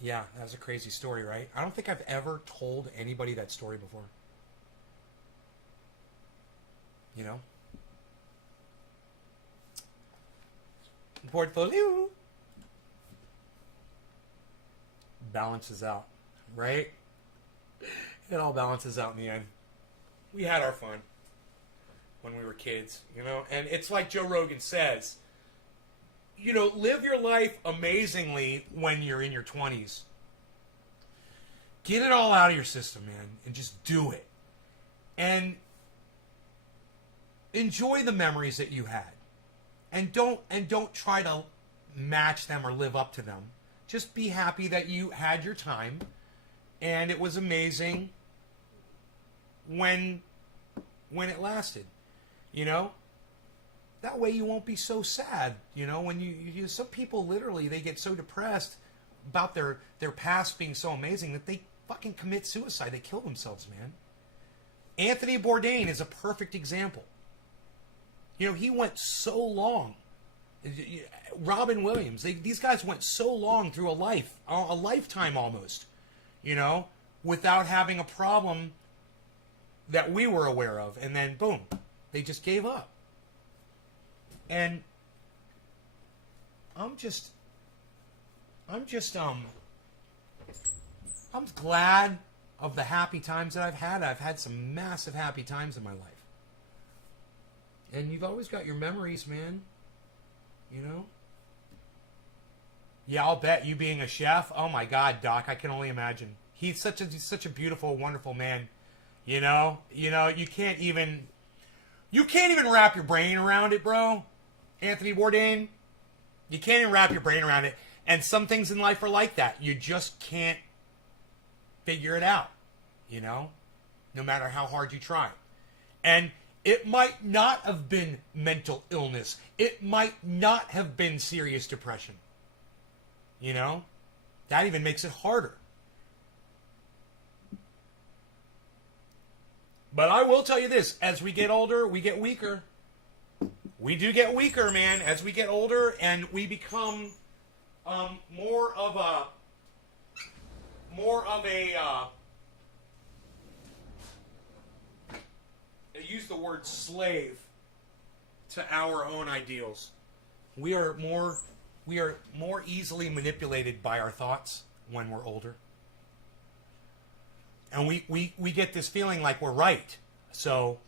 Yeah, that was a crazy story, right? I don't think I've ever told anybody that story before. You know? Portfolio balances out, right? It all balances out in the end. We had our fun when we were kids, and it's like Joe Rogan says, live your life amazingly when you're in your 20s. Get it all out of your system, man, and just do it. And enjoy the memories that you had. And don't try to match them or live up to them. Just be happy that you had your time, and it was amazing when it lasted. That way you won't be so sad. When you some people literally, they get so depressed about their past being so amazing that they fucking commit suicide. They kill themselves, man. Anthony Bourdain is a perfect example. He went so long. Robin Williams, these guys went so long through a lifetime almost, without having a problem that we were aware of. And then, boom, they just gave up. And I'm glad of the happy times that I've had. I've had some massive happy times in my life. And you've always got your memories, man. Yeah, I'll bet you being a chef. Oh my God, Doc, I can only imagine. He's such a beautiful, wonderful man. You know, you can't even wrap your brain around it, bro. Anthony Bourdain, you can't even wrap your brain around it. And some things in life are like that. You just can't figure it out, you know, no matter how hard you try. And it might not have been mental illness. It might not have been serious depression. You know, that even makes it harder. But I will tell you this, as we get older, we get weaker. We do get weaker, man, as we get older, and we become more of a use the word slave to our own ideals. We are more easily manipulated by our thoughts when we're older. And we get this feeling like we're right. So,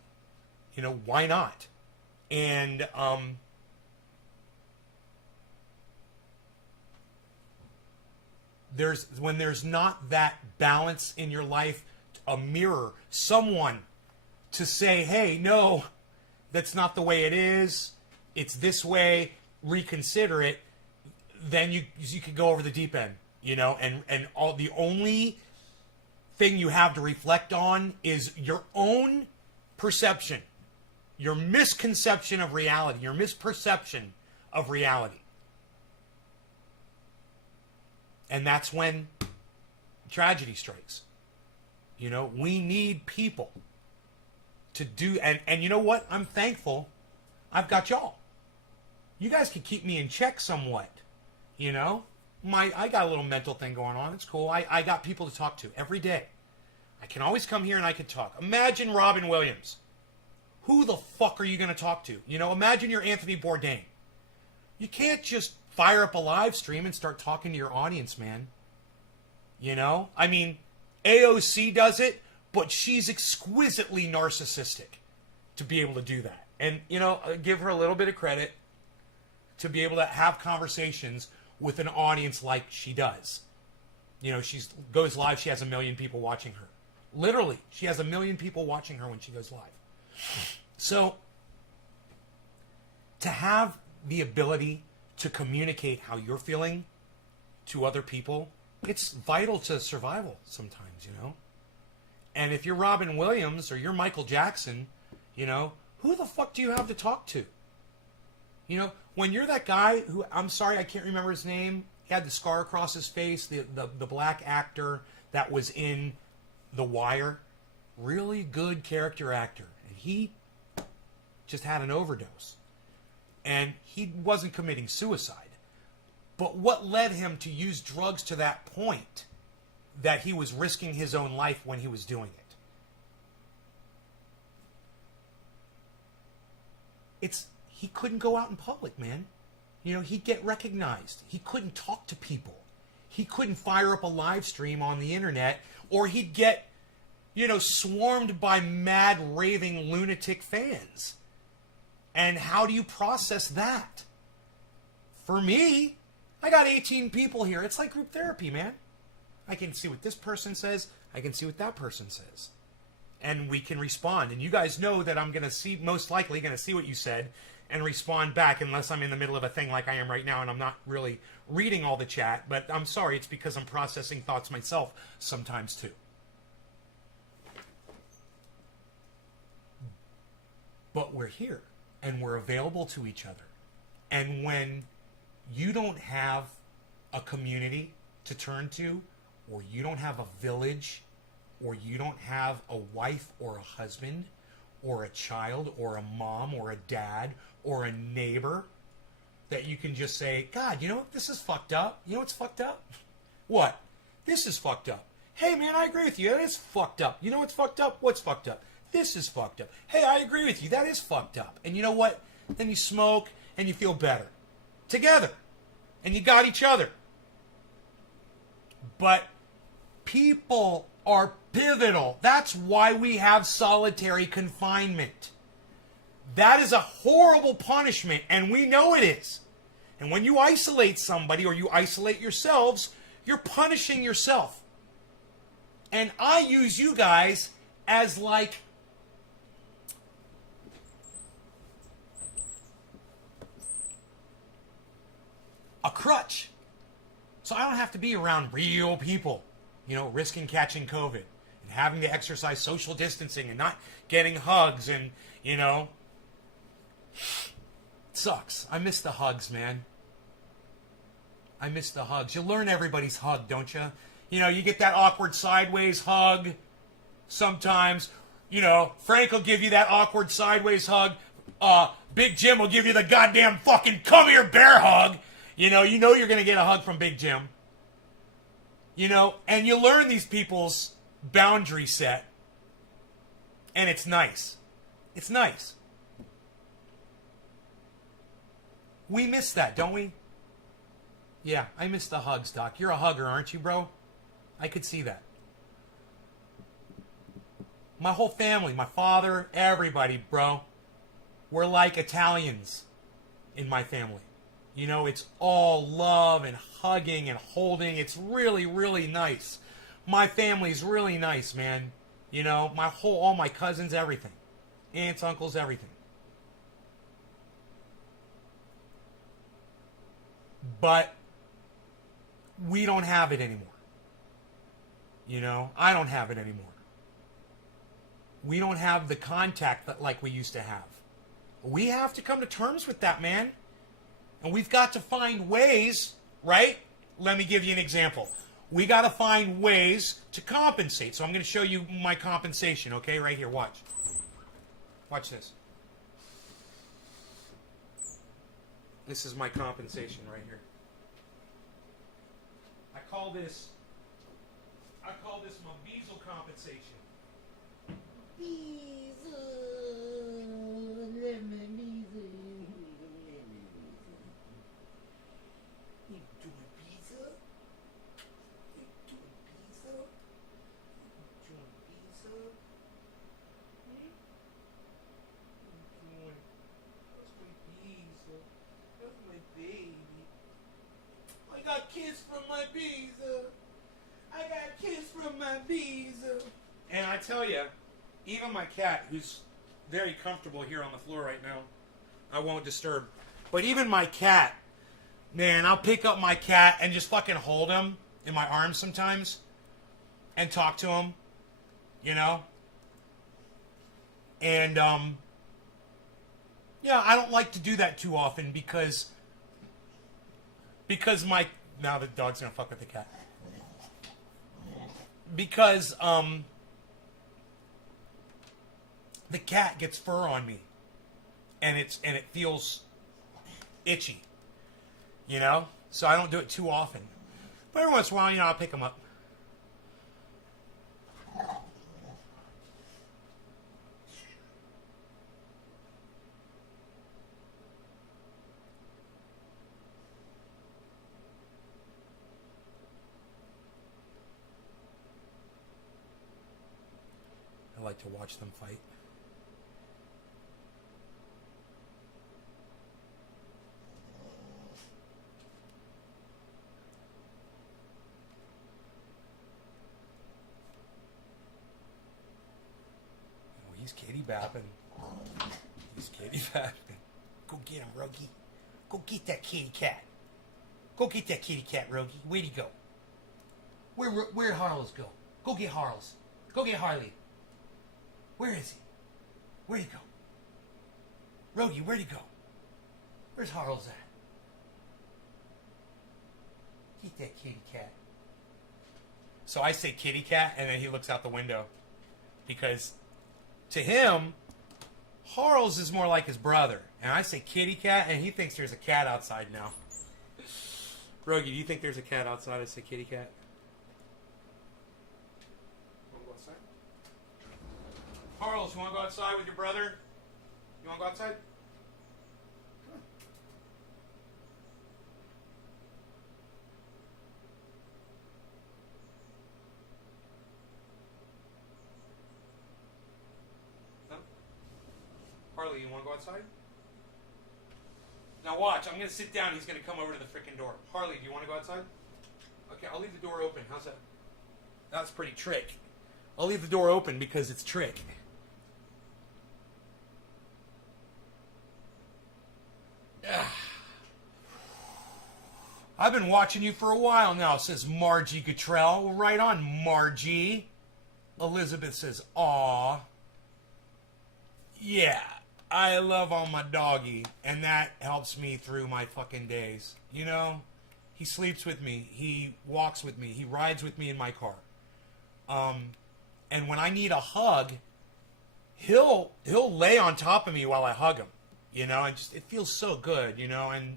you know, why not? And when there's not that balance in your life, a mirror, someone to say, hey, no, that's not the way it is. It's this way. Reconsider it. Then you could go over the deep end, you know, and all the only thing you have to reflect on is your own perception, your misconception of reality, your misperception of reality. And that's when tragedy strikes. You know, we need people to do, and you know what? I'm thankful I've got y'all. You guys can keep me in check somewhat, you know? I got a little mental thing going on. It's cool. I got people to talk to every day. I can always come here and I can talk. Imagine Robin Williams. Who the fuck are you going to talk to? You know, imagine you're Anthony Bourdain. You can't just fire up a live stream and start talking to your audience, man. You know? I mean, AOC does it, but she's exquisitely narcissistic to be able to do that. And, you know, give her a little bit of credit to be able to have conversations with an audience like she does. You know, she goes live, she has 1 million people watching her. Literally, she has 1 million people watching her when she goes live. So, to have the ability to communicate how you're feeling to other people, it's vital to survival sometimes, you know? And if you're Robin Williams or you're Michael Jackson, you know, who the fuck do you have to talk to? You know, when you're that guy who, I'm sorry, I can't remember his name. He had the scar across his face, the black actor that was in The Wire. Really good character actor. And he just had an overdose. And he wasn't committing suicide. But what led him to use drugs to that point that he was risking his own life when he was doing it? He couldn't go out in public, man. You know, he'd get recognized. He couldn't talk to people. He couldn't fire up a live stream on the internet, or he'd get, you know, swarmed by mad, raving, lunatic fans. And how do you process that? For me, I got 18 people here. It's like group therapy, man. I can see what this person says. I can see what that person says. And we can respond. And you guys know that I'm going to see, most likely going to see what you said and respond back, unless I'm in the middle of a thing like I am right now and I'm not really reading all the chat. But I'm sorry, it's because I'm processing thoughts myself sometimes too. But we're here and we're available to each other. And when you don't have a community to turn to, or you don't have a village, or you don't have a wife or a husband, or a child, or a mom, or a dad, or a neighbor, that you can just say, God, you know what? This is fucked up. You know what's fucked up? What? This is fucked up. Hey, man, I agree with you. That is fucked up. You know what's fucked up? What's fucked up? This is fucked up. Hey, I agree with you. That is fucked up. And you know what? Then you smoke and you feel better. Together. And you got each other. But people are pivotal. That's why we have solitary confinement. That is a horrible punishment, and we know it is. And when you isolate somebody or you isolate yourselves, you're punishing yourself. And I use you guys as like a crutch. So I don't have to be around real people, you know, risking catching COVID and having to exercise social distancing and not getting hugs and, you know, it sucks. I miss the hugs, man. I miss the hugs. You learn everybody's hug, don't you? You know, you get that awkward sideways hug sometimes. You know, Frank will give you that awkward sideways hug. Big Jim will give you the goddamn fucking come here bear hug. You know you're going to get a hug from Big Jim. You know, and you learn these people's boundary set. And it's nice. It's nice. We miss that, don't we? Yeah, I miss the hugs, Doc. You're a hugger, aren't you, bro? I could see that. My whole family, my father, everybody, bro. We're like Italians in my family. You know, it's all love and hugging and holding. It's really, really nice. My family's really nice, man. You know, all my cousins, everything. Aunts, uncles, everything. But we don't have it anymore. You know, I don't have it anymore. We don't have the contact that like we used to have. We have to come to terms with that, man. And we've got to find ways, right? Let me give you an example. We got to find ways to compensate. So I'm going to show you my compensation, okay? Right here, watch. Watch this. This is my compensation right here. I call this my Beazle compensation. I got kiss from my Beazle. I got kiss from my Beazle. And I tell you, even my cat, who's very comfortable here on the floor right now, I won't disturb. But even my cat, man, I'll pick up my cat and just fucking hold him in my arms sometimes and talk to him, you know? And, yeah, I don't like to do that too often because now the dog's gonna fuck with the cat. Because, the cat gets fur on me, and it feels itchy, you know. So I don't do it too often, but every once in a while, you know, I'll pick him up. I like to watch them fight. He's kitty bapping. He's kitty bapping. Go get him, Rogie. Go get that kitty cat. Go get that kitty cat, Rogie. Where'd he go? Where'd Harles go? Go get Harles. Go get Harley. Where is he? Where'd he go? Rogie, where'd he go? Where's Harles at? Get that kitty cat. So I say kitty cat, and then he looks out the window. Because to him, Harles is more like his brother. And I say kitty cat, and he thinks there's a cat outside now. Rogie, do you think there's a cat outside? I say kitty cat. Want to go outside? Harles, you want to go outside with your brother? You want to go outside? Come on. No? Harley, you want to go outside? Now watch, I'm going to sit down, he's going to come over to the frickin' door. Harley, do you want to go outside? Okay, I'll leave the door open. How's that? That's pretty trick. I'll leave the door open because it's trick. I've been watching you for a while now, says Margie Cottrell. Right on, Margie. Elizabeth says, aw. Yeah, I love on my doggy, and that helps me through my fucking days. You know, he sleeps with me, he walks with me, he rides with me in my car. And when I need a hug, he'll lay on top of me while I hug him. You know, and just it feels so good, you know, and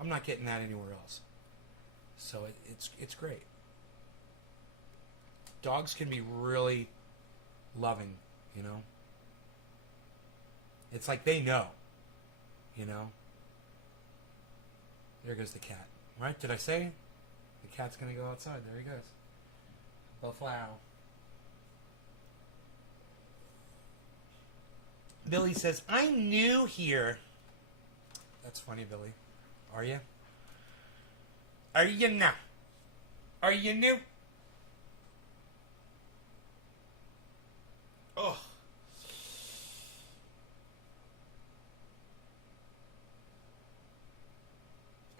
I'm not getting that anywhere else. So it's great. Dogs can be really loving, you know. It's like they know, you know. There goes the cat. Right? Did I say the cat's going to go outside? There he goes. Buffalo. Billy says, I'm new here. That's funny, Billy. Are you? Are you now? Are you new? Oh.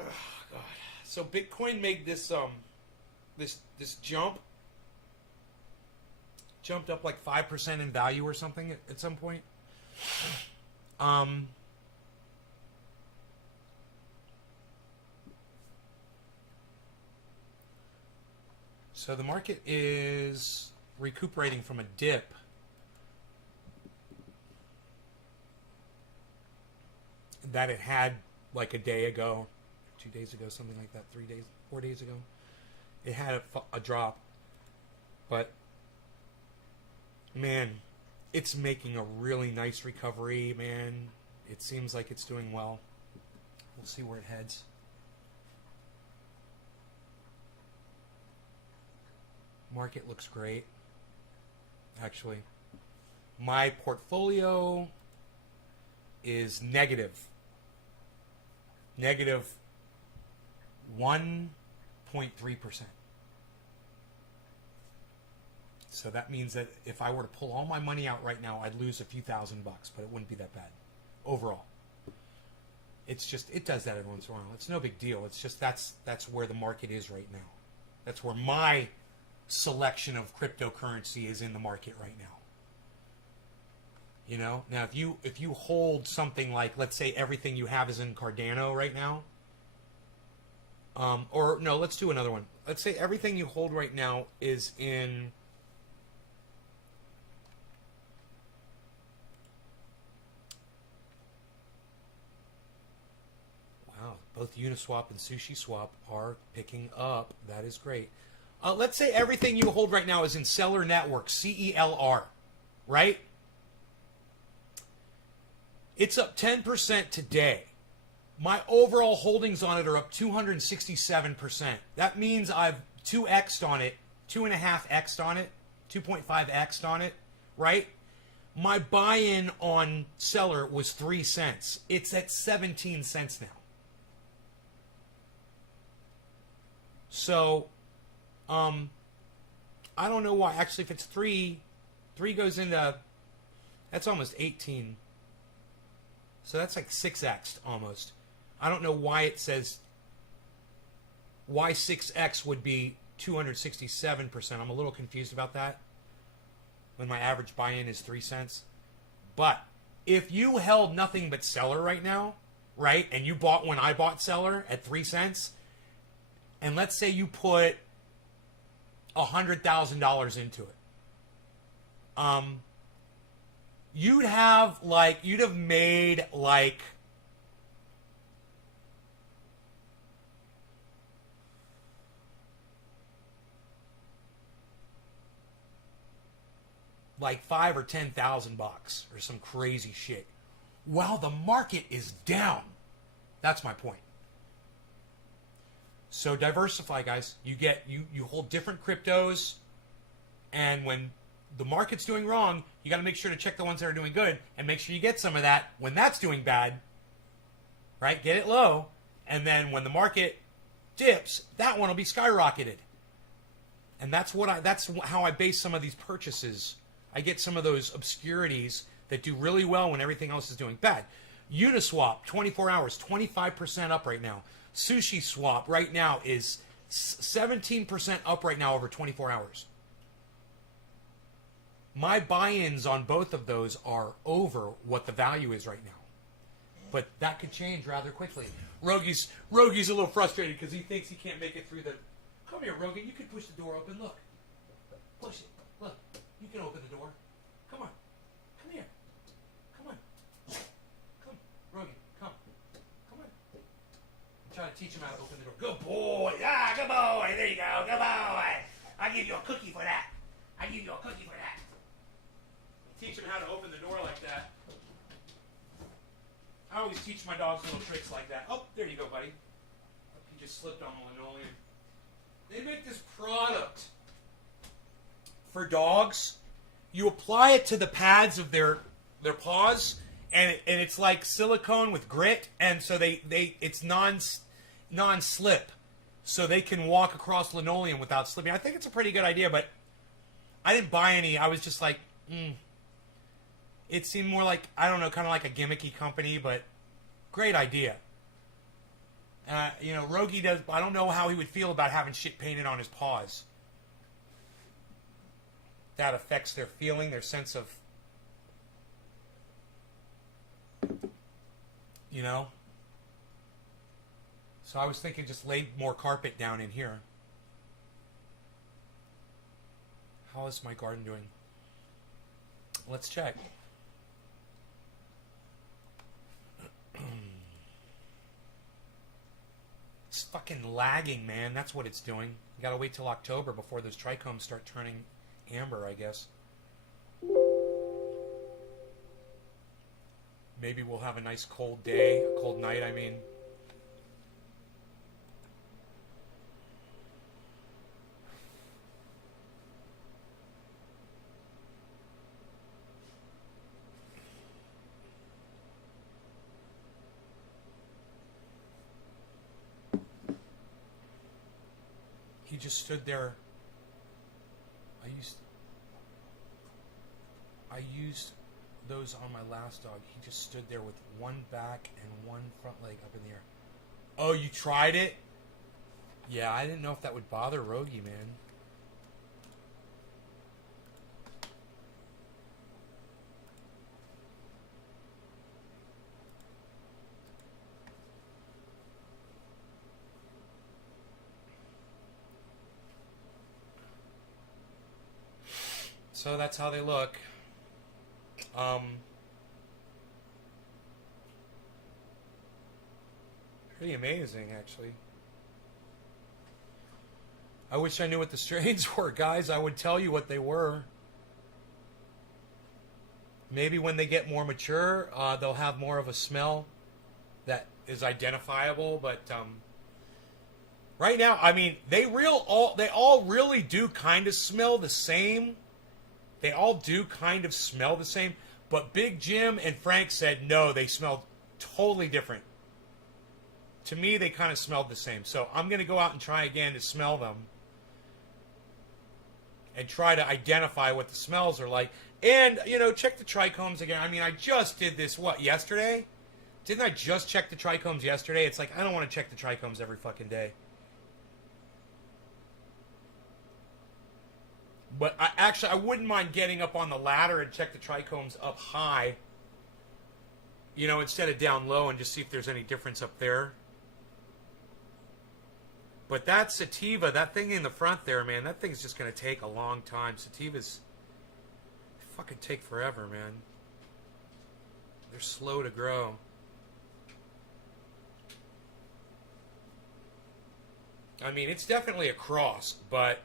Oh God. So Bitcoin made this this jump. Jumped up like 5% in value or something at some point. So the market is recuperating from a dip. That it had like a day ago, 2 days ago, something like that, 3 days, 4 days ago. It had a drop. But, man, it's making a really nice recovery, man. It seems like it's doing well. We'll see where it heads. Market looks great. Actually, my portfolio is negative 1.3%. So that means that if I were to pull all my money out right now, I'd lose a few $1,000, but it wouldn't be that bad overall. It's just, it does that every once in a while. It's no big deal. It's just that's where the market is right now. That's where my selection of cryptocurrency is in the market right now. You know, now if you hold something like, let's say everything you have is in Cardano right now, or no, let's do another one. Let's say everything you hold right now is in both Uniswap and SushiSwap are picking up. That is great. Let's say everything you hold right now is in Cellar Network, CELR, right? It's up 10% today. My overall holdings on it are up 267%. That means I've 2x'd on it, 2.5x'd on it, 2.5x'd on it, right? My buy-in on Cellar was 3 cents. It's at 17 cents now. So, I don't know why. Actually, if it's 3 goes into, that's almost 18. So that's like 6x almost. I don't know why it says, why 6x would be 267%. I'm a little confused about that when my average buy-in is 3 cents. But if you held nothing but Cellar right now, right, and you bought when I bought Cellar at 3 cents, and let's say you put $100,000 into it, you'd have made like $5,000 or $10,000 or some crazy shit while the market is down. That's my point. So diversify, guys. You hold different cryptos, and when the market's doing wrong, you got to make sure to check the ones that are doing good and make sure you get some of that when that's doing bad, right? Get it low, and then when the market dips, that one will be skyrocketed. And that's how I base some of these purchases. I get some of those obscurities that do really well when everything else is doing bad. Uniswap, 24 hours, 25% up right now. Sushi Swap right now is 17% up right now over 24 hours. My buy-ins on both of those are over what the value is right now. But that could change rather quickly. Rogi's a little frustrated because he thinks he can't make it through the... Come here, Rogi. You can push the door open. Look. Push it. Look. You can open the door. Come on. Come here. Come on. Come. Rogi, come. Come on. I'm trying to teach him how to open the door. Good boy. Ah, good boy. There you go. Good boy. I'll give you a cookie for that. I'll give you a cookie for that. Teach him how to open the door like that. I always teach my dogs little tricks like that. Oh, there you go, buddy. He just slipped on the linoleum. They make this product for dogs. You apply it to the pads of their paws, and it's like silicone with grit, and so it's non-slip, so they can walk across linoleum without slipping. I think it's a pretty good idea, but I didn't buy any. I was just like, It seemed more like, I don't know, kind of like a gimmicky company, but great idea. Rogi does, I don't know how he would feel about having shit painted on his paws. That affects their feeling, their sense of, So I was thinking just lay more carpet down in here. How is my garden doing? Let's check. It's fucking lagging, man. That's what it's doing. You gotta wait till October before those trichomes start turning amber, I guess. Maybe we'll have a nice cold day, a cold night, I mean. He just stood there. I used those on my last dog. He just stood there with one back and one front leg up in the air. Oh, you tried it? Yeah, I didn't know if that would bother Rogi, man. So that's how they look. Pretty amazing, actually. I wish I knew what the strains were, guys. I would tell you what they were. Maybe when they get more mature, they'll have more of a smell that is identifiable. But right now, I mean, they all really do kind of smell the same. They all do kind of smell the same. But Big Jim and Frank said no, they smelled totally different. To me, they kind of smelled the same. So I'm going to go out and try again to smell them. And try to identify what the smells are like. And, check the trichomes again. I mean, I just did this, yesterday? Didn't I just check the trichomes yesterday? It's like, I don't want to check the trichomes every fucking day. But I wouldn't mind getting up on the ladder and check the trichomes up high. Instead of down low, and just see if there's any difference up there. But that sativa, that thing in the front there, man, that thing's just going to take a long time. Sativas fucking take forever, man. They're slow to grow. I mean, it's definitely a cross, but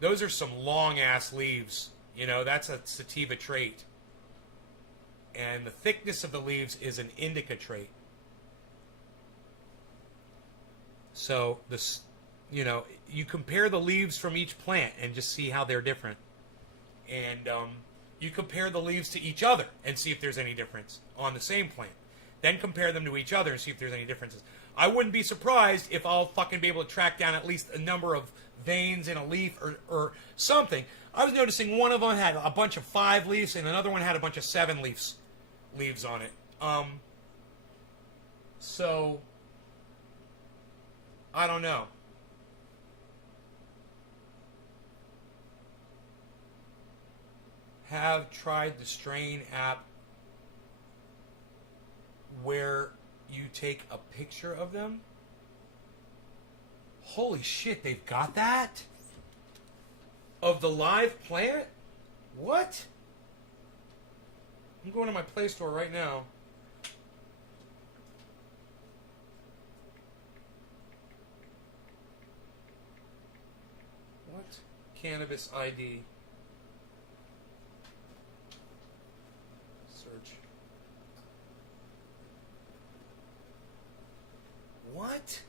those are some long-ass leaves. That's a sativa trait. And the thickness of the leaves is an indica trait. So, you compare the leaves from each plant and just see how they're different. And you compare the leaves to each other and see if there's any difference on the same plant. Then compare them to each other and see if there's any differences. I wouldn't be surprised if I'll fucking be able to track down at least a number of veins in a leaf or something. I was noticing one of them had a bunch of 5 leaves and another one had a bunch of 7 leaves on it. So I don't know. Have tried the Strain app where you take a picture of them? Holy shit, they've got that? Of the live plant? What? I'm going to my Play Store right now. What? Cannabis ID. Search. What?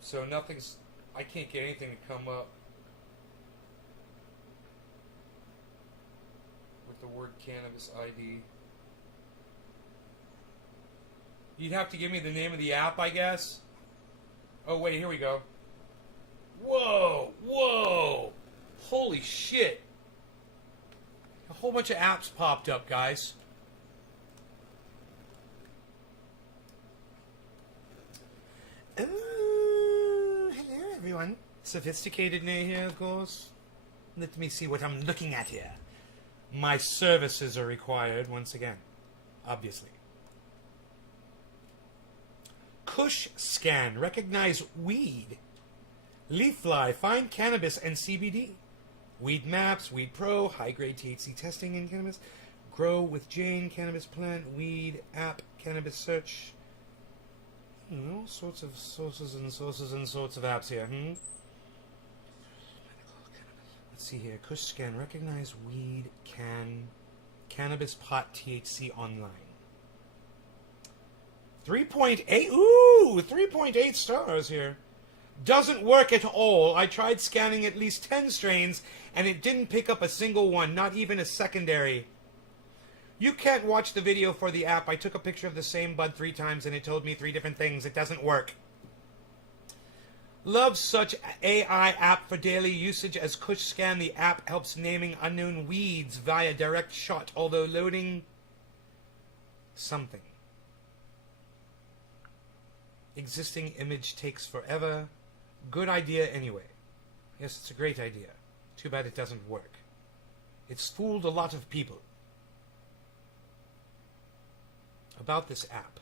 So I can't get anything to come up with the word cannabis ID. You'd have to give me the name of the app, I guess. Oh, wait, here we go. Whoa! Holy shit. A whole bunch of apps popped up, guys. Everyone. Sophisticated Nay here, of course. Let me see what I'm looking at here. My services are required once again. Obviously. Kush scan. Recognize weed. Leaf fly. Find cannabis and CBD. Weed maps. Weed Pro. High-grade THC testing in cannabis. Grow with Jane. Cannabis plant. Weed app. Cannabis search. All sorts of sources and sorts of apps here. Let's see here. Kush scan. Recognize weed cannabis pot THC online. 3.8. Ooh, 3.8 stars here. Doesn't work at all. I tried scanning at least 10 strains and it didn't pick up a single one, not even a secondary. You can't watch the video for the app. I took a picture of the same bud 3 times and it told me 3 different things. It doesn't work. Love such AI app for daily usage as Kush Scan. The app helps naming unknown weeds via direct shot, although loading something. Existing image takes forever. Good idea anyway. Yes, it's a great idea. Too bad it doesn't work. It's fooled a lot of people about this app.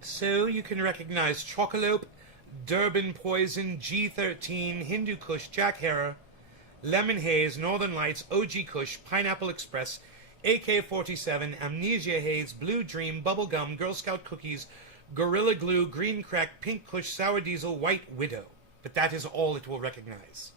So you can recognize Chocolope, Durban Poison, G13, Hindu Kush, Jack Herer, Lemon Haze, Northern Lights, OG Kush, Pineapple Express, AK-47, Amnesia Haze, Blue Dream, Bubblegum, Girl Scout Cookies, Gorilla Glue, Green Crack, Pink Kush, Sour Diesel, White Widow. But that is all it will recognize.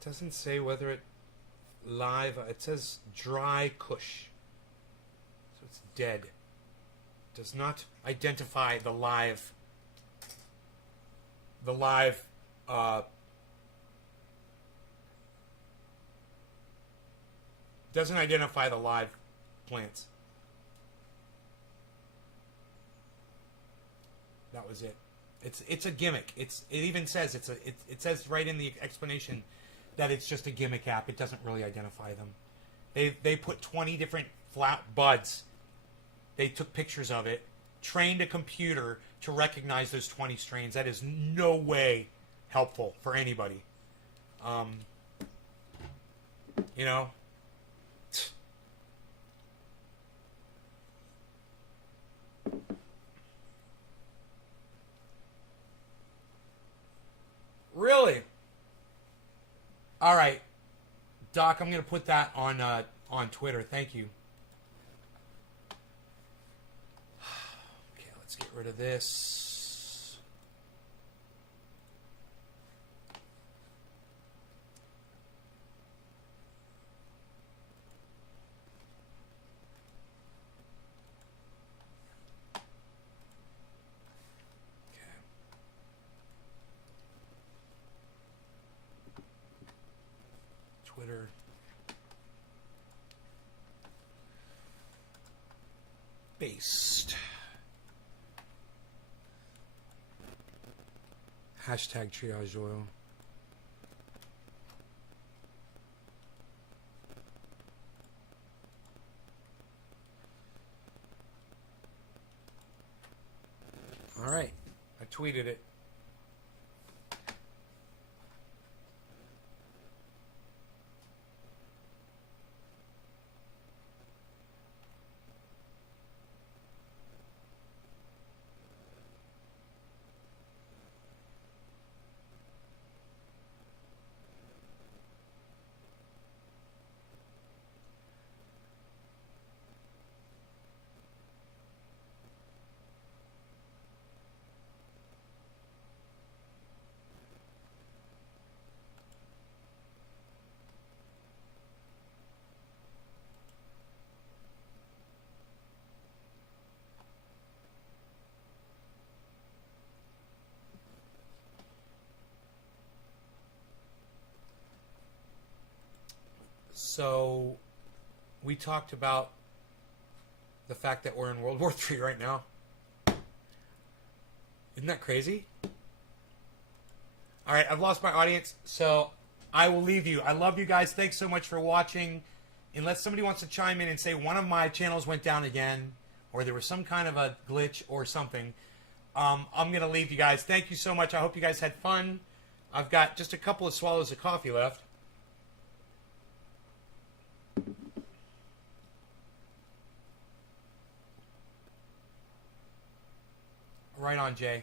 It doesn't say whether it live. It says dry Kush, so it's dead. It does not identify the live Doesn't identify the live plants. That was it. It's a gimmick. It even says it says right in the explanation that it's just a gimmick app. It doesn't really identify them. They put 20 different flat buds. They took pictures of it, trained a computer to recognize those 20 strains. That is no way helpful for anybody. You know. Really? All right, Doc. I'm going to put that on Twitter. Thank you. Okay, let's get rid of this. Twitter. Based. Hashtag triage oil. All right. I tweeted it. So, we talked about the fact that we're in World War III right now. Isn't that crazy? All right, I've lost my audience, so I will leave you. I love you guys. Thanks so much for watching. Unless somebody wants to chime in and say one of my channels went down again, or there was some kind of a glitch or something, I'm going to leave you guys. Thank you so much. I hope you guys had fun. I've got just a couple of swallows of coffee left. Right on, Jay.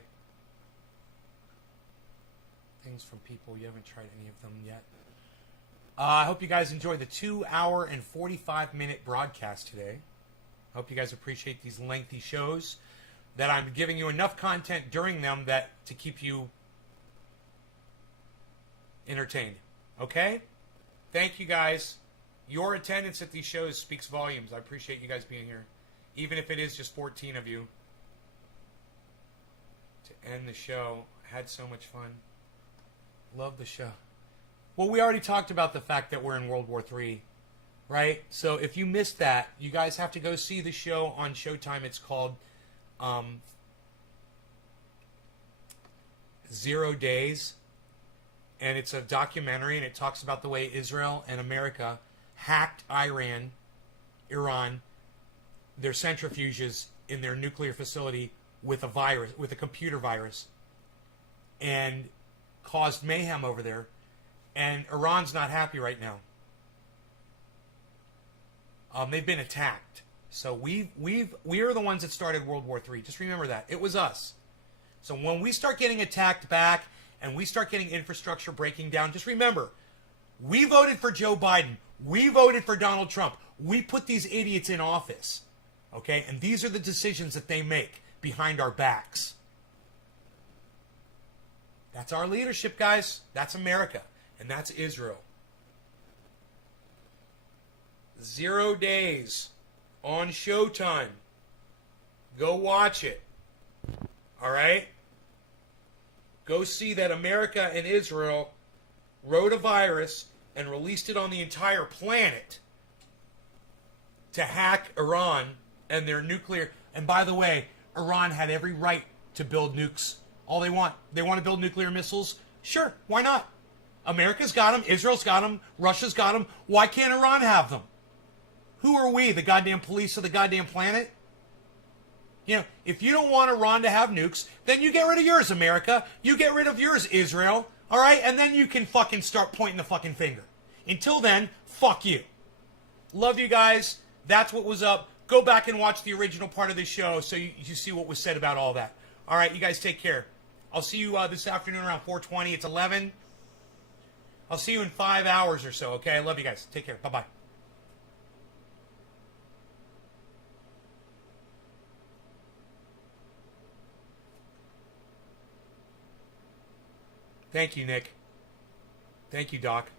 Things from people. You haven't tried any of them yet. I hope you guys enjoyed the 2-hour and 45-minute broadcast today. I hope you guys appreciate these lengthy shows, that I'm giving you enough content during them that to keep you entertained. Okay? Thank you guys. Your attendance at these shows speaks volumes. I appreciate you guys being here. Even if it is just 14 of you. To end the show. I had so much fun. Love the show. Well, we already talked about the fact that we're in World War III, right? So if you missed that, you guys have to go see the show on Showtime. It's called 0 Days. And it's a documentary, and it talks about the way Israel and America hacked Iran, their centrifuges in their nuclear facility with a virus, with a computer virus, and caused mayhem over there. And Iran's not happy right now. They've been attacked. So we are the ones that started World War III. Just remember that. It was us. So when we start getting attacked back and we start getting infrastructure breaking down, just remember, we voted for Joe Biden. We voted for Donald Trump. We put these idiots in office. Okay? And these are the decisions that they make behind our backs. That's our leadership, guys. That's America. And that's Israel. 0 Days on Showtime. Go watch it. All right? Go see that America and Israel wrote a virus and released it on the entire planet to hack Iran and their nuclear. And by the way, Iran had every right to build nukes. All they want. They want to build nuclear missiles? Sure, why not? America's got them. Israel's got them. Russia's got them. Why can't Iran have them? Who are we, the goddamn police of the goddamn planet? You know, if you don't want Iran to have nukes, then you get rid of yours, America. You get rid of yours, Israel. All right? And then you can fucking start pointing the fucking finger. Until then, fuck you. Love you guys. That's what was up. Go back and watch the original part of the show so you see what was said about all that. All right, you guys take care. I'll see you this afternoon around 4:20. It's 11. I'll see you in 5 hours or so, okay? I love you guys. Take care. Bye-bye. Thank you, Nick. Thank you, Doc.